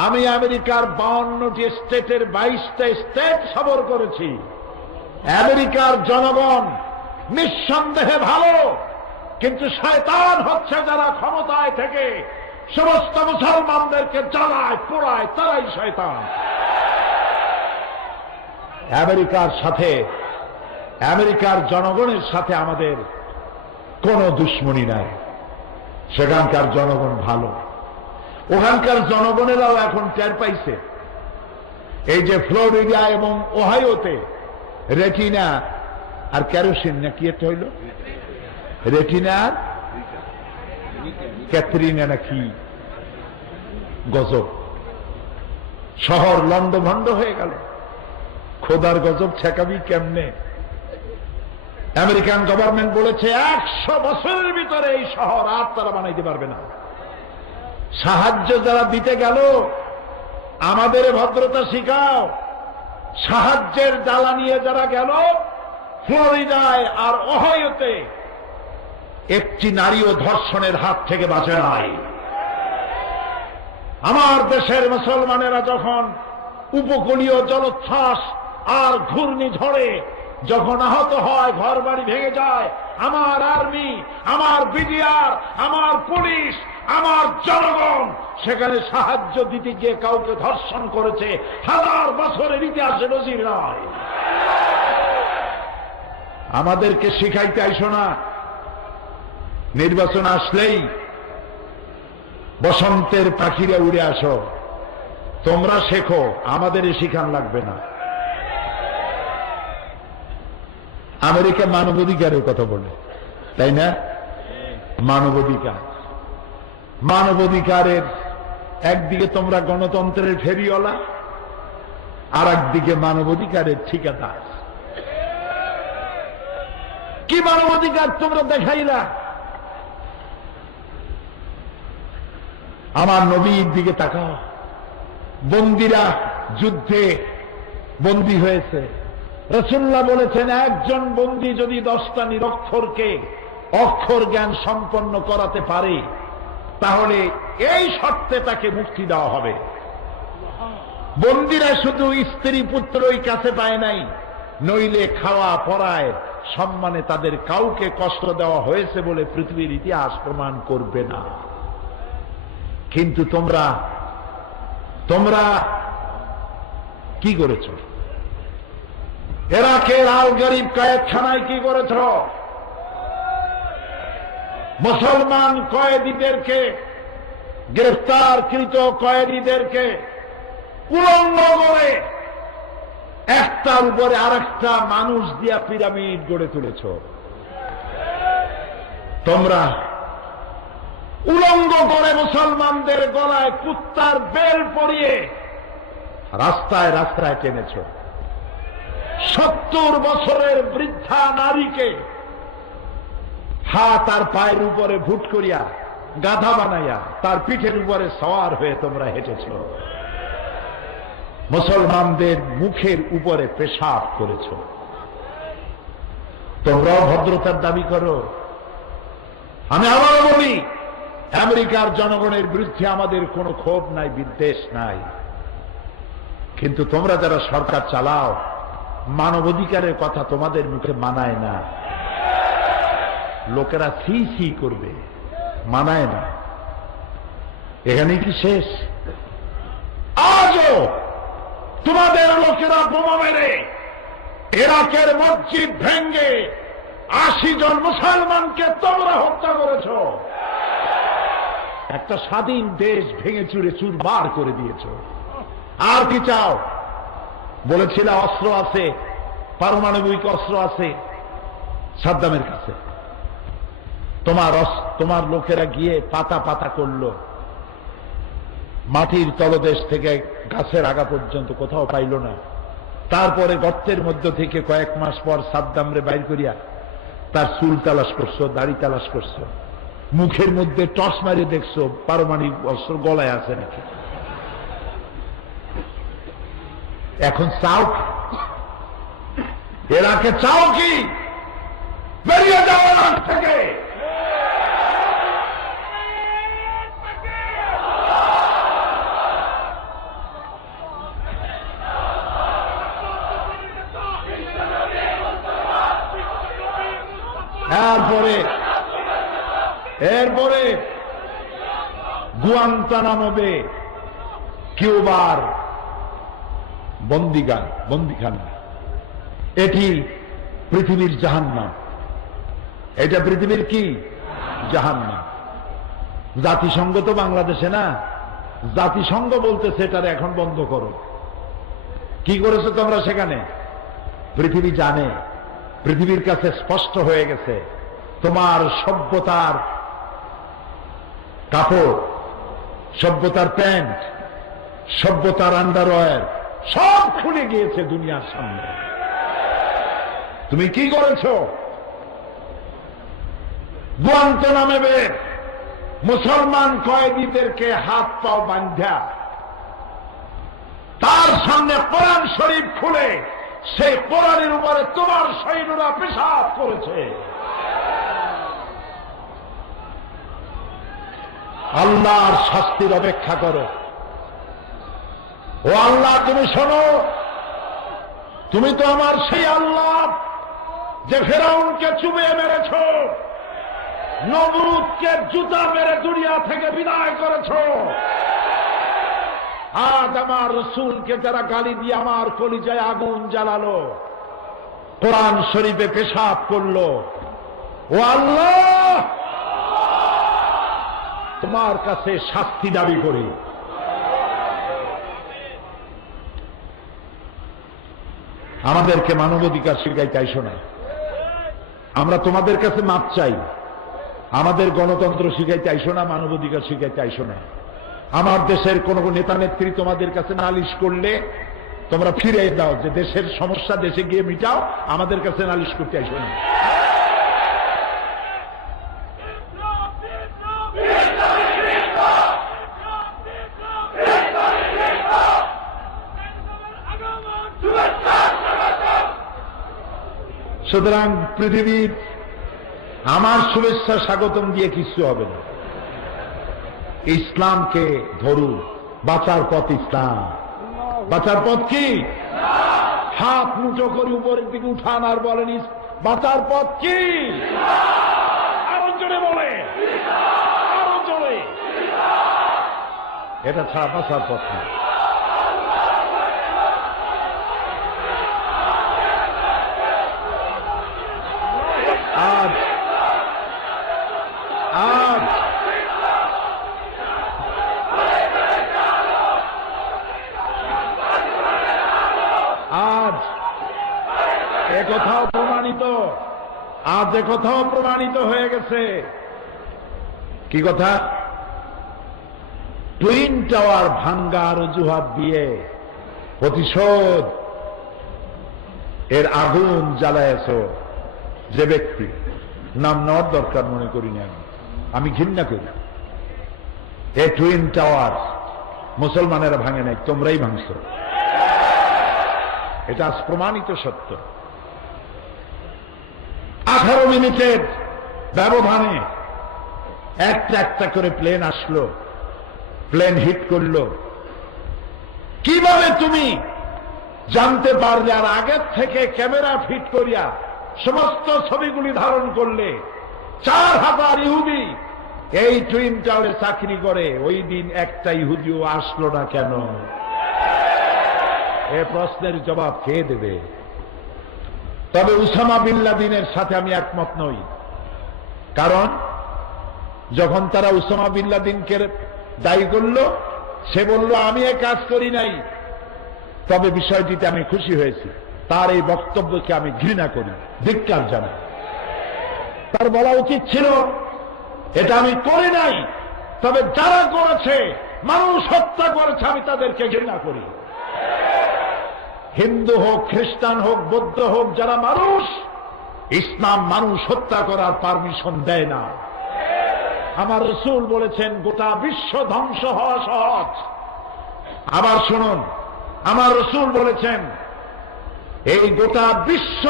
আমি আমেরিকার 52টি স্টেটের 22টা স্টেট সফর করেছি। আমেরিকার জনগণ নিঃসন্দেহে ভালো, কিন্তু শয়তান হচ্ছে যারা ক্ষমতায় থেকে সমস্ত মুসলমানদেরকে জ্বালায় পোড়ায়, তারাই শয়তান। আমেরিকার সাথে, আমেরিকার জনগণের সাথে আমাদের কোনো দুশ্মনী নাই। সেখানকার জনগণ ভালো। ওখানকার জনগণেরাও এখন টের পাইছে এই যে ফ্লোরিডা এবং ওহাইওতে রেটিনা আর কেরোসিন না কি একটা হইল, রেটিনা আর ক্যাথরিনা না কি গজব, শহর লন্ডভন্ড হয়ে গেল। খোদার গজব ঠেকাবি কেমনে? আমেরিকান গভর্নমেন্ট বলেছে 100 বছরের ভিতরে এই শহর আর তারা বানাইতে পারবে না। সাহায্য যারা দিতে গেল, আমাদের ভদ্রতা শিখাও। সাহায্যের ডালা নিয়ে যারা গেল ফ্লোরিডায় আর ওহাইওতে, একটি নারীও ধর্ষণের হাত থেকে বাঁচে নাই। আমার দেশের মুসলমানেরা যখন উপকূলীয় জলোচ্ছ্বাস আর ঘূর্ণিঝড়ে যখন আহত হয়, ঘর বাড়ি ভেঙে যায়, আমার আর্মি, আমার বিডিআর, আমার পুলিশ, আমার জনগণ সেখানে সাহায্য দিতে গিয়ে কাউকে ধর্ষণ করেছে, 1000 বছরের ইতিহাসে নজির নয়। আমাদেরকে শিখাইতে আইসো না। নির্বাচন আসলেই বসন্তের পাখিরা উড়ে আসো, তোমরা শেখো, আমাদের শিখান লাগবে না। আমেরিকা মানবাধিকারের কথা বলে, তাই না? মানবাধিকার, মানবাধিকারের একদিকে তোমরা গণতন্ত্রের ফেরিওয়ালা, আর একদিকে মানবাধিকারের ঠিকাদার। কি মানবাধিকার তোমরা দেখাইলা? আমার নবীর দিকে তাকাও। বন্দীরা যুদ্ধে বন্দী হয়েছে, রাসূলুল্লাহ বলেছেন একজন বন্দী যদি 10টা নিরক্ষরকে অক্ষর জ্ঞান সম্পন্ন করাতে পারে তাহলে এই শর্তে তাকে মুক্তি দেওয়া হবে। বন্দীরা শুধু স্ত্রী পুত্রই কাছে পায় নাই, নইলে খাওয়া পরায় সম্মানে তাদের কাউকে কষ্ট দেওয়া হয়েছে বলে পৃথিবীর ইতিহাস প্রমাণ করবে না। কিন্তু তোমরা কি করেছ? ইরাকের আল গরিব কয়েদখানায় কি করেছ? মুসলমান কয়েদিদেরকে, গ্রেফতারকৃত কয়েদিদেরকে উলঙ্গ করে একটার উপরে আরেকটা মানুষ দিয়া পিরামিড গড়ে তুলেছ। তোমরা উলঙ্গ করে মুসলমানদের গলায় কুত্তার বেল পরিয়ে রাস্তায় রাস্তায় টেনেছ। 70 বছরের বৃদ্ধা নারীকে হাত আর পায়ের উপরে ভুট করিয়া গাধা বানাইয়া তার পিঠের উপরে সওয়ার হয়ে তোমরা হেঁটেছ। মুসলমানদের মুখের উপরে পেশাব করেছ। তোমরাও ভদ্রতার দাবি করো। আমি আবারও বলি, আমেরিকার জনগণের বিরুদ্ধে আমাদের কোনো ক্ষোভ নাই, বিদ্বেষ নাই, কিন্তু তোমরা যারা সরকার চালাও মানবাধিকারের কথা তোমাদের মুখে মানায় না। লোকেরা সি সি করবে, মানায় না। এখানে কি শেষ? আজও তোমাদের লোকেরা বোমা মেরে ইরাকের মসজিদ ভেঙ্গে 80 জন মুসলমানকে তোমরা হত্যা করেছ। একটা স্বাধীন দেশ ভেঙে চুরে চুরমার করে দিয়েছ। আর কি চাও? বলেছিল অস্ত্র আছে, পারমাণবিক অস্ত্র আছে সাদ্দামের কাছে। তোমার লোকেরা গিয়ে পাতা পাতা করলো, মাটির তলদেশ থেকে গাছের আগা পর্যন্ত কোথাও পাইল না। তারপরে গর্তের মধ্য থেকে কয়েক মাস পর সাদ্দামরে বাইর করিয়া তার চুল তালাশ করছো, দাড়ি তালাশ করছো, মুখের মধ্যে টস মারিয়ে দেখছো পারমাণবিক অস্ত্র গলায় আছে নাকি। এখন চাও এরাকে, চাও কি? বেরিয়ে যাও ইরাক থেকে। এরপরে গুয়ান্তানামোবে কিউবার বন্দিখানা, এটি পৃথিবীর জাহান্নাম। এটা পৃথিবীর কি? জাহান্নাম। জাতিসংঘ তো বাংলাদেশে না, জাতিসংঘ বলতেছে এটার এখন বন্ধ করো। কি করেছো তোমরা সেখানে? পৃথিবী জানে, পৃথিবীর কাছে স্পষ্ট হয়ে গেছে তোমার সভ্যতার কাপড়, সভ্যতার প্যান্ট, সভ্যতার আন্ডারওয়্যার সব খুলে গিয়েছে দুনিয়ার সামনে। তুমি কি করেছো? গুয়ান্তানামে মুসলমান কয়েদিদেরকে হাত পাও বাঁধা তার সামনে কোরআন শরীফ খুলে সেই কোরআনের উপরে তোমার সৈন্যরা পেশাব করেছে। আল্লাহর শাস্তির অপেক্ষা করো। ও আল্লাহ, তুমি শোনো, তুমি তো আমার সেই আল্লাহ যে ফেরাউনকে চুবিয়ে মেরেছ, নমরুদকে জুতা মেরে দুনিয়া থেকে বিদায় করেছ, আজ আমার রসুলকে যারা গালি দিয়ে আমার কলিজায় আগুন জ্বালালো, কোরআন শরীফে পেশাব করলো, ও আল্লাহ তোমার কাছে শাস্তি দাবি করি। আমাদেরকে মানবাধিকার শিখাইতে আইসো না, আমরা তোমাদের কাছে মাপ চাই। আমাদের গণতন্ত্র শিখাইতে আইসো না, মানবাধিকার শিখাইতে আইসো না। আমার দেশের কোন নেতা নেত্রী তোমাদের কাছে নালিশ করলে তোমরা ফিরে দাও, যে দেশের সমস্যা দেশে গিয়ে মিটাও, আমাদের কাছে নালিশ করতে আইসো না। সুতরাং পৃথিবীর আমার শুভেচ্ছা স্বাগতম দিয়ে কিছু হবে না। ইসলামকে ধরুন, বাঁচার পথ ইসলাম। বাঁচার পথ কি? হাত মুঠো করে উপরের দিকে উঠান আর বলেন, বাঁচার পথ কি? আরো জোরে বলে, আরো জোরে। এটা ছাড়া বাঁচার পথ না। আজ আজ আজ একথাও প্রমাণিত, আজ একথাও প্রমাণিত হয়ে গেছে। কি কথা? টুইন টাওয়ার ভাঙ্গার অজুহাত দিয়ে প্রতিশোধ এর আগুন জ্বালায়েছ যে ব্যক্তি, নাম নেওয়ার দরকার মনে করি না, আমি ঘৃণা করি। এই টুইন টাওয়ার মুসলমানেরা ভাঙে নাই, তোমরাই ভাঙছ। এটা আজ প্রমাণিত সত্য। 18 মিনিটের ব্যবধানে একটা একটা করে প্লেন আসলো, প্লেন হিট করলো। কিভাবে তুমি জানতে পারলে? আর আগের থেকে ক্যামেরা ফিট করিয়া সমস্ত ছবিগুলি ধারণ করলে 4000 ইহুদি এই টুইন টাওয়ারে চাকরি করে। ওই দিন একটা ইহুদিও আসলো না কেন? এ প্রশ্নের জবাব কে দেবে? তবে উসামা বিন লাদেনের সাথে আমি একমত নই। কারণ যখন তারা উসামা বিন লাদেনকে দায়ী করল, সে বলল আমি এ কাজ করি নাই। তবে বিষয়টিতে আমি খুশি হয়েছি, তার এই বক্তব্যকে আমি ঘৃণা করি, ধিক্কার জানাই। তার বলা উচিত ছিল এটা আমি করি নাই, তবে যারা করেছে, মানুষ হত্যা করেছে, আমি তাদেরকে ঘৃণা করি। হিন্দু হোক, খ্রিস্টান হোক, বৌদ্ধ হোক, যারা মানুষ, ইসলাম মানুষ হত্যা করার পারমিশন দেয় না। আমার রাসূল বলেছেন গোটা বিশ্ব ধ্বংস হওয়া সহজ। আবার শুনুন, আমার রাসূল বলেছেন এই গোটা বিশ্ব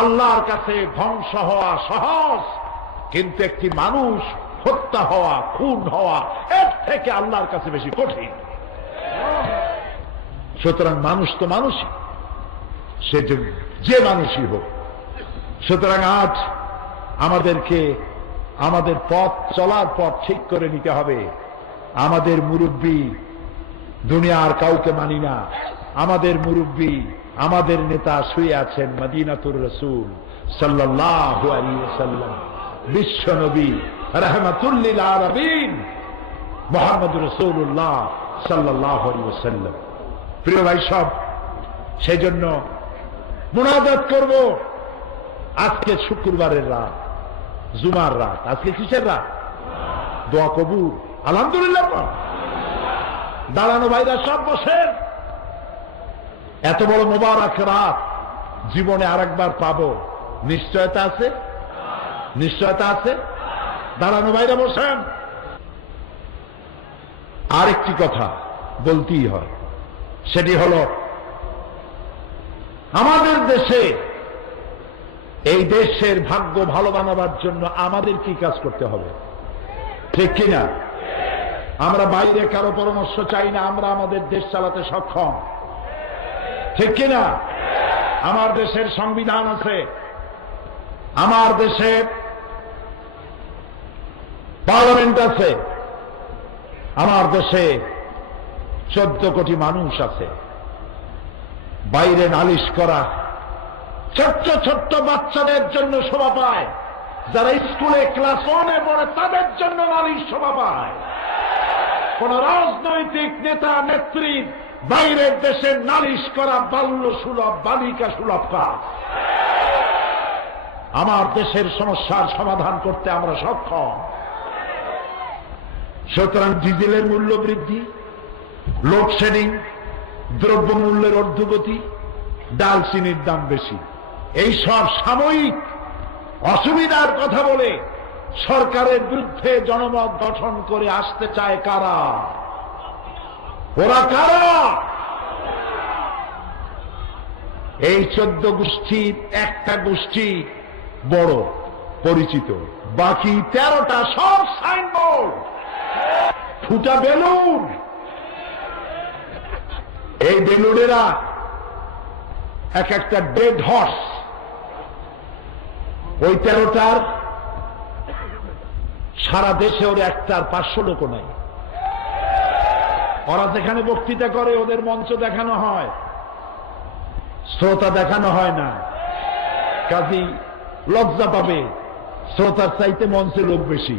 আল্লাহর কাছে ধ্বংস হওয়া সহজ, কিন্তু একটি মানুষ হত্যা হওয়া, খুন হওয়া, এর থেকে আল্লাহর কাছে বেশি কঠিন। সুতরাং মানুষ তো মানুষই, সে যে মানুষই হোক। সুতরাং আজ আমাদেরকে আমাদের পথ চলার পথ ঠিক করে নিতে হবে। আমাদের মুরব্বী, দুনিয়ার কাউকে মানি না, আমাদের মুরব্বী, আমাদের নেতা শুয়ে আছেন মদিনাতুর রাসূল সাল্লাল্লাহু আলাইহি ওয়াসাল্লাম, বিশ্ব নবী রাহমাতুল লিল আলামিন মুহাম্মদুর রাসূলুল্লাহ সাল্লাল্লাহু আলাইহি ওয়াসাল্লাম। প্রিয় ভাই সব, সেই জন্য মুনাজাত করব। আজকে শুক্রবারের রাত, জুমার রাত। আজকে কিসের রাত? দোয়া কবুল। আলহামদুলিল্লাহ। দাঁড়ানো ভাইরা সব বসেন। এত বড় মোবারক রাত জীবনে আরেকবার পাবো, নিশ্চয়তা আছে? নিশ্চয়তা আছে? দাঁড়ানো ভাইরা বসেন। আরেকটি কথা বলতেই হয়, সেটি হলো আমাদের দেশে, এই দেশের ভাগ্য ভালো বানাবার জন্য আমাদের কি কাজ করতে হবে, ঠিক কিনা? আমরা বাইরে কারো পরামর্শ চাই না, আমরা আমাদের দেশ চালাতে সক্ষম, ঠিক কিনা? আমার দেশের সংবিধান আছে, আমার দেশে পার্লামেন্ট আছে, আমার দেশে 14 কোটি মানুষ আছে। বাইরে নালিশ করা ছোট্ট ছোট্ট বাচ্চাদের জন্য শোভা পায়, যারা স্কুলে ক্লাস 1-এ পড়ে তাদের জন্য নালিশ শোভা পায়। কোন রাজনৈতিক নেতা নেত্রী বাইরের দেশে নালিশ করা বাল্য সুলভ, বালিকা সুলভ কাজ। আমার দেশের সমস্যার সমাধান করতে আমরা সক্ষম। সুতরাং ডিজেলের মূল্য বৃদ্ধি, লোডশেডিং, দ্রব্যমূল্যের ঊর্ধ্বগতি, ডাল চিনির দাম বেশি, এই সব সাময়িক অসুবিধার কথা বলে সরকারের বিরুদ্ধে জনমত গঠন করে আসতে চায় কারা? ওরা কারা? এই 14 গোষ্ঠীর একটা গোষ্ঠী বড় পরিচিত, বাকি 13টা সব সাইনবোর্ড, ফুটা বেলুন। এই বেলুনেরা এক একটা ডেড হর্স। ওই 13টার সারা দেশে ওর একটার 500 লোক নাই। ওরা যেখানে বক্তৃতা করে ওদের মঞ্চ দেখানো হয়, শ্রোতা দেখানো হয় না। কাজী লজ্জা পাবে, শ্রোতার চাইতে মঞ্চে লোক বেশি।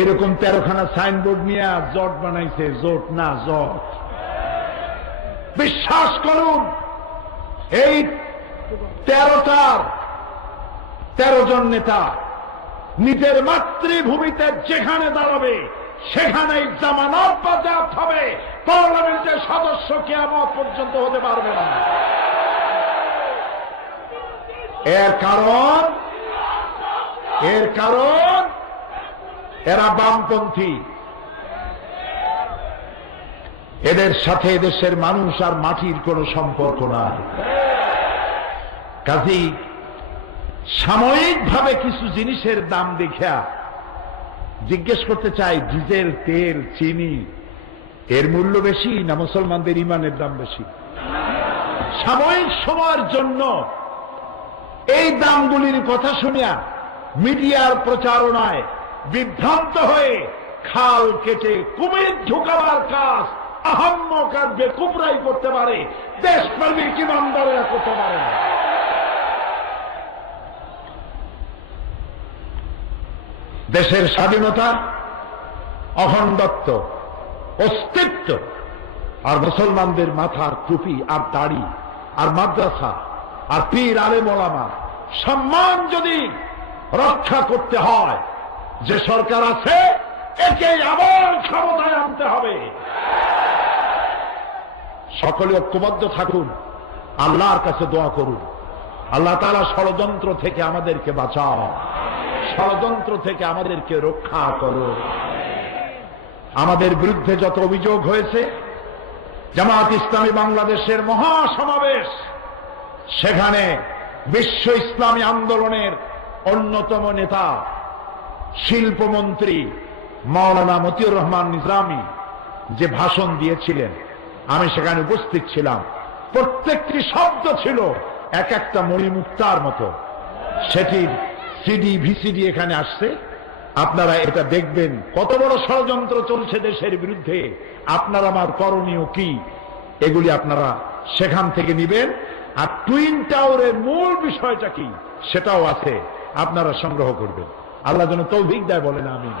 এরকম 13খানা সাইনবোর্ড নিয়ে জোট বানাইছে, জোট না জট। বিশ্বাস করুন, এই 13টার 13 জন নেতা নিজের মাতৃভূমিতে যেখানে দাঁড়াবে সেখানেই জামানত বাজেয়াপ্ত হবে। পার্লামেন্টের সদস্য কিয়ামত পর্যন্ত হতে পারবে না। এর কারণ এরা বামপন্থী। এদের সাথে দেশের মানুষ আর মাটির কোনো সম্পর্ক নাই। কাজেই সাময়িকভাবে কিছু জিনিসের দাম দেখা জিজ্ঞেস করতে চাই, ডিজেল, তেল, চিনি এর মূল্য বেশি না মুসলমানদের ইমানের দাম বেশি? সাময়িক সময়ের জন্য এই দামগুলির কথা শুনিয়া মিডিয়ার প্রচারণায় বিভ্রান্ত হয়ে খাল কেটে কুমির ঢুকাবার কাজ আহাম্মক আর বেকুবরাই করতে পারে, দেশপ্রেমিক ইমানদারেরা করতে পারে না। দেশের স্বাধীনতা, অখণ্ডত্ব, অস্তিত্ব আর মুসলমানদের মাথার টুপি আর দাড়ি আর মাদ্রাসা আর পীর আলেম ওলামা সম্মান যদি রক্ষা করতে হয়, যে সরকার আছে একে আবার ক্ষমতায় আনতে হবে। সকলে ঐক্যবদ্ধ থাকুন, আল্লাহর কাছে দোয়া করুন, আল্লাহ তাআলা ষড়যন্ত্র থেকে আমাদেরকে বাঁচাও, ষড়যন্ত্র থেকে আমাদেরকে রক্ষা করো। আমাদের বিরুদ্ধে যত অভিযোগ হয়েছে, জামাত ইসলামী বাংলাদেশের মহাসমাবেশ, সেখানে বিশ্ব ইসলামী আন্দোলনের অন্যতম নেতা শিল্পমন্ত্রী মাওলানা মতিউর রহমান নিজামী যে ভাষণ দিয়েছিলেন, আমি সেখানে উপস্থিত ছিলাম। প্রত্যেকটি শব্দ ছিল এক একটা মণিমুক্তার মতো। সেটির সিডি ভিসিডি এখানে আসছে, আপনারা এটা দেখবেন কত বড় ষড়যন্ত্র চলছে দেশের বিরুদ্ধে, আপনার আমার করণীয় কি, এগুলি আপনারা সেখান থেকে নিবেন। আর টুইন টাওয়ারের মূল বিষয়টা কি সেটাও আছে, আপনারা সংগ্রহ করবেন। আল্লাহ যেন তৌফিক দেয়, বলেন আমিন।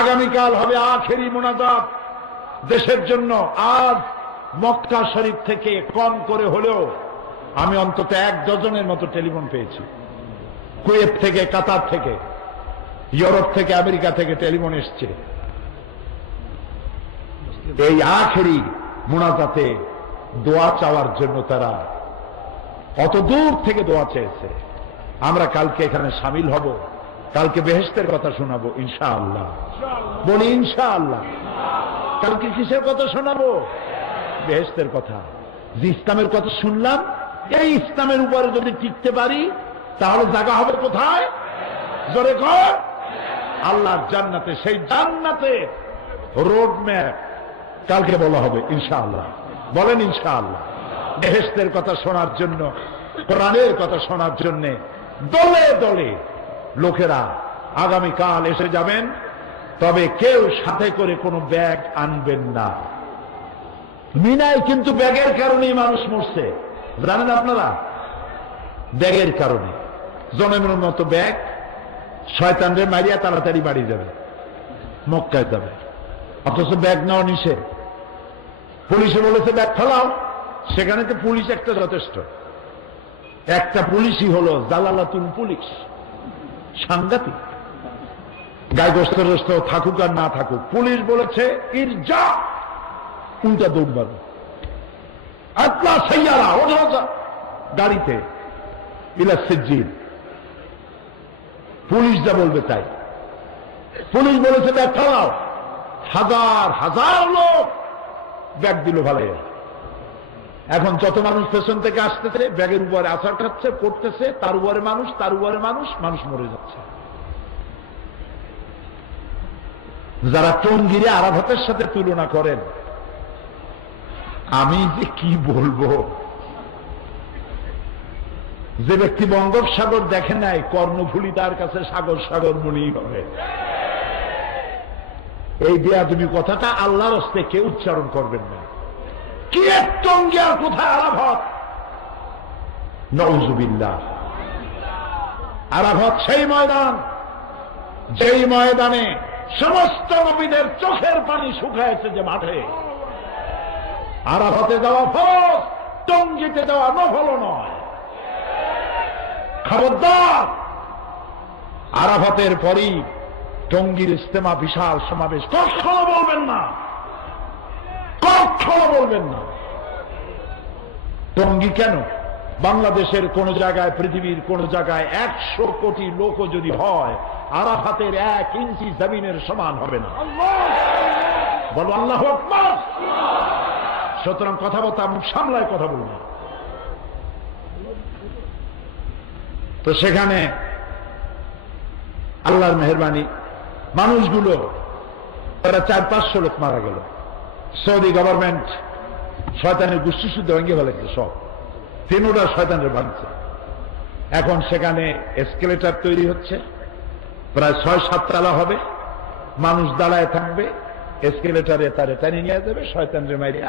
আগামীকাল হবে আখেরি মোনাজাত দেশের জন্য। আজ মক্কা শরীফ থেকে কম করে হলেও আমি অন্তত 1 ডজনের মতো টেলিফোন পেয়েছি। কুয়েত থেকে, কাতার থেকে, ইউরোপ থেকে, আমেরিকা থেকে টেলিফোন এসছে এই আখেরি মোনাজাতে দোয়া চাওয়ার জন্য। তারা অত দূর থেকে দোয়া চেয়েছে। আমরা কালকে এখানে সামিল হব, কালকে বেহেশতের কথা শোনাবো ইনশাআল্লাহ। বলি ইনশাআল্লাহ। কালকে কিসের কথা শোনাবো? বেহেশতের কথা। যে ইসলামের কথা শুনলাম, এই ইসলামের উপরে যদি টিকতে পারি তাহলে জায়গা হবে কোথায়? জোরে কর, আল্লাহর জান্নাতে। সেই জান্নাতে রোড ম্যাপ কালকে বলা হবে ইনশাআল্লাহ। বলেন ইনশাআল্লাহ। বেহেশতের কথা শোনার জন্য, কোরআনের কথা শোনার জন্য দলে দলে লোকেরা আগামীকাল এসে যাবেন। তবে কেউ সাথে করে কোনো ব্যাগ আনবেন না। মিনায় কিন্তু ব্যাগের কারণেই মানুষ মরছে, জানেন আপনারা? ব্যাগের কারণে জনমের মতো ব্যাগ, শয়তানরে মারিয়া তাড়াতাড়ি বাড়ি যাবে, মক্কায় যাবে। অথচ ব্যাগ নেওয়া নিষেধ। পুলিশে বলেছে ব্যাগ ফেলাও, সেখানে তো পুলিশ একটা যথেষ্ট। একটা পুলিশই হলো জালালাতুল পুলিশ, সাংঘাতিক। গায়ে গোস্ত থাকুক আর না থাকুক, পুলিশ বলেছে ইরজা, উল্টা দৌড় মারো। আতলা সাইয়ারা, ওঠা গাড়িতে ইলা সিজ্জিল। পুলিশ যা বলবে তাই। পুলিশ বলেছে ব্যাগ ফেলাও, হাজার হাজার লোক ব্যাগ দিল ভালো। এখন যত মানুষ পেছন থেকে আসতেছে, ব্যাগের উপরে আছাড় খাচ্ছে, পড়তেছে, তার উপরে মানুষ, তার উপরে মানুষ, মানুষ মরে যাচ্ছে। যারা টঙ্গীরে আরাফাতের সাথে তুলনা করেন, আমি যে কি বলবো। যে ব্যক্তি বঙ্গোপসাগর দেখে নাই, কর্ণফুলী তার কাছে সাগর সাগর মনেই হবে। এই বেয়াদবি কথাটা আল্লাহর হস্তে কেউ উচ্চারণ করবেন না। কি এক টঙ্গী আর কোথায় আরাফাত? নাউযুবিল্লাহ। আরাফাত সেই ময়দান, যেই ময়দানে সমস্ত নবীদের চোখের পানি শুকায়েছে, যে মাঠে। আরাফাতে যাওয়া ফরজ, টঙ্গীতে যাওয়া নফল নয়। খবরদার। আরাফাতের পরই টঙ্গীর ইজতেমা, বিশাল সমাবেশ কখনো বলবেন না, কখনো বলবেন না। টঙ্গী কেন? বাংলাদেশের কোন জায়গায়, পৃথিবীর কোন জায়গায় 100 কোটি লোক যদি হয়, আরাফাতের 1 ইঞ্চি জমিনের সমান হবে না। বলো আল্লাহু আকবার। সুতরাং কথাবার্তা মুখ সামলায় কথা বলবো। তো সেখানে আল্লাহর মেহেরবানি, মানুষগুলো তারা 400-500 লোক মারা গেল। সৌদি গভর্নমেন্ট শয়তানের গোষ্ঠী শুদ্ধ ভেঙে ফেলেছে, সব 3টা শয়তানের ভাঙছে। এখন সেখানে এসকেলেটার তৈরি হচ্ছে, প্রায় 6-7 তলা হবে। মানুষ দাঁড়ায় থাকবে, এসকেলেটারে তারে টানি নিয়ে যাবে, শয়তানরে মাইরে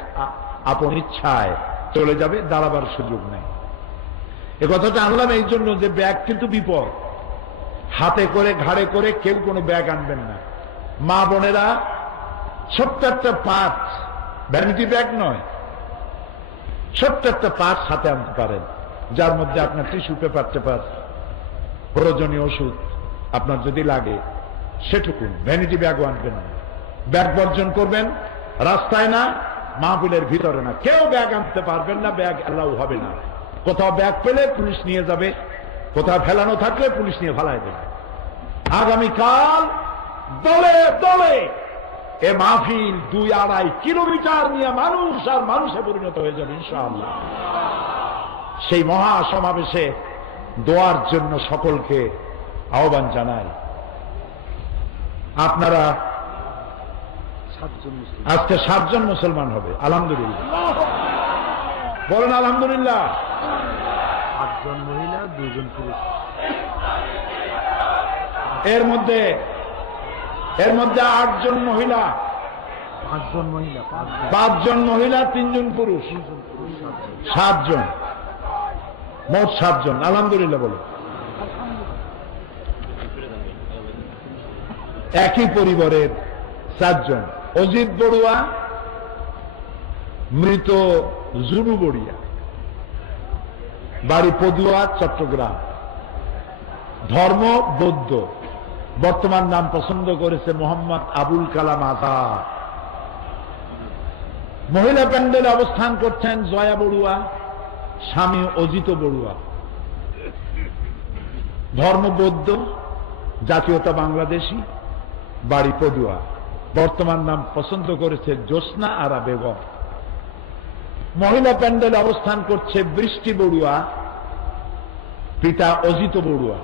আপন ইচ্ছায় চলে যাবে, দাঁড়াবার সুযোগ নেই। এ কথাটা আনলাম এই জন্য যে ব্যাগ কিন্তু বিপদ। হাতে করে, ঘাড়ে করে কেউ কোনো ব্যাগ আনবেন না। মা বোনেরা ছোট্ট একটা পাঁচ, ভ্যানিটি ব্যাগ নয়, ছোট্ট একটা পাঁচ হাতে আনতে পারেন, যার মধ্যে আপনার টিস্যু পেপার টেপার, প্রয়োজনীয় ওষুধ আপনার যদি লাগে সেটুকু। ভ্যানিটি ব্যাগও আনবেন না। ব্যাগ বর্জন করবেন, রাস্তায় না, মাহফিলের ভিতরে না। কেউ ব্যাগ আনতে পারবেন না, ব্যাগ অ্যালাউ হবে না। কোথাও ব্যাগ পেলে পুলিশ নিয়ে যাবে, কোথাও ফেলানো থাকলে পুলিশ নিয়ে ফেলায় দেবে। আগামীকাল দলে দলে এ মাহফিল 2-2.5 কিলোমিটার নিয়ে মানুষ আর মানুষে পরিণত হয়ে যাবে ইনশাআল্লাহ। সেই মহা সমাবেশে দোয়ার জন্য সকলকে আহ্বান জানাই। আপনারা আজকে 7 জন মুসলমান হবে, আলহামদুলিল্লাহ। বলেন আলহামদুলিল্লাহ। 8 জন মহিলা, 2 জন পুরুষ। এর মধ্যে 8 জন মহিলা, 5 জন মহিলা, 5 জন মহিলা, 3 জন পুরুষ, 7 জন, মোট 7 জন। আলহামদুলিল্লাহ বলো। একই পরিবারের 4 জন। অজিত বড়ুয়া, মৃত জুনু বড়িয়া, বাড়ি পদুয়া, চট্টগ্রাম, ধর্ম বৌদ্ধ, বর্তমান নাম পছন্দ করেছে মোহাম্মদ আবুল কালাম আজাদ। মহিলা প্যান্ডেলে অবস্থান করছেন জয়া বড়ুয়া, স্বামী অজিত বড়ুয়া, ধর্ম বৌদ্ধ, জাতীয়তা বাংলাদেশী, বাড়ি পদুয়া, বর্তমান নাম পছন্দ করেছে জ্যোৎস্না আরা বেগম। মহিলা প্যান্ডেলে অবস্থান করছে বৃষ্টি বড়ুয়া, পিতা অজিত বড়ুয়া,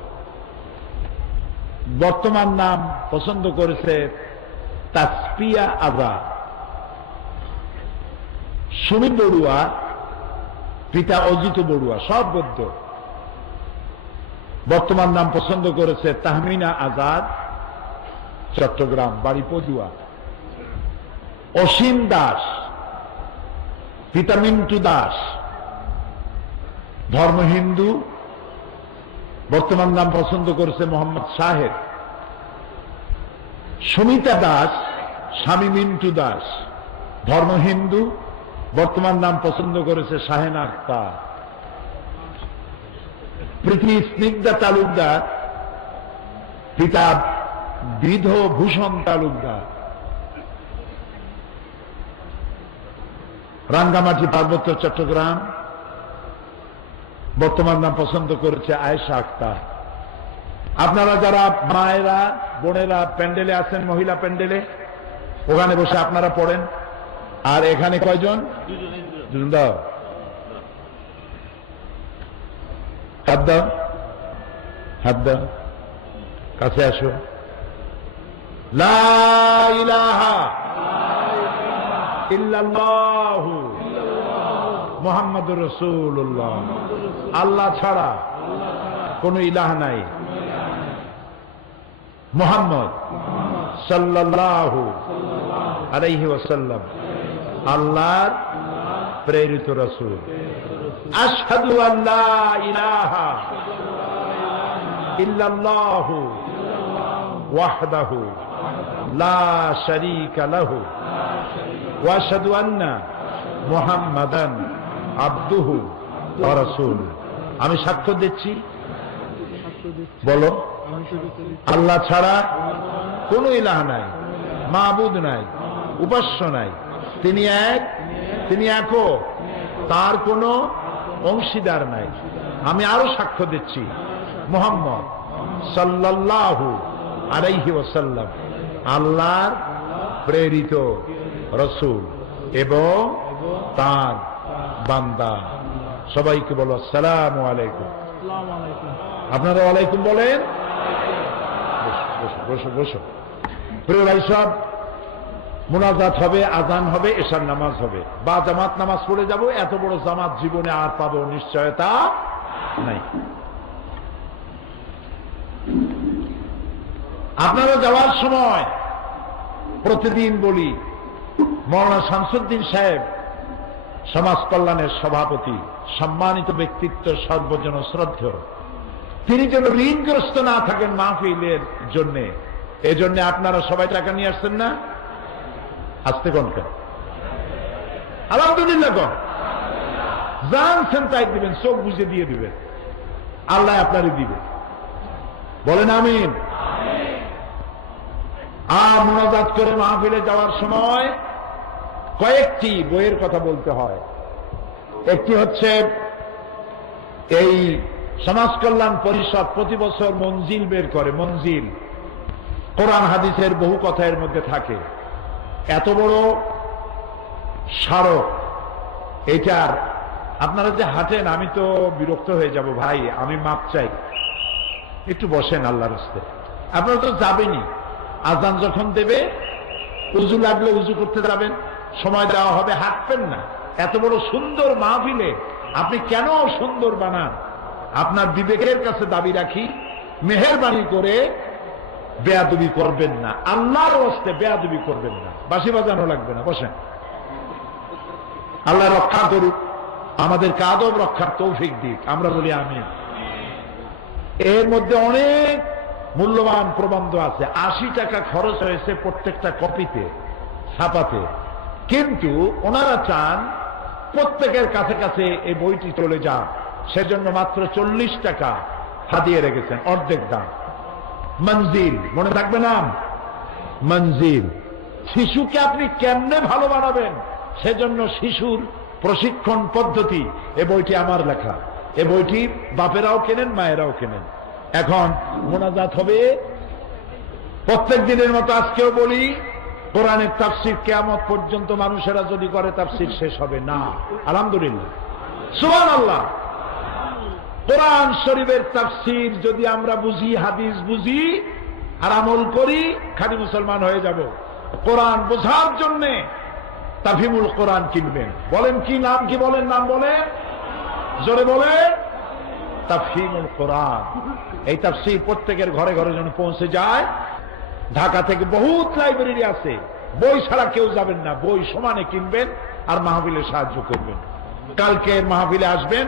বর্তমান নাম পছন্দ করেছে তাসপিয়া আজাদ। সুমি বড়ুয়া, পিতা অজিত বড়ুয়া, সব বৌদ্ধ, বর্তমান নাম পছন্দ করেছে তাহমিনা আজাদ, চট্টগ্রাম, বাড়ি পদুয়া। অসীম দাস, পিতা মিন্টু দাস, ধর্ম হিন্দু, বর্তমান নাম পছন্দ করেছে মোহাম্মদ সাহেব। সুমিতা দাস, স্বামী মিন্টু দাস, ধর্ম হিন্দু, বর্তমান নাম পছন্দ করেছে শাহেনা আক্তার। পৃথ্বী স্নিগ্ধা তালুকদার, পিতা বিধ ভূষণ তালুকদার, রাঙ্গামাটি, পার্বত্য, চট্টগ্রাম, বর্তমান নাম পছন্দ করেছে আয়েশা আক্তার। আপনারা যারা মায়েরা বোনেরা প্যান্ডেলে আছেন, মহিলা প্যান্ডেলে, ওখানে বসে আপনারা পড়েন। আর এখানে কয়জন? দুজন। দাও, হাত দাও, হাত দাও, কাছে আসো। লা ইলাহা ইল্লাল্লাহু মুহাম্মাদুর রাসূলুল্লাহ। আল্লাহ ছাড়া কোন ইলাহ নাই। মুহাম্মদ সাল্লাল্লাহু আলাইহি ওয়াসাল্লাম আল্লাহর প্রেরিত রাসূল। আশহাদু আল্লা ইলাহা ইল্লাল্লাহু ওয়াহদাহু লা শারীকা লাহু ওয়া আশহাদু আন্না মুহাম্মাদান আবদুহু ওয়া রাসূলুহু। আমি সাক্ষ্য দিচ্ছি, বলো, আল্লাহ ছাড়া কোন ইলাহ নাই, মাবুদ নাই, উপাস্য নাই। তিনি এক, তিনি একক, তার কোন অংশীদার নাই। আমি আরো সাক্ষ্য দিচ্ছি, মুহাম্মদ সাল্লাল্লাহু আলাইহি ওয়াসাল্লাম আল্লাহর প্রেরিত রাসূল এবং তার বান্দা। সবাইকে বলো আসসালামু আলাইকুম। আপনারা ওয়ালাইকুম বলেন। বসো বসো বসো। প্রিয় ভাই সব, মুনাজাত হবে, আজান হবে, এশার নামাজ হবে, বা জামাত নামাজ পড়ে যাব। এত বড় জামাত জীবনে আর পাবো নিশ্চয়তা নাই। আপনারা যাওয়ার সময় প্রতিদিন বলি, মৌলানা শামসুদ্দিন সাহেব সমাজ কল্যাণের সভাপতি, সম্মানিত ব্যক্তিত্ব, সর্বজন শ্রদ্ধেয়, তিনি যেন ঋণগ্রস্ত না থাকেন মাহফিলের জন্য। এজন্য আপনারা সবাই টাকা নিয়ে আসছেন না? আসতে কোন কেন? আলহামদুলিল্লাহ কন। জানছেন তাই দিবেন, চোখ বুঝে দিয়ে দিবেন, আল্লাহ আপনারই দিবে। বলেন আমিন। আর মুনাজাত করে মাহফিলে যাওয়ার সময় কয়েকটি বইয়ের কথা বলতে হয়। একটি হচ্ছে, এই সমাজ কল্যাণ পরিষদ প্রতি বছর মঞ্জিল বের করে। মঞ্জিল কোরআন হাদিসের বহু কথা এর মধ্যে থাকে। এত বড় স্মারক, এটার আপনারা যে হাঁটেন, আমি তো বিরক্ত হয়ে যাব ভাই, আমি মাপ চাই, একটু বসেন আল্লাহর রাস্তায়। আপনারা তো যাবেনই, আজান যখন দেবে উজু লাগলে উজু করতে যাবেন, সময় দেওয়া হবে, হাঁটবেন না। এত বড় সুন্দর মাহফিলে আপনি কেন সুন্দর বানান? আপনার বিবেকের কাছে দাবি রাখি, মেহেরবানি করে বেয়াদবি করবেন না, আল্লাহর ওয়াস্তে বেয়াদবি করবেন না, বাঁশি বাজানো লাগবে না, বসেন। আল্লাহ রক্ষা করুক, আমাদেরকে আদব রক্ষার তৌফিক দিক, আমরা বলি আমিন। এর মধ্যে অনেক মূল্যবান প্রবন্ধ আছে, 80 টাকা খরচ হয়েছে প্রত্যেকটা কপিতে ছাপাতে, কিন্তু ওনারা চান প্রত্যেকের কাছে কাছে এই বইটি চলে যান, সেজন্য মাত্র 40 টাকা হাতিয়ে রেখেছেন, অর্ধেক দাম। মঞ্জিল, মনে থাকবে নাম? মঞ্জিল। শিশুকে আপনি কেমনে ভালো বানাবেন, সেজন্য শিশুর প্রশিক্ষণ পদ্ধতি, এ বইটি আমার লেখা। এ বইটি বাপেরাও কেনেন, মায়েরাও কেনেন। এখন মোনাজাত হবে প্রত্যেক দিনের মতো। আজকেও বলি, কোরআনের তাফসীর কিয়ামত পর্যন্ত মানুষেরা যদি করে তাফসীর শেষ হবে না। আলহামদুলিল্লাহ, সুবহানাল্লাহ। কোরআন শরীফের তাফসীর যদি আমরা বুঝি, হাদিস বুঝি আর আমল করি, খাঁটি মুসলমান হয়ে যাব। কোরআন বোঝার জন্য তাফহিমুল কোরআন কিনবেন। বলেন কি নাম, কি বলেন নাম, বলেন জোরে বলেন, তাফহিমুল কোরআন। এই তাফসীর প্রত্যেকের ঘরে ঘরে যেন পৌঁছে যায়। ঢাকা থেকে বহুত লাইব্রেরি আছে, বই ছাড়া কেউ যাবেন না, বই সমানে কিনবেন আর মাহফিলে সাহায্য করবেন। কালকে মাহফিলে আসবেন,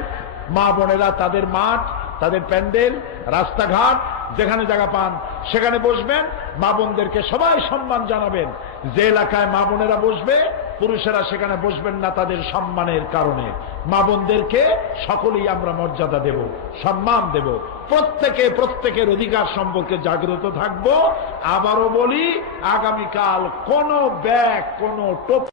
মা বোনেরা তাদের মাঠ, তাদের প্যান্ডেল, রাস্তাঘাট যেখানে জায়গা পান সেখানে বসবেন। মা বোনদেরকে সবাই সম্মান জানাবেন। যে এলাকায় মা বোনেরা বসবে, পুরুষেরা সেখানে বসবেন না তাদের সম্মানের কারণে। মা বোনদেরকে সকলেই আমরা মর্যাদা দেব, সম্মান দেব। প্রত্যেকে প্রত্যেকের অধিকার সম্পর্কে জাগ্রত থাকবো। আবারও বলি, আগামীকাল কোন ব্যাগ, কোন টোপ